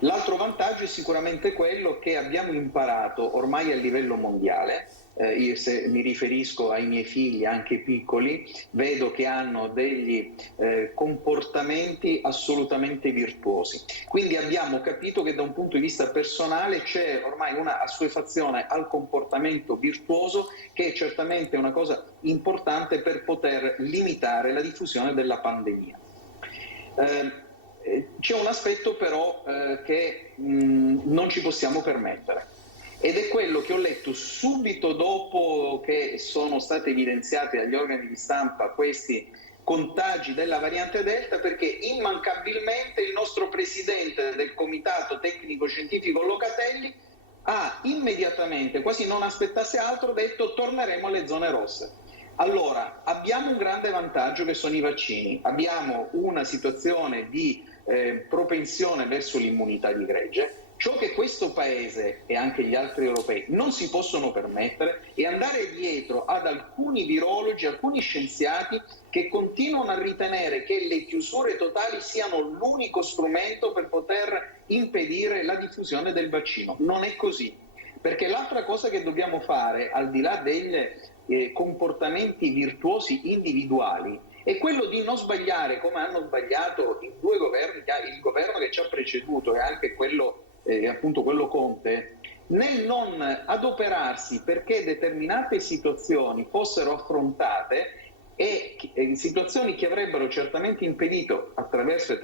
L'altro vantaggio è sicuramente quello che abbiamo imparato ormai a livello mondiale. Io, se mi riferisco ai miei figli anche piccoli, vedo che hanno degli comportamenti assolutamente virtuosi, quindi abbiamo capito che da un punto di vista personale c'è ormai una assuefazione al comportamento virtuoso, che è certamente una cosa importante per poter limitare la diffusione della pandemia. C'è un aspetto però che non ci possiamo permettere, ed è quello che ho letto subito dopo che sono stati evidenziati dagli organi di stampa questi contagi della variante Delta, perché immancabilmente il nostro presidente del comitato tecnico scientifico Locatelli ha immediatamente, quasi non aspettasse altro, detto: torneremo alle zone rosse. Allora, abbiamo un grande vantaggio che sono i vaccini, abbiamo una situazione di propensione verso l'immunità di gregge. Ciò che questo Paese e anche gli altri europei non si possono permettere è andare dietro ad alcuni virologi, alcuni scienziati che continuano a ritenere che le chiusure totali siano l'unico strumento per poter impedire la diffusione del vaccino. Non è così, perché l'altra cosa che dobbiamo fare, al di là dei comportamenti virtuosi individuali, è quello di non sbagliare come hanno sbagliato i due governi, il governo che ci ha preceduto e anche quello appunto quello Conte, nel non adoperarsi perché determinate situazioni fossero affrontate, e situazioni che avrebbero certamente impedito, attraverso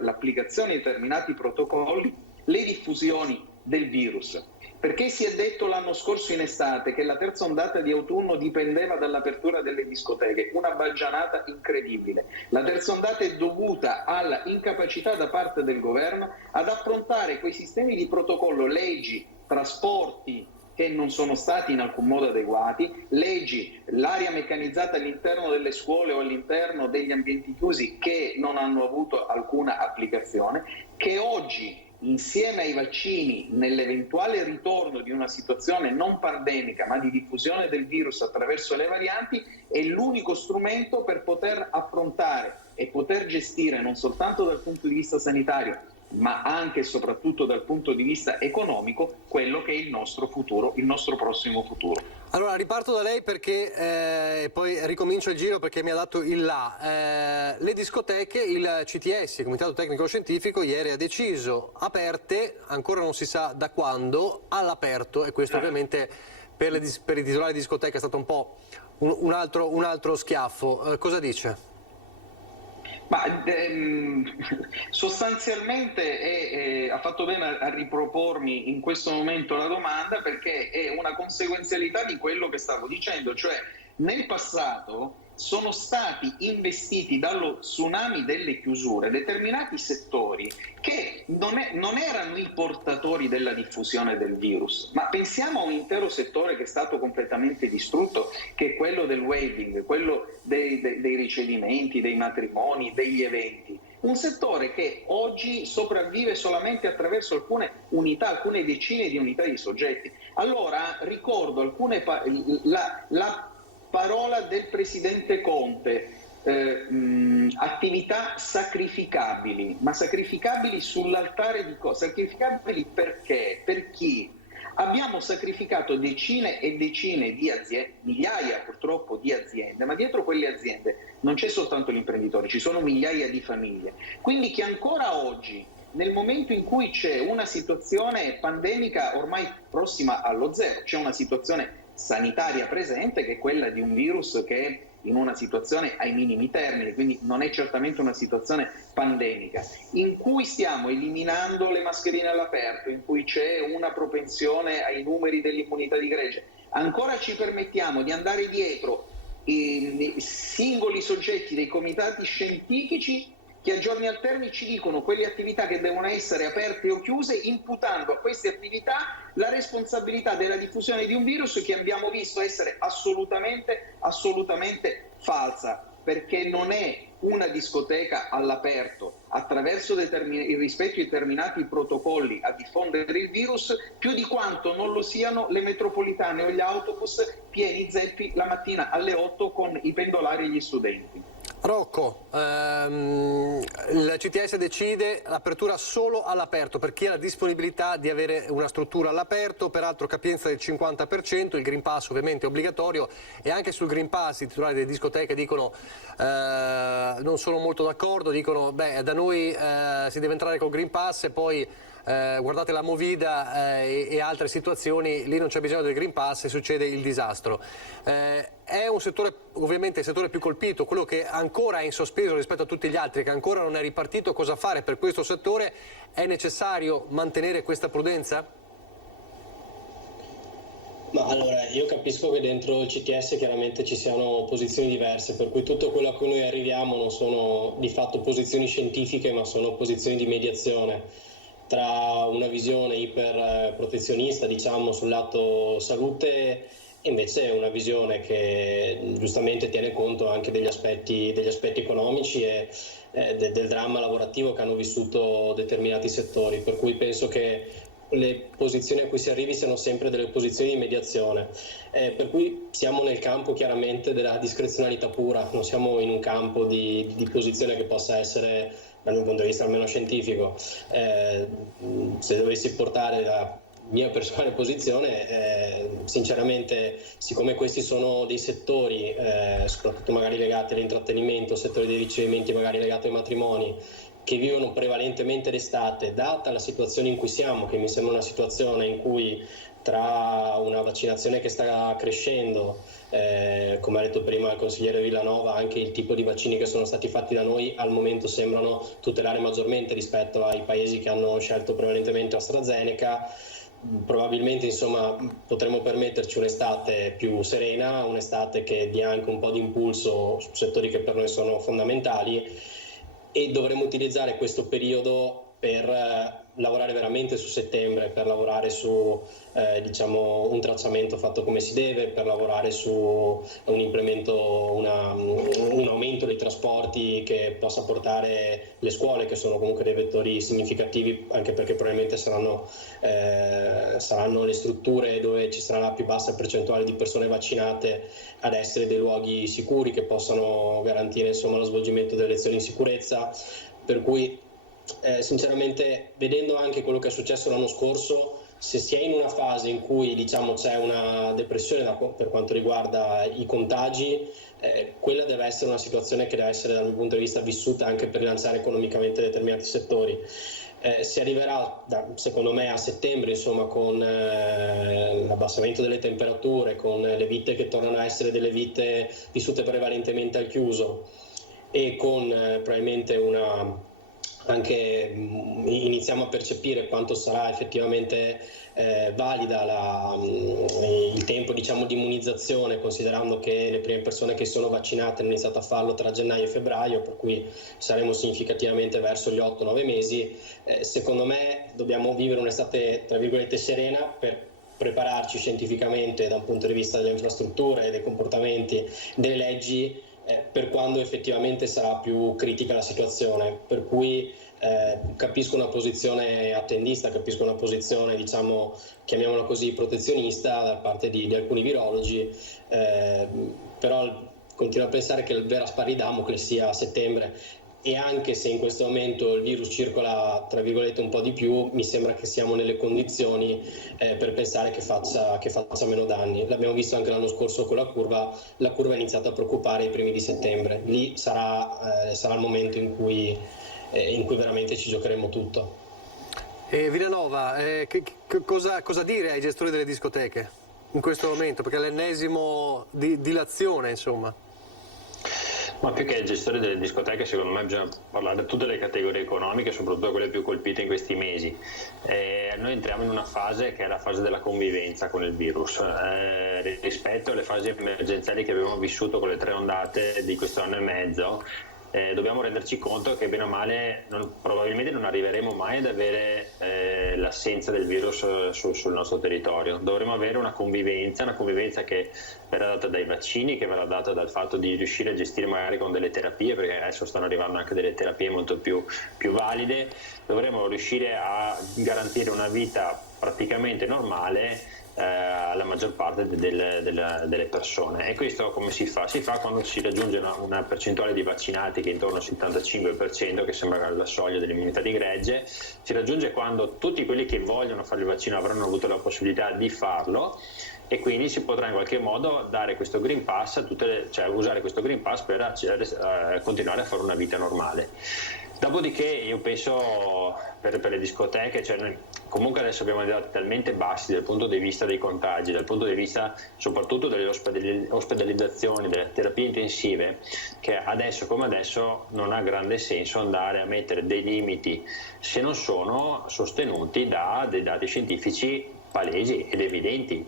l'applicazione di determinati protocolli, le diffusioni del virus. Perché si è detto l'anno scorso in estate che la terza ondata di autunno dipendeva dall'apertura delle discoteche, una baggianata incredibile. La terza ondata è dovuta alla incapacità da parte del governo ad approntare quei sistemi di protocollo, leggi, trasporti che non sono stati in alcun modo adeguati, leggi, l'aria meccanizzata all'interno delle scuole o all'interno degli ambienti chiusi che non hanno avuto alcuna applicazione, che oggi insieme ai vaccini, nell'eventuale ritorno di una situazione non pandemica ma di diffusione del virus attraverso le varianti, è l'unico strumento per poter affrontare e poter gestire non soltanto dal punto di vista sanitario ma anche e soprattutto dal punto di vista economico quello che è il nostro futuro, il nostro prossimo futuro. Allora riparto da lei perché poi ricomincio il giro perché mi ha dato il là. Le discoteche, il CTS, il Comitato Tecnico Scientifico, ieri ha deciso aperte, ancora non si sa da quando, all'aperto, e questo ovviamente per i titolari di discoteche è stato un po' un altro schiaffo. Cosa dice? Ma sostanzialmente ha fatto bene a ripropormi in questo momento la domanda, perché è una conseguenzialità di quello che stavo dicendo, cioè nel passato sono stati investiti dallo tsunami delle chiusure determinati settori che non erano i portatori della diffusione del virus, ma pensiamo a un intero settore che è stato completamente distrutto, che è quello del wedding, quello dei ricevimenti, dei matrimoni, degli eventi. Un settore che oggi sopravvive solamente attraverso alcune unità, alcune decine di unità di soggetti. Allora ricordo la parola del presidente Conte, attività sacrificabili, ma sacrificabili sull'altare di cosa? Sacrificabili perché? Per chi? Abbiamo sacrificato decine e decine di aziende, migliaia purtroppo di aziende, ma dietro quelle aziende non c'è soltanto l'imprenditore, ci sono migliaia di famiglie. Quindi che ancora oggi, nel momento in cui c'è una situazione pandemica ormai prossima allo zero, c'è una situazione sanitaria presente che è quella di un virus che è in una situazione ai minimi termini, quindi non è certamente una situazione pandemica, in cui stiamo eliminando le mascherine all'aperto, in cui c'è una propensione ai numeri dell'immunità di gregge, ancora ci permettiamo di andare dietro i singoli soggetti dei comitati scientifici che a giorni alterni ci dicono quelle attività che devono essere aperte o chiuse, imputando a queste attività la responsabilità della diffusione di un virus che abbiamo visto essere assolutamente falsa, perché non è una discoteca all'aperto attraverso il rispetto di determinati protocolli a diffondere il virus più di quanto non lo siano le metropolitane o gli autobus pieni zeppi la mattina alle 8 con i pendolari e gli studenti. Rocco, il CTS decide l'apertura solo all'aperto per chi ha la disponibilità di avere una struttura all'aperto, peraltro capienza del 50%, il Green Pass ovviamente è obbligatorio, e anche sul Green Pass i titolari delle discoteche dicono non sono molto d'accordo, dicono da noi si deve entrare col Green Pass e poi guardate la Movida e altre situazioni, lì non c'è bisogno del Green Pass e succede il disastro. È un settore, ovviamente il settore più colpito, quello che ancora è in sospeso rispetto a tutti gli altri, che ancora non è ripartito. Cosa fare per questo settore? È necessario mantenere questa prudenza? Ma allora, io capisco che dentro il CTS chiaramente ci siano posizioni diverse, per cui tutto quello a cui noi arriviamo non sono di fatto posizioni scientifiche, ma sono posizioni di mediazione tra una visione iperprotezionista, diciamo, sul lato salute, e invece una visione che giustamente tiene conto anche degli aspetti economici e del dramma lavorativo che hanno vissuto determinati settori, per cui penso che le posizioni a cui si arrivi siano sempre delle posizioni di mediazione, per cui siamo nel campo chiaramente della discrezionalità pura, non siamo in un campo di posizione che possa essere, dal mio punto di vista almeno scientifico. Se dovessi portare la mia personale posizione, sinceramente, siccome questi sono dei settori soprattutto magari legati all'intrattenimento, settori dei ricevimenti magari legati ai matrimoni, che vivono prevalentemente l'estate, data la situazione in cui siamo, che mi sembra una situazione in cui tra una vaccinazione che sta crescendo, come ha detto prima il consigliere Villanova, anche il tipo di vaccini che sono stati fatti da noi al momento sembrano tutelare maggiormente rispetto ai paesi che hanno scelto prevalentemente AstraZeneca. Probabilmente insomma potremo permetterci un'estate più serena, un'estate che dia anche un po' di impulso su settori che per noi sono fondamentali, e dovremo utilizzare questo periodo per lavorare veramente su settembre, per lavorare su diciamo un tracciamento fatto come si deve, per lavorare su un implemento, un aumento dei trasporti che possa portare le scuole, che sono comunque dei vettori significativi, anche perché probabilmente saranno le strutture dove ci sarà la più bassa percentuale di persone vaccinate ad essere dei luoghi sicuri che possano garantire insomma lo svolgimento delle lezioni in sicurezza. Per cui sinceramente, vedendo anche quello che è successo l'anno scorso, se si è in una fase in cui diciamo c'è una depressione per quanto riguarda i contagi, quella deve essere una situazione che deve essere dal mio punto di vista vissuta anche per rilanciare economicamente determinati settori. Si arriverà secondo me a settembre insomma con l'abbassamento delle temperature, con le vite che tornano a essere delle vite vissute prevalentemente al chiuso, e con probabilmente anche iniziamo a percepire quanto sarà effettivamente valida il tempo diciamo di immunizzazione, considerando che le prime persone che sono vaccinate hanno iniziato a farlo tra gennaio e febbraio, per cui saremo significativamente verso gli 8-9 mesi. Secondo me dobbiamo vivere un'estate tra virgolette serena per prepararci scientificamente da un punto di vista delle infrastrutture, dei comportamenti, delle leggi, per quando effettivamente sarà più critica la situazione. Per cui capisco una posizione attendista, capisco una posizione diciamo, chiamiamola così, protezionista da parte di alcuni virologi, però continuo a pensare che il vero spara di Damocle sia a settembre, e anche se in questo momento il virus circola tra virgolette un po' di più, mi sembra che siamo nelle condizioni per pensare che faccia meno danni. L'abbiamo visto anche l'anno scorso con la curva ha iniziato a preoccupare i primi di settembre, lì sarà il momento in cui veramente ci giocheremo tutto. Villanova, cosa dire ai gestori delle discoteche in questo momento? Perché è l'ennesimo dilazione, insomma. Ma più che ai gestori delle discoteche, secondo me bisogna parlare di tutte le categorie economiche, soprattutto quelle più colpite in questi mesi. Noi entriamo in una fase che è la fase della convivenza con il virus, rispetto alle fasi emergenziali che abbiamo vissuto con le 3 ondate di questo anno e mezzo. Dobbiamo renderci conto che bene o male probabilmente non arriveremo mai ad avere l'assenza del virus sul nostro territorio. Dovremo avere una convivenza che verrà data dai vaccini, che verrà data dal fatto di riuscire a gestire magari con delle terapie, perché adesso stanno arrivando anche delle terapie molto più valide. Dovremo riuscire a garantire una vita praticamente normale alla maggior parte delle persone. E questo come si fa? Si fa quando si raggiunge una percentuale di vaccinati che è intorno al 75%, che sembra la soglia dell'immunità di gregge. Si raggiunge quando tutti quelli che vogliono fare il vaccino avranno avuto la possibilità di farlo, e quindi si potrà in qualche modo dare questo Green Pass usare questo Green Pass per continuare a fare una vita normale. Dopodiché io penso per le discoteche, noi comunque adesso abbiamo dei dati talmente bassi dal punto di vista dei contagi, dal punto di vista soprattutto delle ospedalizzazioni, delle terapie intensive, che adesso come adesso non ha grande senso andare a mettere dei limiti se non sono sostenuti da dei dati scientifici palesi ed evidenti.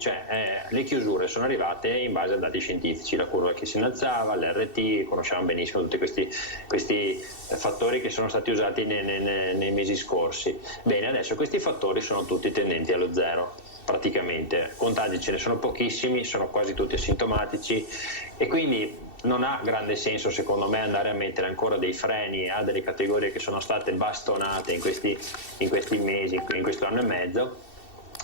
Le chiusure sono arrivate in base a dati scientifici, la curva che si innalzava, l'RT, conosciamo benissimo tutti questi fattori che sono stati usati nei mesi scorsi. Bene, adesso questi fattori sono tutti tendenti allo zero praticamente, contagi ce ne sono pochissimi, sono quasi tutti asintomatici, e quindi non ha grande senso secondo me andare a mettere ancora dei freni a delle categorie che sono state bastonate in questi mesi, in questo anno e mezzo,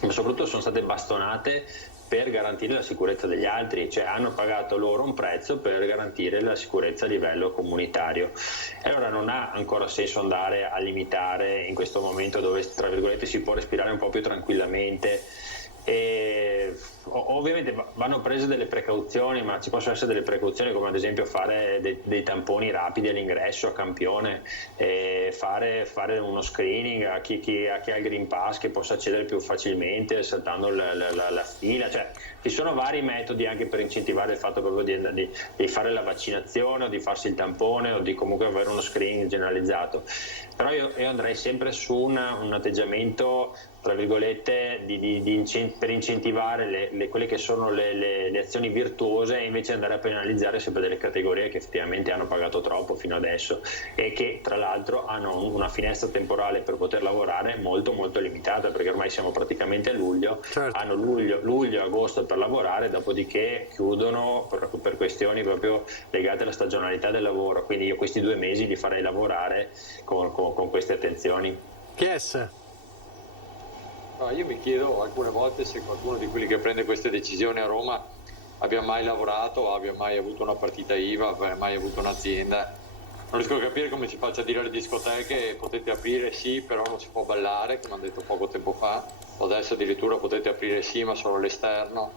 ma soprattutto sono state bastonate per garantire la sicurezza degli altri, hanno pagato loro un prezzo per garantire la sicurezza a livello comunitario. E allora non ha ancora senso andare a limitare in questo momento dove tra virgolette si può respirare un po' più tranquillamente E ovviamente vanno prese delle precauzioni, ma ci possono essere delle precauzioni come ad esempio fare dei tamponi rapidi all'ingresso a campione, fare uno screening a chi ha il Green Pass, che possa accedere più facilmente saltando la fila. Cioè, ci sono vari metodi anche per incentivare il fatto proprio di fare la vaccinazione o di farsi il tampone o di comunque avere uno screening generalizzato. Però io andrei sempre su un atteggiamento, tra virgolette, per incentivare quelle che sono le azioni virtuose, e invece andare a penalizzare sempre delle categorie che effettivamente hanno pagato troppo fino adesso e che tra l'altro hanno una finestra temporale per poter lavorare molto molto limitata, perché ormai siamo praticamente a luglio, certo. Hanno luglio e agosto per lavorare, dopodiché chiudono per questioni proprio legate alla stagionalità del lavoro. Quindi io questi 2 mesi li farei lavorare con queste attenzioni. Yes. Io mi chiedo alcune volte se qualcuno di quelli che prende queste decisioni a Roma abbia mai lavorato, abbia mai avuto una partita IVA, abbia mai avuto un'azienda. Non riesco a capire come si faccia a dire alle discoteche: potete aprire sì, però non si può ballare, come hanno detto poco tempo fa, o adesso addirittura potete aprire sì, ma solo all'esterno.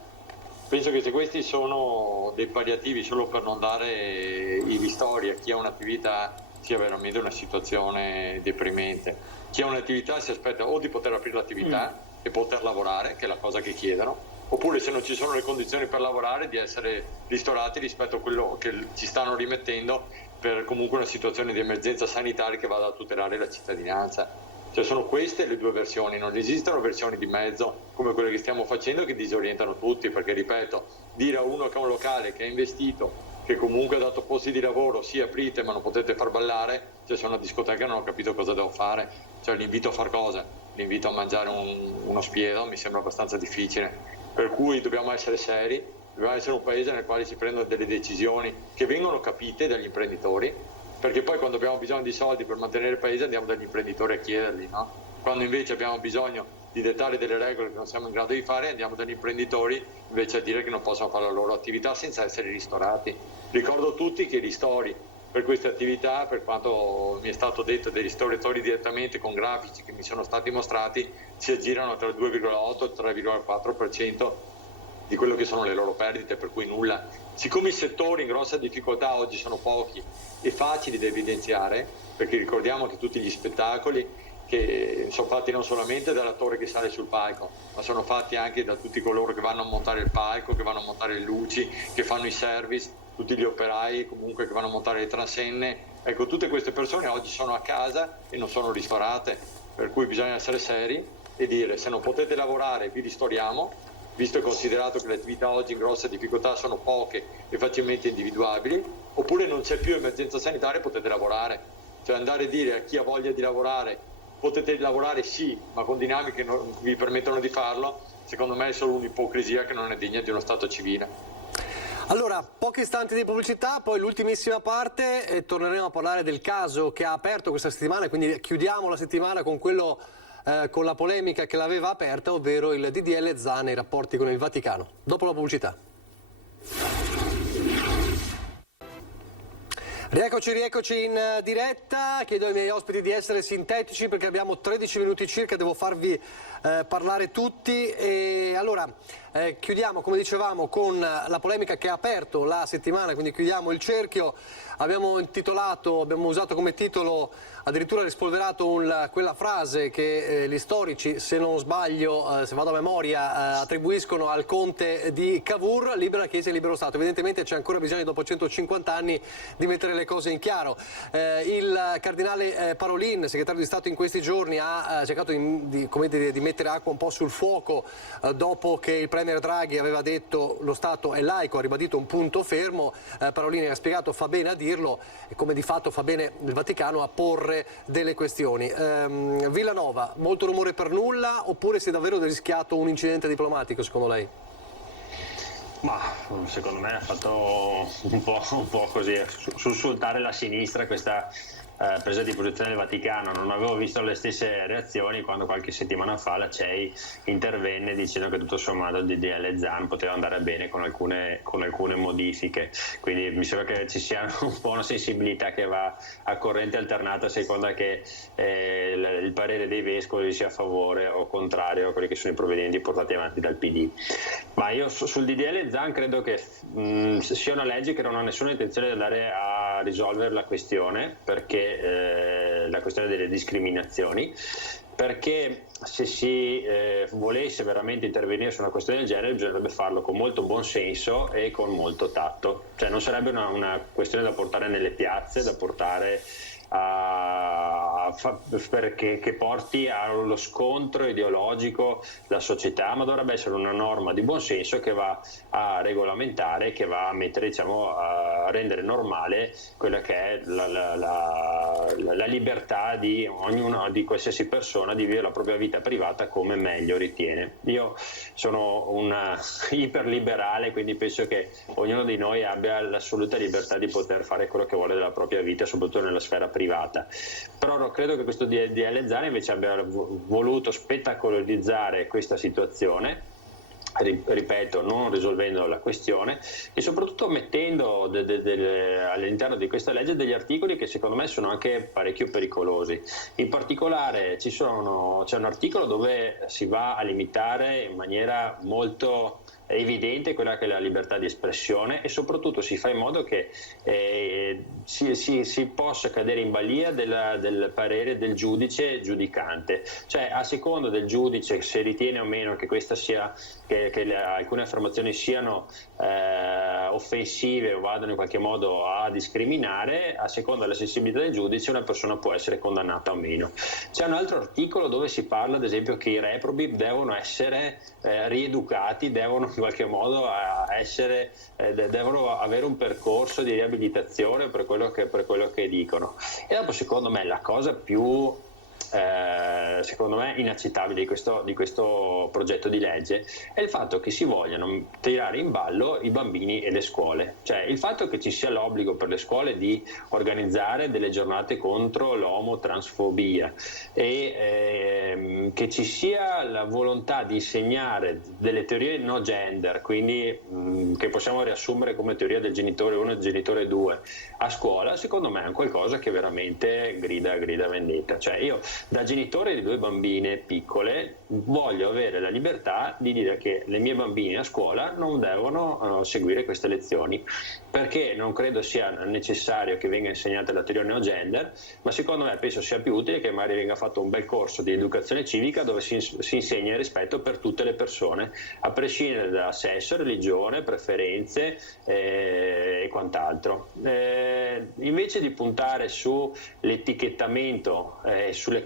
Penso che se questi sono dei palliativi solo per non dare i ristori a chi ha un'attività, sia veramente una situazione deprimente. Chi ha un'attività si aspetta o di poter aprire l'attività e poter lavorare, che è la cosa che chiedono, oppure, se non ci sono le condizioni per lavorare, di essere ristorati rispetto a quello che ci stanno rimettendo per comunque una situazione di emergenza sanitaria che vada a tutelare la cittadinanza. Cioè, sono queste le 2 versioni, non esistono versioni di mezzo come quelle che stiamo facendo, che disorientano tutti, perché, ripeto, dire a uno che ha un locale, che ha investito, che comunque ha dato posti di lavoro, sì, aprite ma non potete far ballare, cioè, se è una discoteca non ho capito cosa devo fare. Cioè, l'invito a far cosa? L'invito a mangiare uno spiedo mi sembra abbastanza difficile. Per cui dobbiamo essere seri, dobbiamo essere un paese nel quale si prendono delle decisioni che vengono capite dagli imprenditori, perché poi quando abbiamo bisogno di soldi per mantenere il paese andiamo dagli imprenditori a chiederli, no? Quando invece abbiamo bisogno di dettare delle regole che non siamo in grado di fare, andiamo dagli imprenditori invece a dire che non possono fare la loro attività senza essere ristorati. Ricordo tutti che i ristori per queste attività, per quanto mi è stato detto dei ristoratori direttamente con grafici che mi sono stati mostrati, si aggirano tra il 2,8 e il 3,4% di quello che sono le loro perdite, per cui nulla. Siccome i settori in grossa difficoltà oggi sono pochi e facili da evidenziare, perché ricordiamo che tutti gli spettacoli che sono fatti non solamente dall'attore che sale sul palco, ma sono fatti anche da tutti coloro che vanno a montare il palco, che vanno a montare le luci, che fanno i service, tutti gli operai comunque che vanno a montare le transenne. Ecco, tutte queste persone oggi sono a casa e non sono ristorate, per cui bisogna essere seri e dire: se non potete lavorare vi ristoriamo, visto e considerato che le attività oggi in grossa difficoltà sono poche e facilmente individuabili, oppure non c'è più emergenza sanitaria, potete lavorare. Cioè, andare a dire a chi ha voglia di lavorare: potete lavorare sì, ma con dinamiche che non vi permettono di farlo, secondo me è solo un'ipocrisia che non è degna di uno Stato civile. Allora, pochi istanti di pubblicità, poi l'ultimissima parte e torneremo a parlare del caso che ha aperto questa settimana, quindi chiudiamo la settimana con quello con la polemica che l'aveva aperta, ovvero il DDL Zan e i rapporti con il Vaticano. Dopo la pubblicità. Rieccoci in diretta. Chiedo ai miei ospiti di essere sintetici perché abbiamo 13 minuti circa, devo farvi parlare tutti. E allora chiudiamo, come dicevamo, con la polemica che ha aperto la settimana, quindi chiudiamo il cerchio. Abbiamo usato come titolo, addirittura rispolverato quella frase che gli storici, se non sbaglio, se vado a memoria, attribuiscono al conte di Cavour: libera Chiesa e libero Stato. Evidentemente c'è ancora bisogno, dopo 150 anni, di mettere le cose in chiaro. Il cardinale Parolin, segretario di Stato in questi giorni, ha cercato di mettere acqua un po' sul fuoco dopo che il premier Draghi aveva detto lo Stato è laico, ha ribadito un punto fermo. Parolin ha spiegato, fa bene a dirlo, e come di fatto fa bene il Vaticano a porre delle questioni. Villanova, molto rumore per nulla, oppure si è davvero rischiato un incidente diplomatico, secondo lei? Ma secondo me ha fatto un po' così sussultare la sinistra questa presa di posizione del Vaticano. Non avevo visto le stesse reazioni quando qualche settimana fa la CEI intervenne dicendo che tutto sommato il DDL Zan poteva andare bene con alcune modifiche, quindi mi sembra che ci sia un po' una sensibilità che va a corrente alternata a seconda che il parere dei vescovi sia a favore o contrario a quelli che sono i provvedimenti portati avanti dal PD. Ma io sul DDL Zan credo che sia una legge che non ha nessuna intenzione di andare a risolvere la questione, perché la questione delle discriminazioni, perché se si volesse veramente intervenire su una questione del genere bisognerebbe farlo con molto buon senso e con molto tatto, cioè non sarebbe una questione da portare nelle piazze, da portare che porti allo scontro ideologico la società, ma dovrebbe essere una norma di buon senso che va a regolamentare, che va a mettere, a rendere normale quella che è la libertà di ognuno, di qualsiasi persona, di vivere la propria vita privata come meglio ritiene. Io sono un iperliberale, quindi penso che ognuno di noi abbia l'assoluta libertà di poter fare quello che vuole della propria vita, soprattutto nella sfera privata. Però credo che questo DDL Zan invece abbia voluto spettacolarizzare questa situazione, ripeto, non risolvendo la questione e soprattutto mettendo all'interno di questa legge degli articoli che secondo me sono anche parecchio pericolosi. In particolare c'è un articolo dove si va a limitare in maniera molto evidente quella che è la libertà di espressione e soprattutto si fa in modo che si possa cadere in balia del parere del giudice giudicante, cioè a seconda del giudice se ritiene o meno che questa sia alcune affermazioni siano offensive o vadano in qualche modo a discriminare, a seconda della sensibilità del giudice una persona può essere condannata o meno. C'è un altro articolo dove si parla ad esempio che i reprobi devono essere rieducati, devono in qualche modo devono avere un percorso di riabilitazione per quello che dicono. E dopo secondo me la cosa più inaccettabile di questo progetto di legge è il fatto che si vogliano tirare in ballo i bambini e le scuole, cioè il fatto che ci sia l'obbligo per le scuole di organizzare delle giornate contro l'omotransfobia e che ci sia la volontà di insegnare delle teorie no gender, quindi che possiamo riassumere come teoria del genitore 1 e del genitore 2 a scuola, secondo me è un qualcosa che veramente grida vendetta. Cioè io da genitore di 2 bambine piccole voglio avere la libertà di dire che le mie bambine a scuola non devono seguire queste lezioni, perché non credo sia necessario che venga insegnata la teoria neogender, ma secondo me penso sia più utile che magari venga fatto un bel corso di educazione civica dove si insegna il rispetto per tutte le persone, a prescindere da sesso, religione, preferenze e quant'altro. Invece di puntare sull'etichettamento sul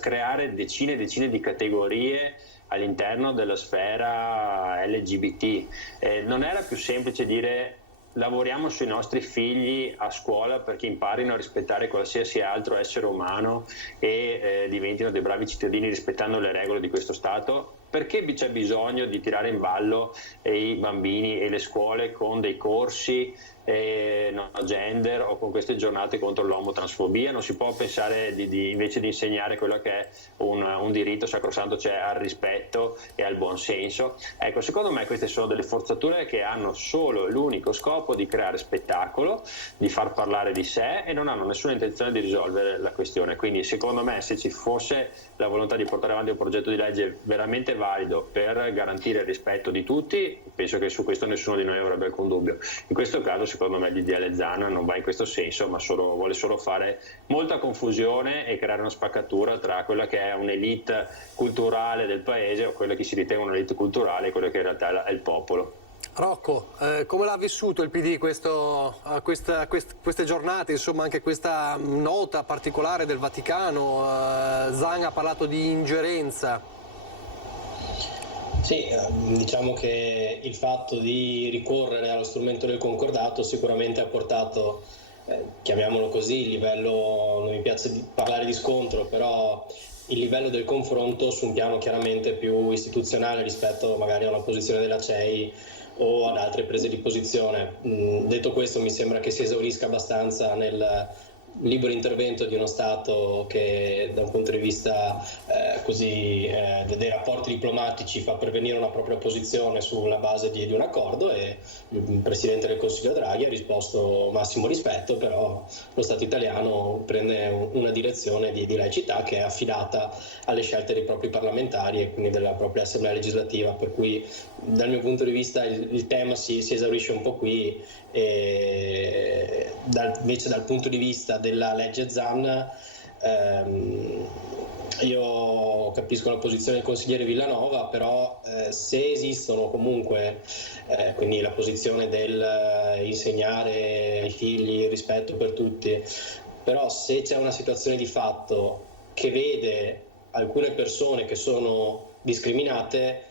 creare decine e decine di categorie all'interno della sfera LGBT, non era più semplice dire lavoriamo sui nostri figli a scuola perché imparino a rispettare qualsiasi altro essere umano e diventino dei bravi cittadini rispettando le regole di questo Stato? Perché c'è bisogno di tirare in ballo i bambini e le scuole con dei corsi no gender o con queste giornate contro l'omotransfobia? Non si può pensare invece di insegnare quello che è un diritto sacrosanto, cioè al rispetto e al buon senso? Ecco, secondo me queste sono delle forzature che hanno solo l'unico scopo di creare spettacolo, di far parlare di sé e non hanno nessuna intenzione di risolvere la questione. Quindi secondo me se ci fosse la volontà di portare avanti un progetto di legge veramente valido per garantire il rispetto di tutti, penso che su questo nessuno di noi avrebbe alcun dubbio. In questo caso secondo me il DDL Zan non va in questo senso, ma vuole solo fare molta confusione e creare una spaccatura tra quella che è un'elite culturale del paese o quella che si ritiene un'elite culturale e quello che in realtà è il popolo. Rocco, come l'ha vissuto il PD queste giornate, insomma anche questa nota particolare del Vaticano? Zan ha parlato di ingerenza. Sì, diciamo che il fatto di ricorrere allo strumento del concordato sicuramente ha portato, chiamiamolo così, il livello, non mi piace parlare di scontro, però il livello del confronto su un piano chiaramente più istituzionale rispetto magari a una posizione della CEI o ad altre prese di posizione. Detto questo, mi sembra che si esaurisca abbastanza libero intervento di uno Stato che da un punto di vista dei rapporti diplomatici fa pervenire una propria posizione sulla base di un accordo, e il Presidente del Consiglio Draghi ha risposto massimo rispetto, però lo Stato italiano prende una direzione di laicità che è affidata alle scelte dei propri parlamentari e quindi della propria Assemblea legislativa, per cui dal mio punto di vista il tema si esaurisce un po' qui. Invece dal punto di vista della legge Zan, io capisco la posizione del consigliere Villanova, però se esistono comunque, quindi la posizione del insegnare ai figli il rispetto per tutti, però se c'è una situazione di fatto che vede alcune persone che sono discriminate,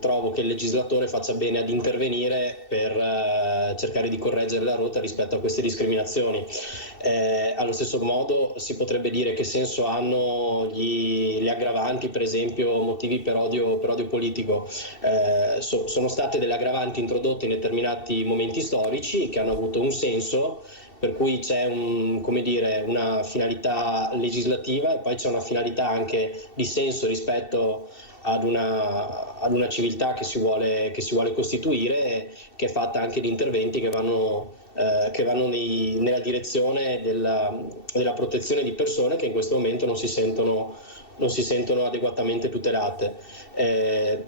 trovo che il legislatore faccia bene ad intervenire per cercare di correggere la rotta rispetto a queste discriminazioni. Allo stesso modo si potrebbe dire che senso hanno le aggravanti, per esempio motivi per odio politico. Sono state delle aggravanti introdotte in determinati momenti storici che hanno avuto un senso, per cui c'è una finalità legislativa e poi c'è una finalità anche di senso rispetto ad una civiltà che si vuole costituire, che è fatta anche di interventi che vanno nella direzione della protezione di persone che in questo momento non si sentono adeguatamente tutelate.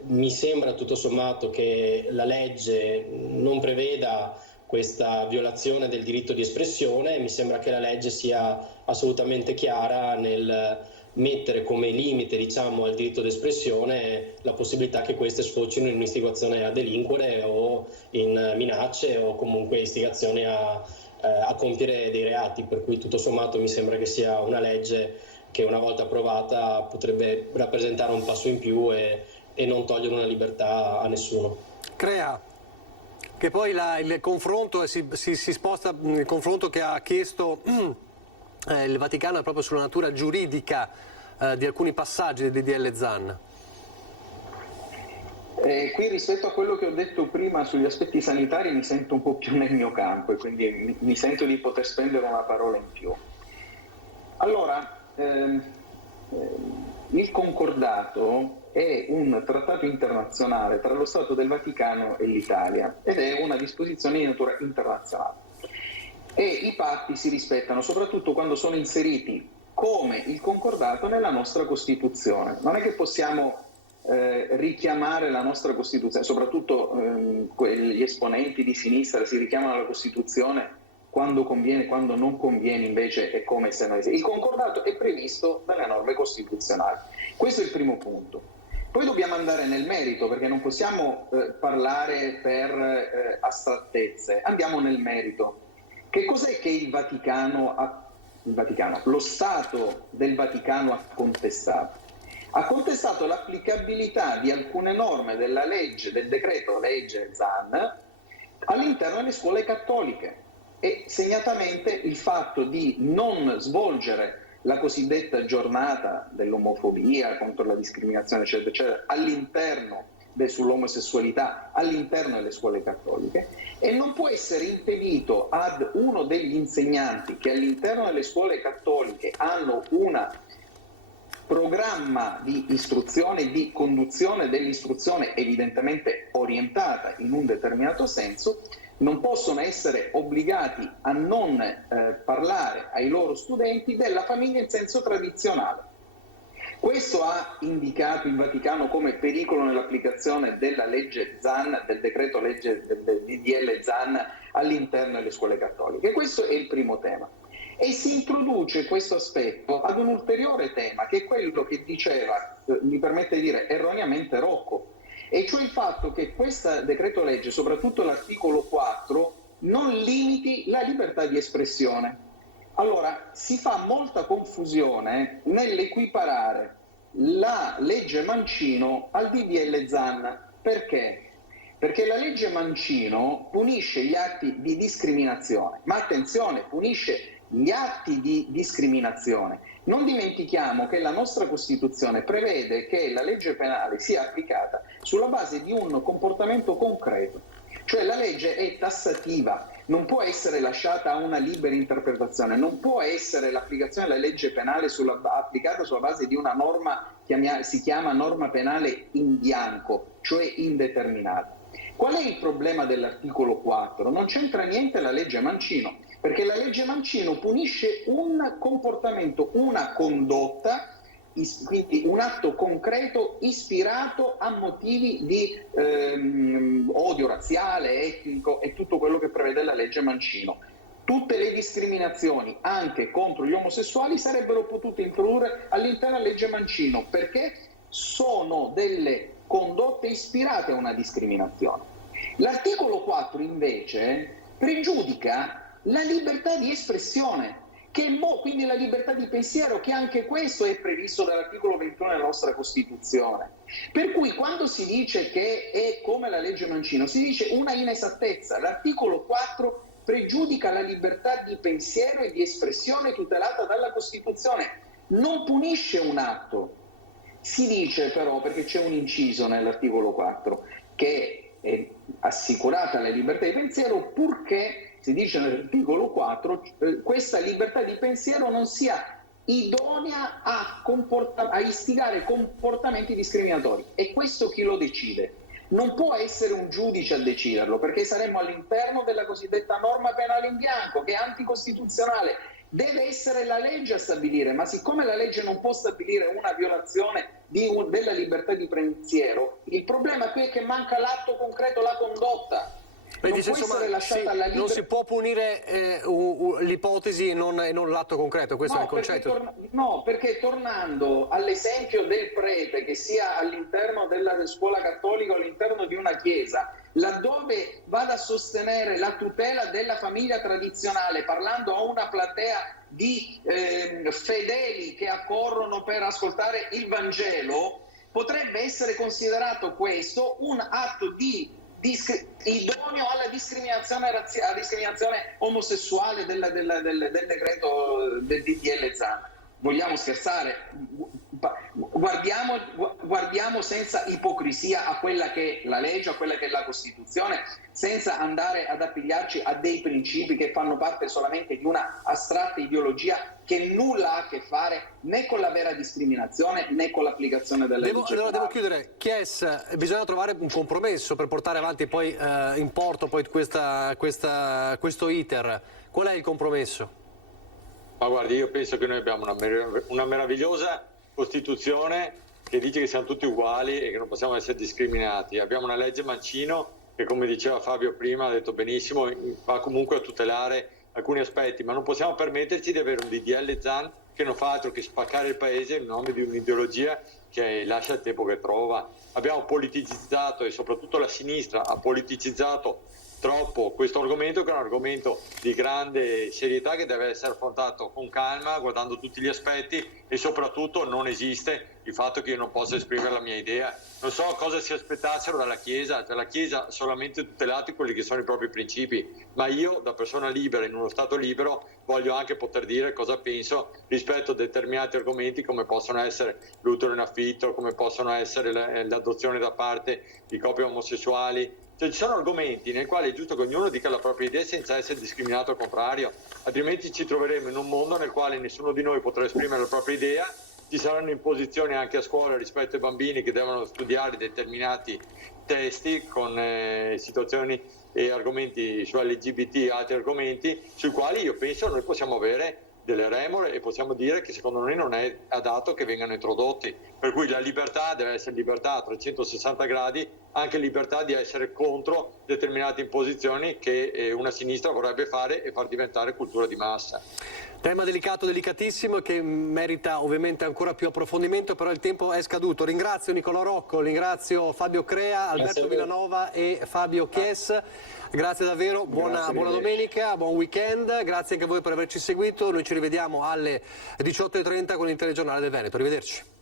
Mi sembra tutto sommato che la legge non preveda questa violazione del diritto di espressione, mi sembra che la legge sia assolutamente chiara nel mettere come limite, al diritto d'espressione la possibilità che queste sfocino in un'istigazione a delinquere o in minacce o comunque istigazione a compiere dei reati, per cui tutto sommato mi sembra che sia una legge che una volta approvata potrebbe rappresentare un passo in più e non togliere una libertà a nessuno. Crea che poi il confronto si sposta, il confronto che ha chiesto il Vaticano è proprio sulla natura giuridica di alcuni passaggi del DDL Zan. Qui rispetto a quello che ho detto prima sugli aspetti sanitari mi sento un po' più nel mio campo e quindi mi sento di poter spendere una parola in più. Allora, il concordato è un trattato internazionale tra lo Stato del Vaticano e l'Italia ed è una disposizione di natura internazionale. E i patti si rispettano soprattutto quando sono inseriti come il concordato nella nostra Costituzione. Non è che possiamo richiamare la nostra Costituzione, soprattutto gli esponenti di sinistra si richiamano alla Costituzione quando conviene, quando non conviene invece è come se non esiste. Il concordato è previsto dalle norme costituzionali. Questo è il primo punto. Poi dobbiamo andare nel merito, perché non possiamo parlare per astrattezze. Andiamo nel merito. Che cos'è che lo Stato del Vaticano ha contestato? Ha contestato l'applicabilità di alcune norme della legge, del decreto legge Zan, all'interno delle scuole cattoliche e segnatamente il fatto di non svolgere la cosiddetta giornata dell'omofobia, contro la discriminazione, eccetera, eccetera, all'interno sull'omosessualità all'interno delle scuole cattoliche, e non può essere impedito ad uno degli insegnanti che all'interno delle scuole cattoliche hanno un programma di istruzione, di conduzione dell'istruzione evidentemente orientata in un determinato senso, non possono essere obbligati a non parlare ai loro studenti della famiglia in senso tradizionale. Questo ha indicato il Vaticano come pericolo nell'applicazione della legge Zan, del decreto legge del DDL Zan all'interno delle scuole cattoliche. Questo è il primo tema. E si introduce questo aspetto ad un ulteriore tema, che è quello che diceva, mi permette di dire erroneamente, Rocco, e cioè il fatto che questo decreto legge, soprattutto l'articolo 4, non limiti la libertà di espressione. Allora, si fa molta confusione nell'equiparare la legge Mancino al DDL Zan. Perché? Perché la legge Mancino punisce gli atti di discriminazione, ma attenzione, punisce gli atti di discriminazione. Non dimentichiamo che la nostra Costituzione prevede che la legge penale sia applicata sulla base di un comportamento concreto. Cioè la legge è tassativa, non può essere lasciata a una libera interpretazione, non può essere l'applicazione della legge penale applicata sulla base di una norma che si chiama norma penale in bianco, cioè indeterminata. Qual è il problema dell'articolo 4? Non c'entra niente la legge Mancino, perché la legge Mancino punisce un comportamento, una condotta, quindi un atto concreto ispirato a motivi di odio razziale, etnico e tutto quello che prevede la legge Mancino. Tutte le discriminazioni anche contro gli omosessuali sarebbero potute introdurre all'interno della legge Mancino, perché sono delle condotte ispirate a una discriminazione. L'articolo 4 invece pregiudica la libertà di espressione, quindi la libertà di pensiero, che anche questo è previsto dall'articolo 21 della nostra Costituzione. Per cui quando si dice che è come la legge Mancino, si dice una inesattezza. L'articolo 4 pregiudica la libertà di pensiero e di espressione tutelata dalla Costituzione, non punisce un atto. Si dice però, perché c'è un inciso nell'articolo 4, che è assicurata la libertà di pensiero purché, si dice nell'articolo 4, questa libertà di pensiero non sia idonea a istigare comportamenti discriminatori. E questo chi lo decide? Non può essere un giudice a deciderlo, perché saremmo all'interno della cosiddetta norma penale in bianco, che è anticostituzionale. Deve essere la legge a stabilire, ma siccome la legge non può stabilire una violazione della libertà di pensiero, il problema qui è che manca l'atto concreto, la condotta. Non può essere lasciata alla non si può punire l'ipotesi e non l'atto concreto, questo è il concetto. Perché tornando all'esempio del prete, che sia all'interno della scuola cattolica o all'interno di una chiesa, laddove vada a sostenere la tutela della famiglia tradizionale, parlando a una platea di fedeli che accorrono per ascoltare il Vangelo, potrebbe essere considerato questo un atto idoneo alla discriminazione omosessuale del decreto del DDL Zan. Vogliamo scherzare? Guardiamo senza ipocrisia a quella che è la legge, a quella che è la Costituzione, senza andare ad appigliarci a dei principi che fanno parte solamente di una astratta ideologia che nulla ha a che fare né con la vera discriminazione né con l'applicazione della legge. Devo chiudere. Chies, bisogna trovare un compromesso per portare avanti poi in porto poi questo iter. Qual è il compromesso? Ma guardi, io penso che noi abbiamo una meravigliosa Costituzione che dice che siamo tutti uguali e che non possiamo essere discriminati. Abbiamo una legge Mancino che, come diceva Fabio prima, ha detto benissimo, va comunque a tutelare alcuni aspetti, ma non possiamo permetterci di avere un DDL Zan che non fa altro che spaccare il paese in nome di un'ideologia che lascia il tempo che trova. Abbiamo politicizzato, e soprattutto la sinistra ha politicizzato troppo questo argomento, che è un argomento di grande serietà che deve essere affrontato con calma, guardando tutti gli aspetti, e soprattutto non esiste il fatto che io non possa esprimere la mia idea. Non so cosa si aspettassero dalla Chiesa, cioè la Chiesa ha solamente tutelato quelli che sono i propri principi, ma io da persona libera in uno Stato libero voglio anche poter dire cosa penso rispetto a determinati argomenti, come possono essere l'utero in affitto, come possono essere l'adozione da parte di coppie omosessuali. Cioè, ci sono argomenti nei quali è giusto che ognuno dica la propria idea senza essere discriminato al contrario, altrimenti ci troveremo in un mondo nel quale nessuno di noi potrà esprimere la propria idea, ci saranno imposizioni anche a scuola rispetto ai bambini che devono studiare determinati testi con situazioni e argomenti su LGBT e altri argomenti sui quali io penso noi possiamo avere delle remore e possiamo dire che secondo noi non è adatto che vengano introdotti. Per cui la libertà deve essere libertà a 360 gradi, anche libertà di essere contro determinate imposizioni che una sinistra vorrebbe fare e far diventare cultura di massa. Tema delicato, delicatissimo, che merita ovviamente ancora più approfondimento, però il tempo è scaduto. Ringrazio Nicolò Rocco, ringrazio Fabio Crea, Alberto Villanova e Fabio Chies. Grazie davvero, buona domenica, buon weekend, grazie anche a voi per averci seguito. Noi ci rivediamo alle 18:30 con il telegiornale del Veneto. Arrivederci.